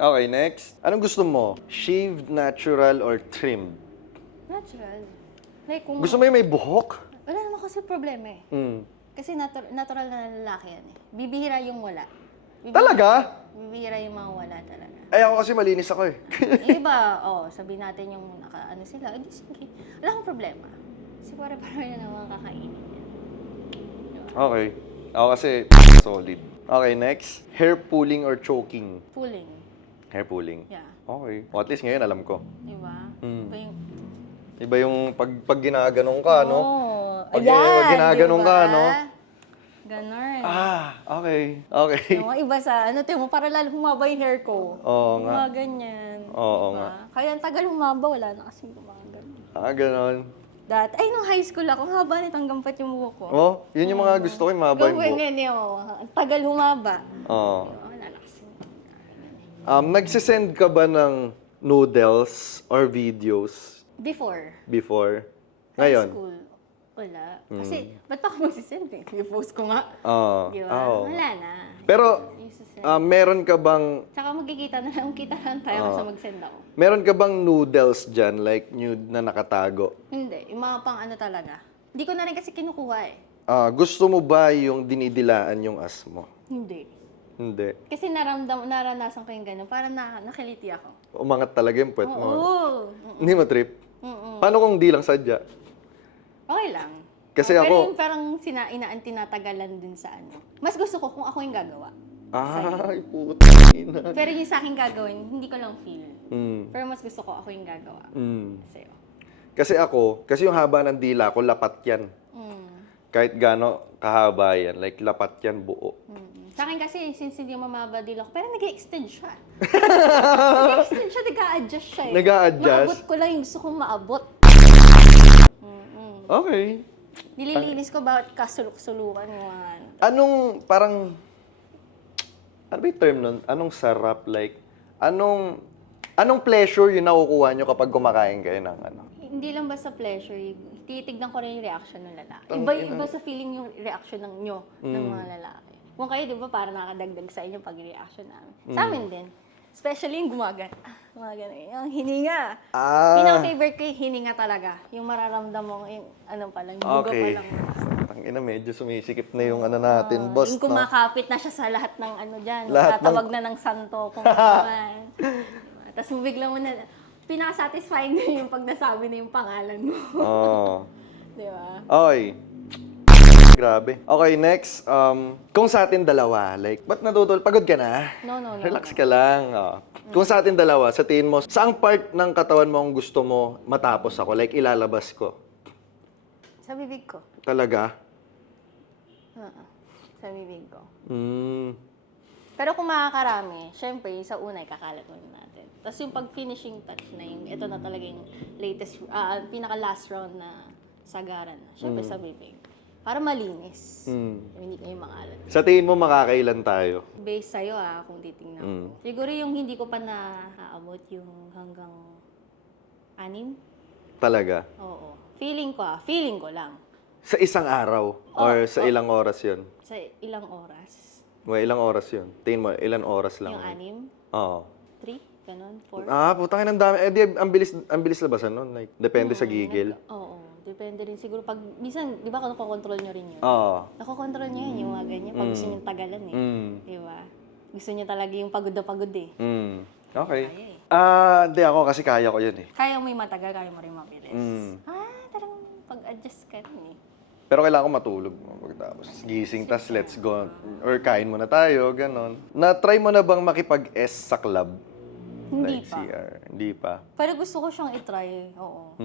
Okay, next. Anong gusto mo? Shaved, natural, or trimmed? Natural. Like, kung Gusto mo yung may buhok? wala naman kasi problema eh. Kasi natural na lalaki yan eh. Bibihira yung wala. Talaga? Bibihira yung mga wala talaga. Ay, ako kasi malinis ako eh. Yung iba, sabihin natin yung sila, edi sige. Wala akong problema. Kasi pare-pare na naman kakainin yan. Diba? Okay. Ako kasi solid. Okay, next. Hair pulling or choking? Pulling. Hair pulling. Yeah. Okay. O, at least ngayon alam ko. Diba? Mm. Iba yung... Iba yung pag ginaganong ka, no? Oh, Pag ayan, ginaganong diba? ka, no? Ganon. Okay. Okay. Yung mga iba sa, ano, tiyo mo, para lalo humaba yung hair ko. Oo nga. Mga ganyan. Oo diba? nga. Kaya ang tagal humaba, wala na kasing gumagan. Ganon. Ay, nung high school ako, ang haba nitong gampat yung buhok ko. Oh, yun yung mga gusto ko, yung mahaba yung buhok. Ganyan yun, ang tagal humaba. Oo. Wala na kasing. Nagsisend ka ba ng noodles or videos Before. High ngayon? school, wala. Kasi, ba't pa ako magsisend eh? I-post ko nga. Oo. Di ba? Oo. Wala na. Pero, Isisend. meron ka bang Tsaka magkikita na lang, kita lang tayo kasi mag-send ako. meron ka bang noodles dyan, like nude na nakatago? Hindi, yung mga pang ano talaga. Hindi ko na rin kasi kinukuha eh. Gusto mo ba yung dinidilaan yung as mo? Hindi. Hindi. Kasi naranasan ko yung gano'n. Parang nakiliti ako. Umangat talaga yung puwet mo. Oo. Hindi mo trip? Mm-mm. Paano kung di lang sadya? Okay lang. Kasi Pero ako... yung parang tinatagalan dun sa ano. Mas gusto ko kung ako yung gagawa. Ay, puta ina. Pero yung sa akin gagawin, hindi ko lang feel. Mm. Pero mas gusto ko ako yung gagawa. Mm. Sa'yo. Kasi yung haba ng dila ko, lapat yan. Mm. Kahit gaano kahaba yan, like lapat yan buo. Sa akin kasi, since hindi mamaba din ako, pero nag-extend siya. Nag-extend siya, nag-a-adjust siya eh. Nag-a-adjust? Maabot ko lang yung gusto kong maabot. Okay. Nililinis ko bawat kasuluk-sulukan yung mga ano. Anong parang... Ano ba yung term nun? Anong sarap? Like, anong pleasure yung nakukuha nyo kapag kumakain kayo ng ano? Hindi lang basta pleasure, titignan ko rin yung reaction ng lalaki. Tangina. Iba sa feeling yung reaction ng nyo, ng mga lalaki. Kung kayo, di ba, parang nakadagdag sa inyo pag reaction namin. Sa amin din. Especially yung gumagana. Yung hininga. Pinaka-favorite ko yung hininga talaga. Yung mararamdam mo, yung ano pa lang, yung buga pa lang. Tangina, medyo sumisikip na yung ano natin, boss. Yung kumakapit na siya sa lahat ng ano dyan. Lahat Tatawag na ng santo kung ano. Tapos bigla mo na, pinaka-satisfying na yung pag nasabi na yung pangalan mo. Oo. Di ba? Okay. Grabe. Okay, next. Kung sa atin dalawa, like, ba't natutol? Pagod ka na? No. Relax ka lang. Kung sa atin dalawa, sa tingin mo, saang part ng katawan mo ang gusto mo matapos ako? Like, ilalabas ko? Sa bibig ko. Talaga? Sa bibig ko. Hmm. Pero kung makakarami, syempre, sa una, kakalat muna natin. Tapos yung pag-finishing touch na yung, ito na talaga yung latest, pinaka-last round na sagaran na. Syempre sa bibig. Para malinis. Hindi kayo makalat. Sa tingin mo, makakailan tayo? Based sa'yo kung titingnan ko. Siguro yung hindi ko pa nahaabot yung hanggang 6. Talaga? Oo. Feeling ko lang. Sa isang araw? Or sa ilang oras yun? Sa ilang oras. Ilang oras yun? Tingin mo, ilang oras lang? Yung 6? Oo. 3? Ganon? 4? Putangin ang dami. Di, ang bilis labasan nun. Like, depende sa gigil. Oo. Depende rin siguro. Pag, minsan, di ba nakokontrol nyo rin yun? Oo. Nakokontrol nyo yun, yung mga ganyan. Pag gusto nyo tagalan eh. Di ba? Gusto nyo talaga yung pagod na pagod eh. Okay. Kaya eh. Di ako kasi kaya ko yun eh. Kaya mo yung matagal, kaya mo rin mabilis. Talagang pag-adjust ka rin eh. Pero kailangan ko matulog mo pagkatapos. Gising, tas let's go. Or kain muna tayo, ganon. Na-try mo na bang makipag-S sa club? Hindi Like pa. CR? Hindi pa. Pero gusto ko siyang itry, oo.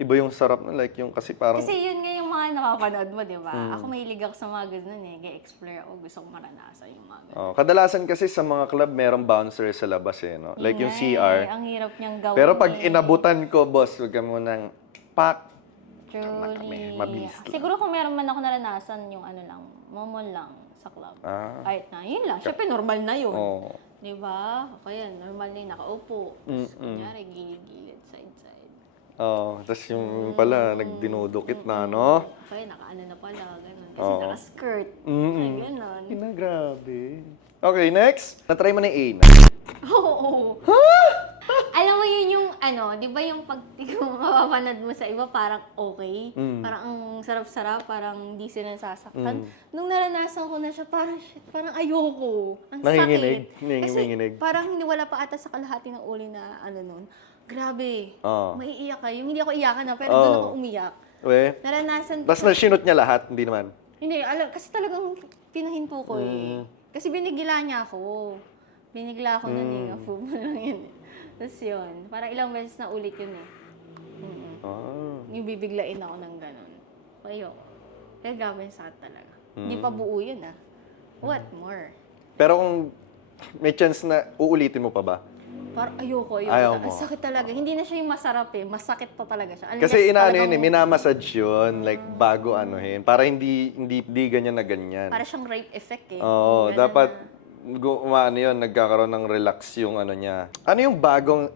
Iba yung sarap na like yung kasi parang... Kasi yun nga yung mga nakapanood mo, di ba? Ako mahilig ako sa mga ganun eh. Ga-explore ako, gusto kong maranasan yung mga ganun. kadalasan kasi sa mga club, merong bouncer sa labas eh, no? Like yung CR. Ang hirap niyang gawin. Pero pag eh. inabutan ko, boss, huwag ka munang pak. Truly. Mabilis lang. Siguro kung meron man ako naranasan yung ano lang, momon lang sa club. Kahit na, yun lang. Siyempre, normal na yun. Oo. Di ba? O kaya, normal na yung nakaupo. Kunyari, gilid-gilid, side-side. Tapos yung pala, nagdinudukit na, no? Kaya, naka-ano na pala, ganun. Kasi naka-skirt. Ay, ganun. Grabe. Okay, next. Na-try mo na yung A na. Oo. Alam mo yun yung ano, di ba yung pag mapapanood mo sa iba, parang okay. Parang ang sarap-sarap, parang di sila nasasaktan. Nung naranasan ko na siya, parang ayoko. Ang Nanginginig? sakit. Nanginginig? Kasi parang hindi wala pa ata sa kalahati ng uli na ano nun. Grabe. Oo. Maiiyak kayo. Hindi ako iyakan na, pero doon ako umiyak. Naranasan Tapos na-shoot niya lahat, hindi naman. Hindi, kasi talagang pinahinto ko eh. Kasi binigila niya ako. Binigla ako nun eh. Afubo lang yun eh. Tapos yun, parang ilang beses na ulit yun eh. Yung bibiglain ako ng ganun. Ayoko. Kaya grabe yung sakit talaga. Hindi pa buo yun ah. What more? Pero kung may chance na uulitin mo pa ba? Parang ayoko. Ayaw mo. Ang sakit talaga. Hindi na siya yung masarap eh. Masakit pa talaga siya. Unless Kasi inaano yun talagang- minamassage yun, like bago anuhin. Para hindi ganyan na ganyan. Para siyang rape effect eh. Oo, Yung ganun dapat na- umaano yun, nagkakaroon ng relax yung ano niya. Ano yung bagong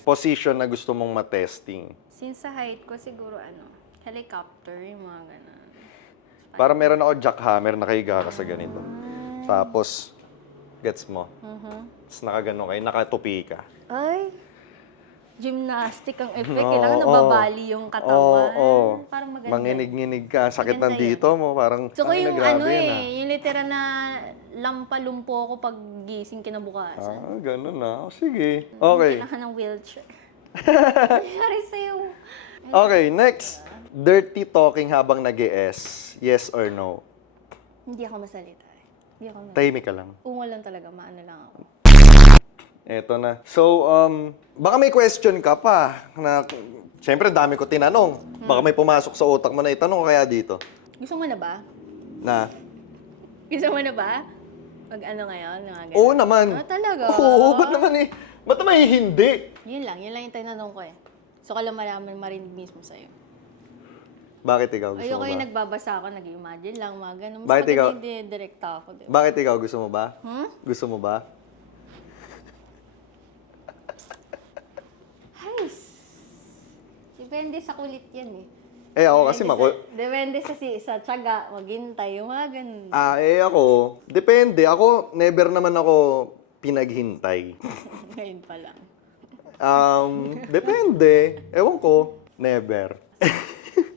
position na gusto mong matesting? Since sa height ko siguro helicopter, yung mga ganun. Para meron ako jackhammer, nakahiga ka sa ganito. Tapos, gets mo? Tapos nakaganon kayo, nakatupi ka. Ay, gymnastic ang effect. Oo, Kailangan nababali yung katawan. Oo. Parang maganda. Manginig-nginig ka, sakit Maganda ng dito mo, parang So ko yung grabe yun, ah. yung literal na lampalumpo ako pag gising kinabukasan. Ganun na. Sige. Okay. Kailangan ng wheelchair. Nangyari sa'yo. Okay, next. Dirty talking habang nag-ES. Yes or no? Hindi ako masalita eh. Hindi ako masalita. Tahimik ka lang. Ungo lang talaga, maano lang ako. Eto na. So, baka may question ka pa na, siyempre, dami ko tinanong. Baka may pumasok sa utak mo na itanong ko kaya dito. Gusto mo na ba? Na? Gusto mo na ba? Pag ano ngayon? Mga ganun. Oo naman. Ah, talaga? Oo, ba't naman eh? Ba't naman hindi? Yun lang yung tinanong ko eh. So, kala malaman marinig mismo sa'yo. Bakit ikaw gusto Ayoko mo yung ba? nagbabasa ako, nag-imagine lang, mga ganun. Mas Bakit ikaw? maganda yung direkta ako. Diba? Bakit ikaw gusto mo ba? Gusto mo ba? Ay, depende sa kulit yan eh. Eh ako kasi Depende sa tiyaga, maghintay, yung mga ganun. ako, depende. Ako, never naman ako pinaghintay. Ngayon pa lang. Depende. Ewan ko, never.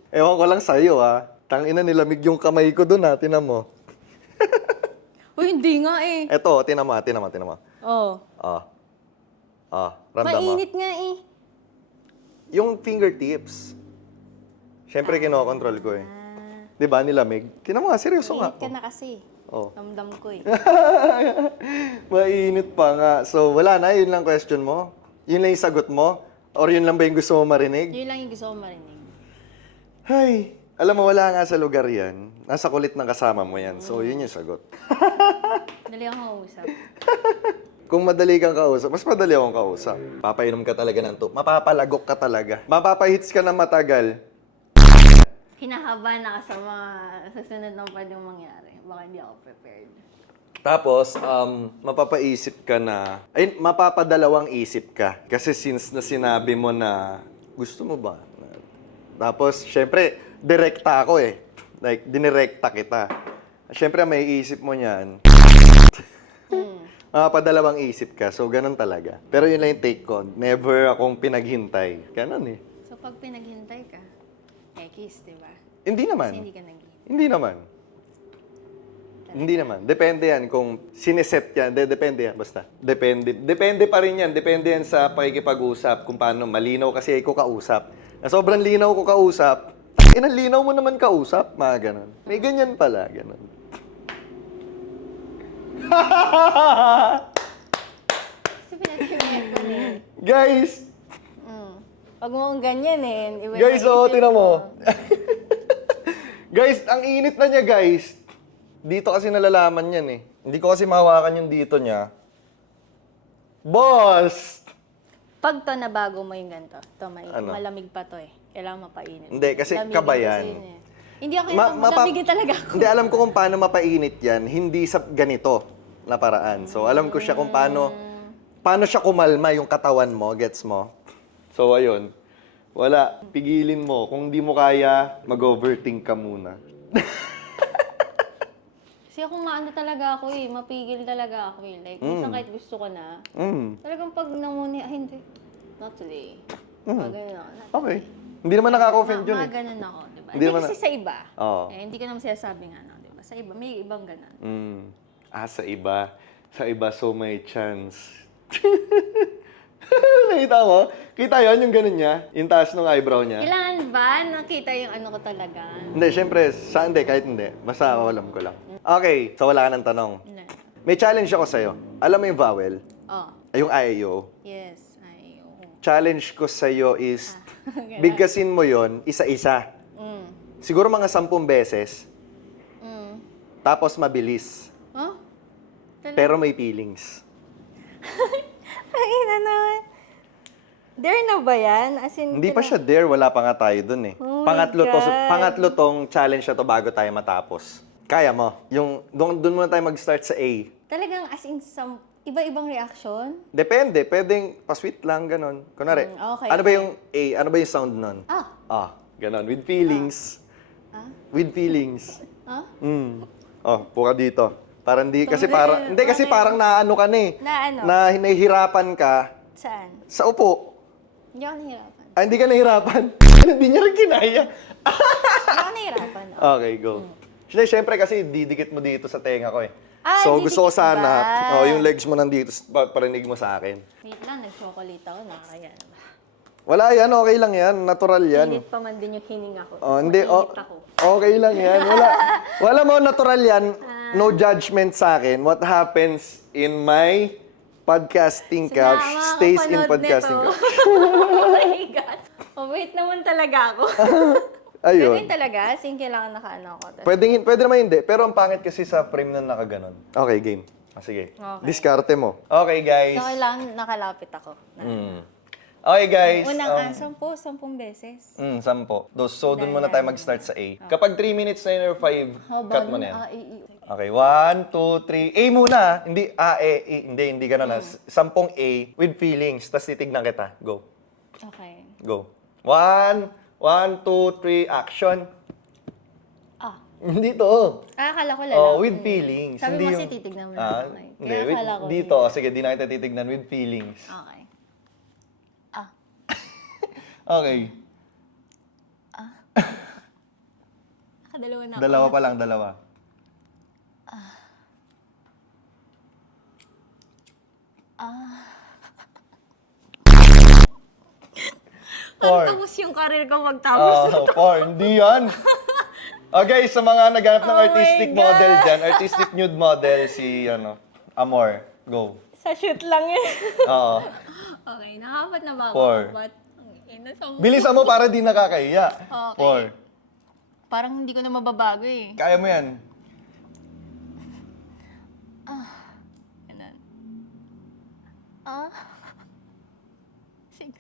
Ewan ko lang sa'yo, ha. Tangina, nilamig yung kamay ko doon, ha. Tinan mo. Uy, hindi nga eh. Eto, tinan mo. Oh. Ramdam mo. Mainit nga eh. Yung fingertips. Siyempre, kinokontrol ko eh. Di ba, nilamig? Tinan mo nga, seryoso nga. Mainit ka na kasi. Oh. Ramdam ko eh. Mainit pa nga. So, wala na. Yun lang question mo? Yun lang yung sagot mo? Or yun lang ba yung gusto mo marinig? Yun lang yung gusto ko marinig. Ay, alam mo, wala nga sa lugar yan. Nasa kulit ng kasama mo yan. So, yun yung sagot. Dali akong kausap. Kung madali kang kausap, mas madali akong kausap. Papainom ka talaga ng to. Mapapalagok ka talaga. Mapapahits ka ng matagal. Hinahaba na ka sa mga susunod na pwedeng mangyari. Baka hindi ako prepared. Tapos, mapapaisip ka na, ay, mapapadalawang isip ka. Kasi since na sinabi mo na, gusto mo ba? Tapos, syempre, direkta ako eh. Like, dinirekta kita. Syempre, may isip mo niyan. Mapapadalawang isip ka. So, ganun talaga. Pero yun lang yung take ko. Never akong pinaghintay. Ganun eh. So, pag pinaghintay ka, kiss, di ba? Hindi naman. Kasi hindi ka nag-hintay. Hindi naman. Hindi naman. Depende yan kung sineset yan. Depende yan. Basta. Depende. Depende pa rin yan. Depende yan sa pakikipag-usap. Kung paano. Malinaw kasi ako kausap. Na sobrang linaw ko kausap. Linaw mo naman kausap. Mga ganon. May ganyan pala. Ganon. Kasi pinag-hintay ko na eh. Guys! Pag mo ang ganyan eh. Iba Guys, yung oo, isip tinan mo. ko. Guys, ang init na niya, guys. Dito kasi nalalaman yan eh. Hindi ko kasi mahawakan yung dito niya. Boss! Pag to nabago mo yung ganito, to Ano? malamig pa to eh. Kailangan mapainit. Hindi, kasi Lamigin kabayan. kasi yun eh. Hindi ako yung malamigin talaga ako. Hindi, alam ko kung paano mapainit yan. Hindi sa ganito na paraan. So, alam ko siya kung paano siya kumalma yung katawan mo. Gets mo? So, ayun. Wala. Pigilin mo. Kung di mo kaya, mag-overthink ka muna. Kasi ako maano talaga ako eh. Mapigil talaga ako eh. Like, minsan kahit gusto ko na, talagang pag namuni, hindi. Not today. Mga ganun ako. Not Okay. Hindi naman nakaka-offend yun mga eh. ganun ako, diba? Hindi Hindi naman kasi sa iba. Oo. Eh, hindi ko naman sinasabing ano, diba? Sa iba, may ibang ganun. Sa iba. Sa iba, so may chance. Nakita mo? Kita yon yung ganun niya? Yung taas ng eyebrow niya? Kailangan ba nakita yung ano ko talaga? Hindi, syempre, hindi, kahit hindi. Basta alam ko lang. Okay, so wala ka ng tanong. Hindi. May challenge ako sa'yo. Alam mo yung vowel? Oh. Ay, yung IAO. Yes. Ay, oo. Challenge ko sa'yo is, Ganun. bigkasin mo yon isa-isa. Mm. Siguro mga 10 beses. Mm. Tapos mabilis. Oh? Pero may feelings. Ay, na naman. There na ba yan? As in, Hindi pa siya there, wala pa nga tayo dun eh. Oh my Pangatlo tong challenge na to bago tayo matapos. Kaya mo. Yung, doon muna tayo mag-start sa A. Talagang as in iba-ibang reaction? Depende, pwedeng pa-sweet lang, ganon. Kunwari, Okay, ano ba yung A? Ano ba yung sound nun? Ah. Ah, ganon. With feelings. Ah? With feelings. Ah? Oh, puka dito. Parang di, kasi Tumblr. parang, hindi kasi Okay. parang naano ka na eh. Na ano? Na nahihirapan ka Saan? sa upo. Hindi ako nahirapan. Ah, hindi ka nahihirapan? Hindi niya rin kinaya. Hindi ako nahirapan. Oh. Okay, go. Siyempre kasi didikit mo dito sa tenga ko eh. Ah, So gusto ko didikit sana, ba? yung legs mo nandito, parinig mo sa akin. Wait lang, nag-chocolate ako. Nakakaya na ba? Wala yan, okay lang yan. Natural yan. Init pa man din yung hininga ko. Oh, hindi, Mainit ako. okay lang yan. Wala mo, natural yan. No judgment sa akin. What happens in my podcasting couch stays in podcasting couch. Oh my God. Oh, wait naman talaga ako. Ayun. Ganun talaga? As in, kailangan nakaano ako. Pwede naman hindi. Pero ang pangit kasi sa frame na nakaganon. Okay, game. Sige. Okay. Diskarte mo. Okay, guys. So, kailangan nakalapit ako. Okay, guys. Unang 10 beses. 10. So, doon muna tayo mag-start sa A. Kapag 3 minutes na yun or 5, cut mo na yan. Okay, 1, 2, 3. A muna. Hindi A, E. Hindi ganun na. 10 A with feelings. Tapos titignan kita. Go. Okay. Go. 1, 2, 3, action. Ah. Hindi to. Akala ko lalaki. Oh, with feelings. Sabi Hindi mo kasi yung- titignan mo Ah, na. hindi, Kaya akala ko. dito. Sige, di na kita titignan with feelings. Okay. Okay. Nakadalawa na ako. Dalawa pa lang, dalawa. Four. Tapos yung career ko magtapos. Hindi yan. Okay, sa mga naghanap ng Oh my artistic God. model dyan, artistic nude model, si, Amor. Go. Sa shoot lang yun. Oo. Okay, nakapat na ba ako? Four. But, nasa Bilisan mo para di nakakahiya. Okay. Parang hindi ko na mababago eh. Kaya mo yan. Ganun. 6.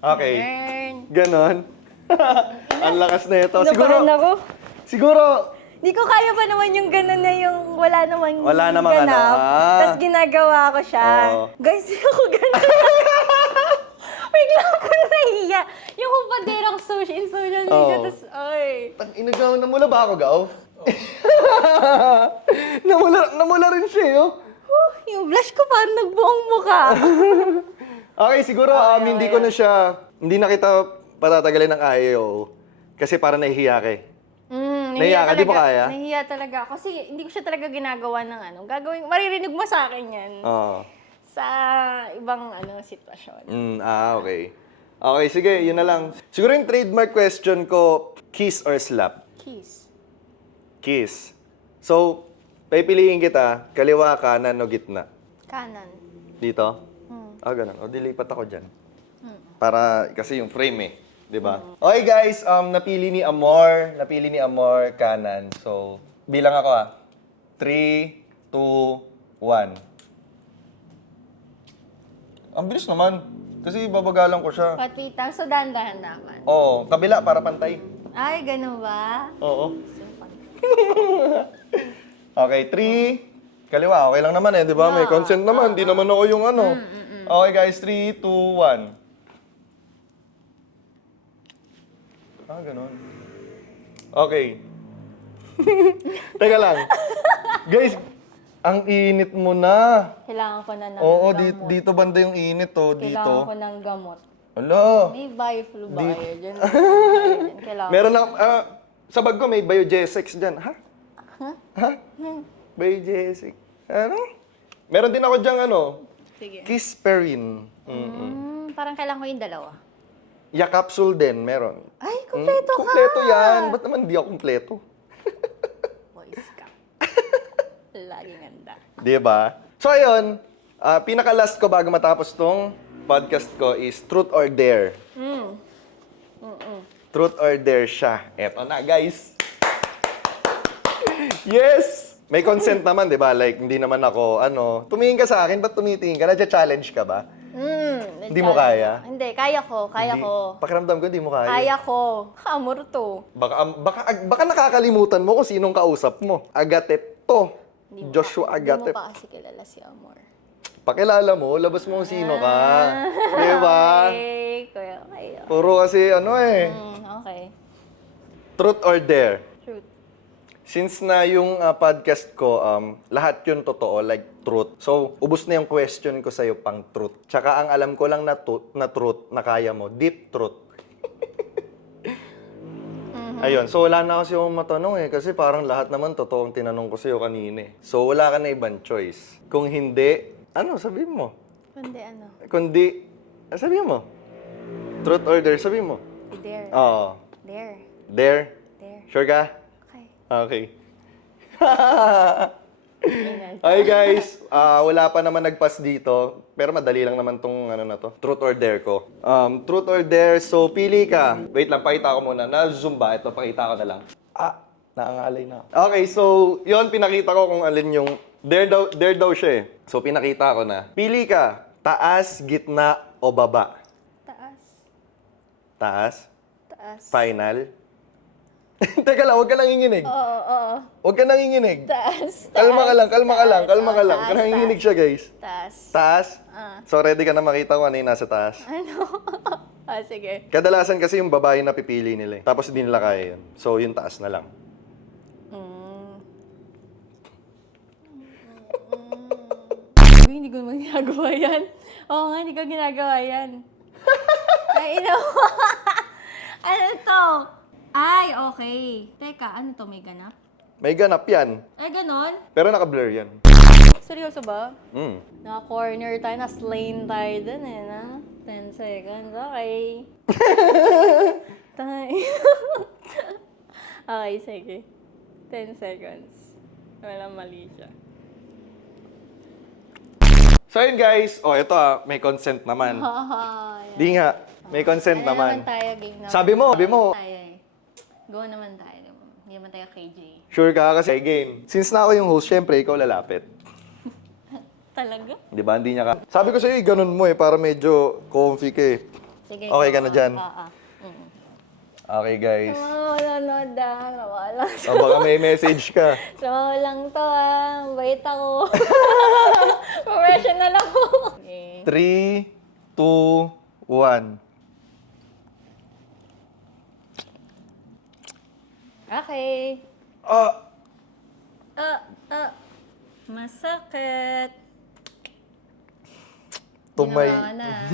Okay. Turn. Ganon. Ang lakas na ito. Nabahan ako. Siguro, Di ko kaya pa naman yung gano'n na yung wala namang namang ganap. Tapos ginagawa ko siya. Oo. Guys, di ako gano'n. Bigla ako nahiya. Yung hupadera ko in social media. Oo. Tapos, ay. inagaw, namula ba ako, Gaw? namula rin siya, oh. Yung blush ko parang nagbuong mukha. Okay, siguro hindi ko na siya, hindi na kita patatagalin ng IAO. Kasi parang nahihiya ka eh. Nahiya ka, di mo kaya? Nahiya talaga. Kasi hindi ko siya talaga ginagawa ng ano. Gagawin, maririnig mo sa akin yan. Oo. Sa ibang sitwasyon. Okay. Okay, sige, yun na lang. Siguro yung trademark question ko, kiss or slap? Kiss. Kiss. So, pipiliin kita, kaliwa, kanan, o gitna. Kanan. Dito? Ganun. O, dilipat ako dyan. Para, kasi yung frame eh. Diba? Okay guys, napili ni Amor kanan. So, bilang ako 3, 2, 1. Ang bilis naman. Kasi babagalan ko siya. Patwitang, so dahan-dahan naman. Oo, kabila para pantay. Ay, ganun ba? Oo. Okay, 3. Kaliwa, okay lang naman eh, di ba? May consent naman, di naman ako yung ano. Okay guys, 3, 2, 1. Ganun. Okay. Teka lang. Guys, ang init mo na. Kailangan ko na ng Oo, gamot. dito banda yung init oh, dito. Kailangan ko ng gamot. Ala. May bioflu ba kayo dyan? Kailangan. Meron na, sa bag ko may Biogesex dyan. Ha? Ha? Biogesex. Ano? Meron din ako dyan Sige. Kisperin. Parang kailangan ko yung dalawa. Capsule din, meron. Ay, kumpleto ka! Kumpleto yan. Ba't naman di ako kumpleto? Boys ka. Laging handa. Di ba? So, ayun. Pinaka-last ko bago matapos tong podcast ko is Truth or Dare. Truth or Dare siya. Eto na, guys. Yes! May consent naman, di ba? Like, hindi naman ako, tumingin ka sa akin, ba't tumitingin ka? Nadya-challenge ka ba? Hindi mo kaya? Hindi, kaya ko. Pakiramdam ko, hindi mo kaya. Kaya ko. Amor to. Baka nakakalimutan mo kung sinong kausap mo. Agatep to. Joshua Agatep. Hindi mo pa kasi kilala si Amor. Pakilala mo, labas mo kung sino ka. Di ba? Okay, kuya, kaya. Puro kasi Okay. Truth or Dare? Truth. Since na yung podcast ko, lahat yun totoo, like truth. So, ubus na yung question ko sa'yo pang truth. Tsaka ang alam ko lang na truth na kaya mo, deep truth. Ayun, so wala na kasi yung matanong kasi parang lahat naman totoo ang tinanong ko sa'yo kanina eh. So, wala ka na ibang choice. Kung hindi, sabihin mo? Kundi, sabihin mo? Truth or dare, sabihin mo? Dare. Oo. Dare. Dare? Dare. Sure ka? Okay. Okay. Hi guys, wala pa naman nagpas dito, pero madali lang naman tong truth or dare ko. Truth or dare, so pili ka. Wait lang, pakita ko muna. Na-zoom ba? Ito, pakita ko na lang. Naangalay na. Okay, so yon pinakita ko kung alin yung dare daw siya eh. So pinakita ko na. Pili ka, taas, gitna, o baba? Taas. Taas? Taas. Final? Teka lang, huwag ka nanginginig. Oo. Huwag ka nanginginig. Taas. Kalma ka lang. Taas, Nanginginig siya, guys. Taas. Taas? So, ready ka na makita kung ano yung nasa taas? Ano? Sige. Kadalasan kasi yung babae na pipili nila eh. Tapos hindi nila kaya yun. So, yung taas na lang. Hindi ko naman ginagawa yan. Oo nga, hindi ko ginagawa yan. Ay, ano to? Ay, okay. Teka, ano to? May ganap? May ganap yan. Ay, ganon? Pero naka-blur yan. Seryoso ba? Naka-corner tayo, na-slain tayo dun eh, na? 10 seconds, okay. Okay, sige. 10 seconds. Walang mali siya. So, yun guys. Ito may consent naman. Di nga. May consent Ano naman. tayo, game naman. Sabi mo. Tayo eh. Go naman tayo. Hindi naman tayo KJ. Sure ka kasi game. Since na ako yung host, syempre ikaw lalapit. Talaga? Di ba? Hindi niya ka. Sabi ko sa'yo, ganun mo para medyo comfy ka eh. Sige. Okay ka na dyan? Oo. Okay guys. Nanonood nawala. Baka may message ka. Sama lang to bait ako. Professional ako. Okay. 3, 2, 1. Okay. Masakit. Tumay. Ginawa ka na.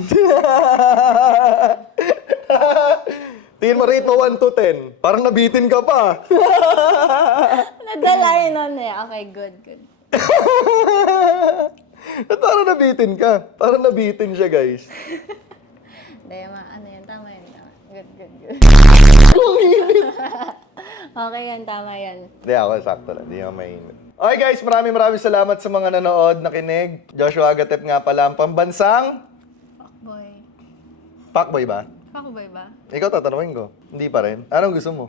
Tingin mo rito 1 to 10. Parang nabitin ka pa. Nadala yun nun eh. Okay, good. At parang nabitin ka. Parang nabitin siya, guys. Hindi, ano yan, tama yan. Good. Okay yan, tama yan. Hindi ako, sakto lang. Hindi ako mainit. Okay guys, maraming salamat sa mga nanood, nakinig. Joshua Agatep nga pala ang pambansang... Fuckboy. Fuckboy ba? Fuckboy ba? Ikaw tatanungin ko. Hindi pa rin. Anong gusto mo?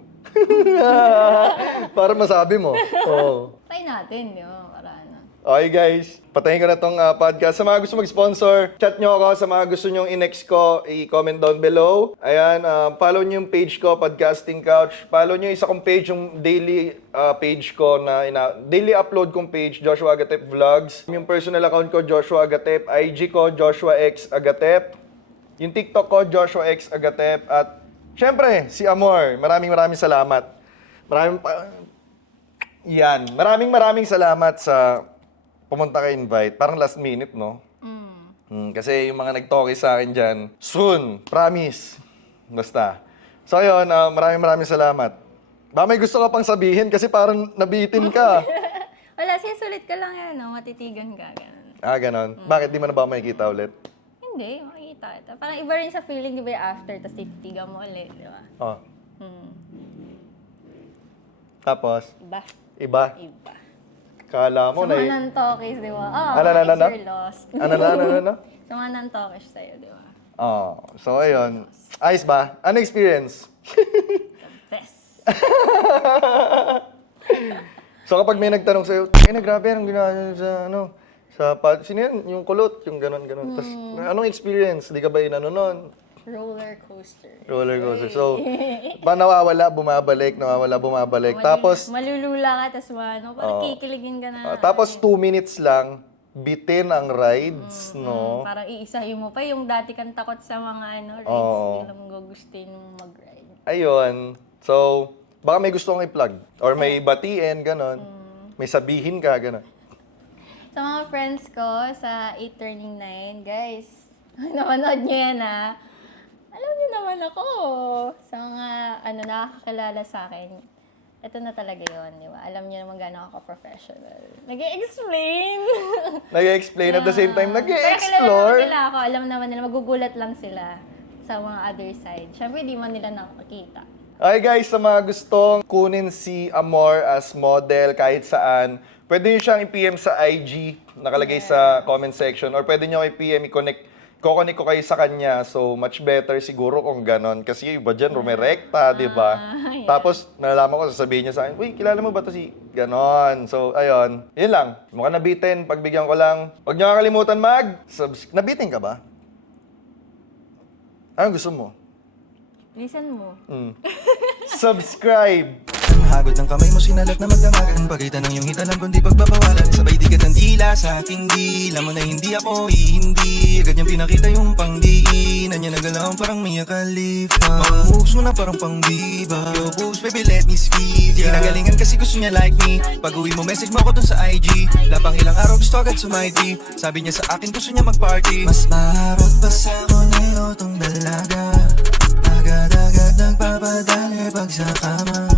Para masabi mo. Oo. Try natin, di ba? Para ano. Okay guys, patayin ko na tong podcast. Sa mga gusto mag-sponsor, chat nyo ako. Sa mga gusto nyong i-next ko, i-comment down below. Ayan, follow nyo yung page ko, Podcasting Couch. Follow nyo isa kong page, yung daily page ko na daily upload kong page, Joshua Agatep Vlogs. Yung personal account ko, Joshua Agatep. IG ko, Joshua X Agatep. Yung TikTok ko, Joshua X Agatep. At syempre, si Amor. Maraming salamat. Maraming salamat sa pumunta ka invite. Parang last minute, no? Kasi yung mga nag-talkie sa akin dyan, soon, promise. Basta. So yun, maraming salamat. Ba may gusto ka pang sabihin kasi parang nabitin ka. Wala, siya sulit ka lang yan, no? Matitigan ka, ganun. Ganon. Bakit di mo na ba makikita ulit? Hindi, makikita kita. Parang iba rin sa feeling, di ba, yung after, tapos tititigan mo ulit, di ba? Oh. Hmm. Tapos, Iba. iba. Iba. Kala mo Sa mga non-talkies, di ba? Oh, Ano? you're lost. Ano? Sa mga non-talkies sa'yo, di ba? Oh, so ayun. Ayos ba? Ano experience? The best. So kapag may nagtanong sa'yo, grabe, anong ginawa niyo sa sino yan? Yung kulot, yung ganon. Tapos, anong experience? Di ka ba inano nun? Roller coaster. Roller coaster. So, nawawala, bumabalik. Tapos, Malulula ka, tapos parang kikiligin ka na. tapos 2 minutes lang, bitin ang rides, no? Parang iisahin mo pa yung dati kang takot sa mga rides, Oo. hindi lang gugustuhin mong mag-ride. Ayun. So, baka may gusto kong i-plug. Or may batiin, ganon. May sabihin ka, ganon. Sa mga friends ko sa 8 Turning 9, guys, napanood nyo yan alam niyo naman ako. Sa mga nakakakilala sa akin, ito na talaga yun, di ba? Alam niyo naman gano'n ako professional. Nag-i-explain. Nag-explain at the same time, Pero kilala nag-explore. naman nila ako, alam naman nila, magugulat lang sila sa mga other side. Siyempre, di man nila nakakita. Okay guys, sa mga gustong kunin si Amor as model kahit saan, pwede nyo siyang i-PM sa IG, nakalagay sa comment section, or pwede nyo i-PM, i-connect ko kayo sa kanya. So, much better siguro kung ganon. Kasi yung iba dyan, rumirekta, di ba? Yeah. Tapos, nalalaman ko, sasabihin niya sa akin, uy, kilala mo ba to si ganon? So, ayun. Yun lang. Mukhang nabitin. Pagbigyan ko lang. Huwag niyo kakalimutan nabitin ka ba? Anong gusto mo? Listen mo. Subscribe! Ang hagod ng kamay mo sinalat na magdamagan Pagkita ng iyong hitalan kundi pagbabawalan Sabay digat ng tila sa aking dila mo na hindi ako ihindi Agad niyang pinakita yung pangdiinan niya nagalaw parang Mia Khalifa Mga moves mo na parang pang diva Yo boobs baby let me squeeze ya Ginagalingan kasi gusto niya like me Pag uwi mo message mo ako dun sa IG Lapang ilang araw gusto agad sumayti Sabi niya sa akin gusto niya mag-party Mas maharot pa sa ako na iyong dalaga Agad-agad nagpapadali pag sa kama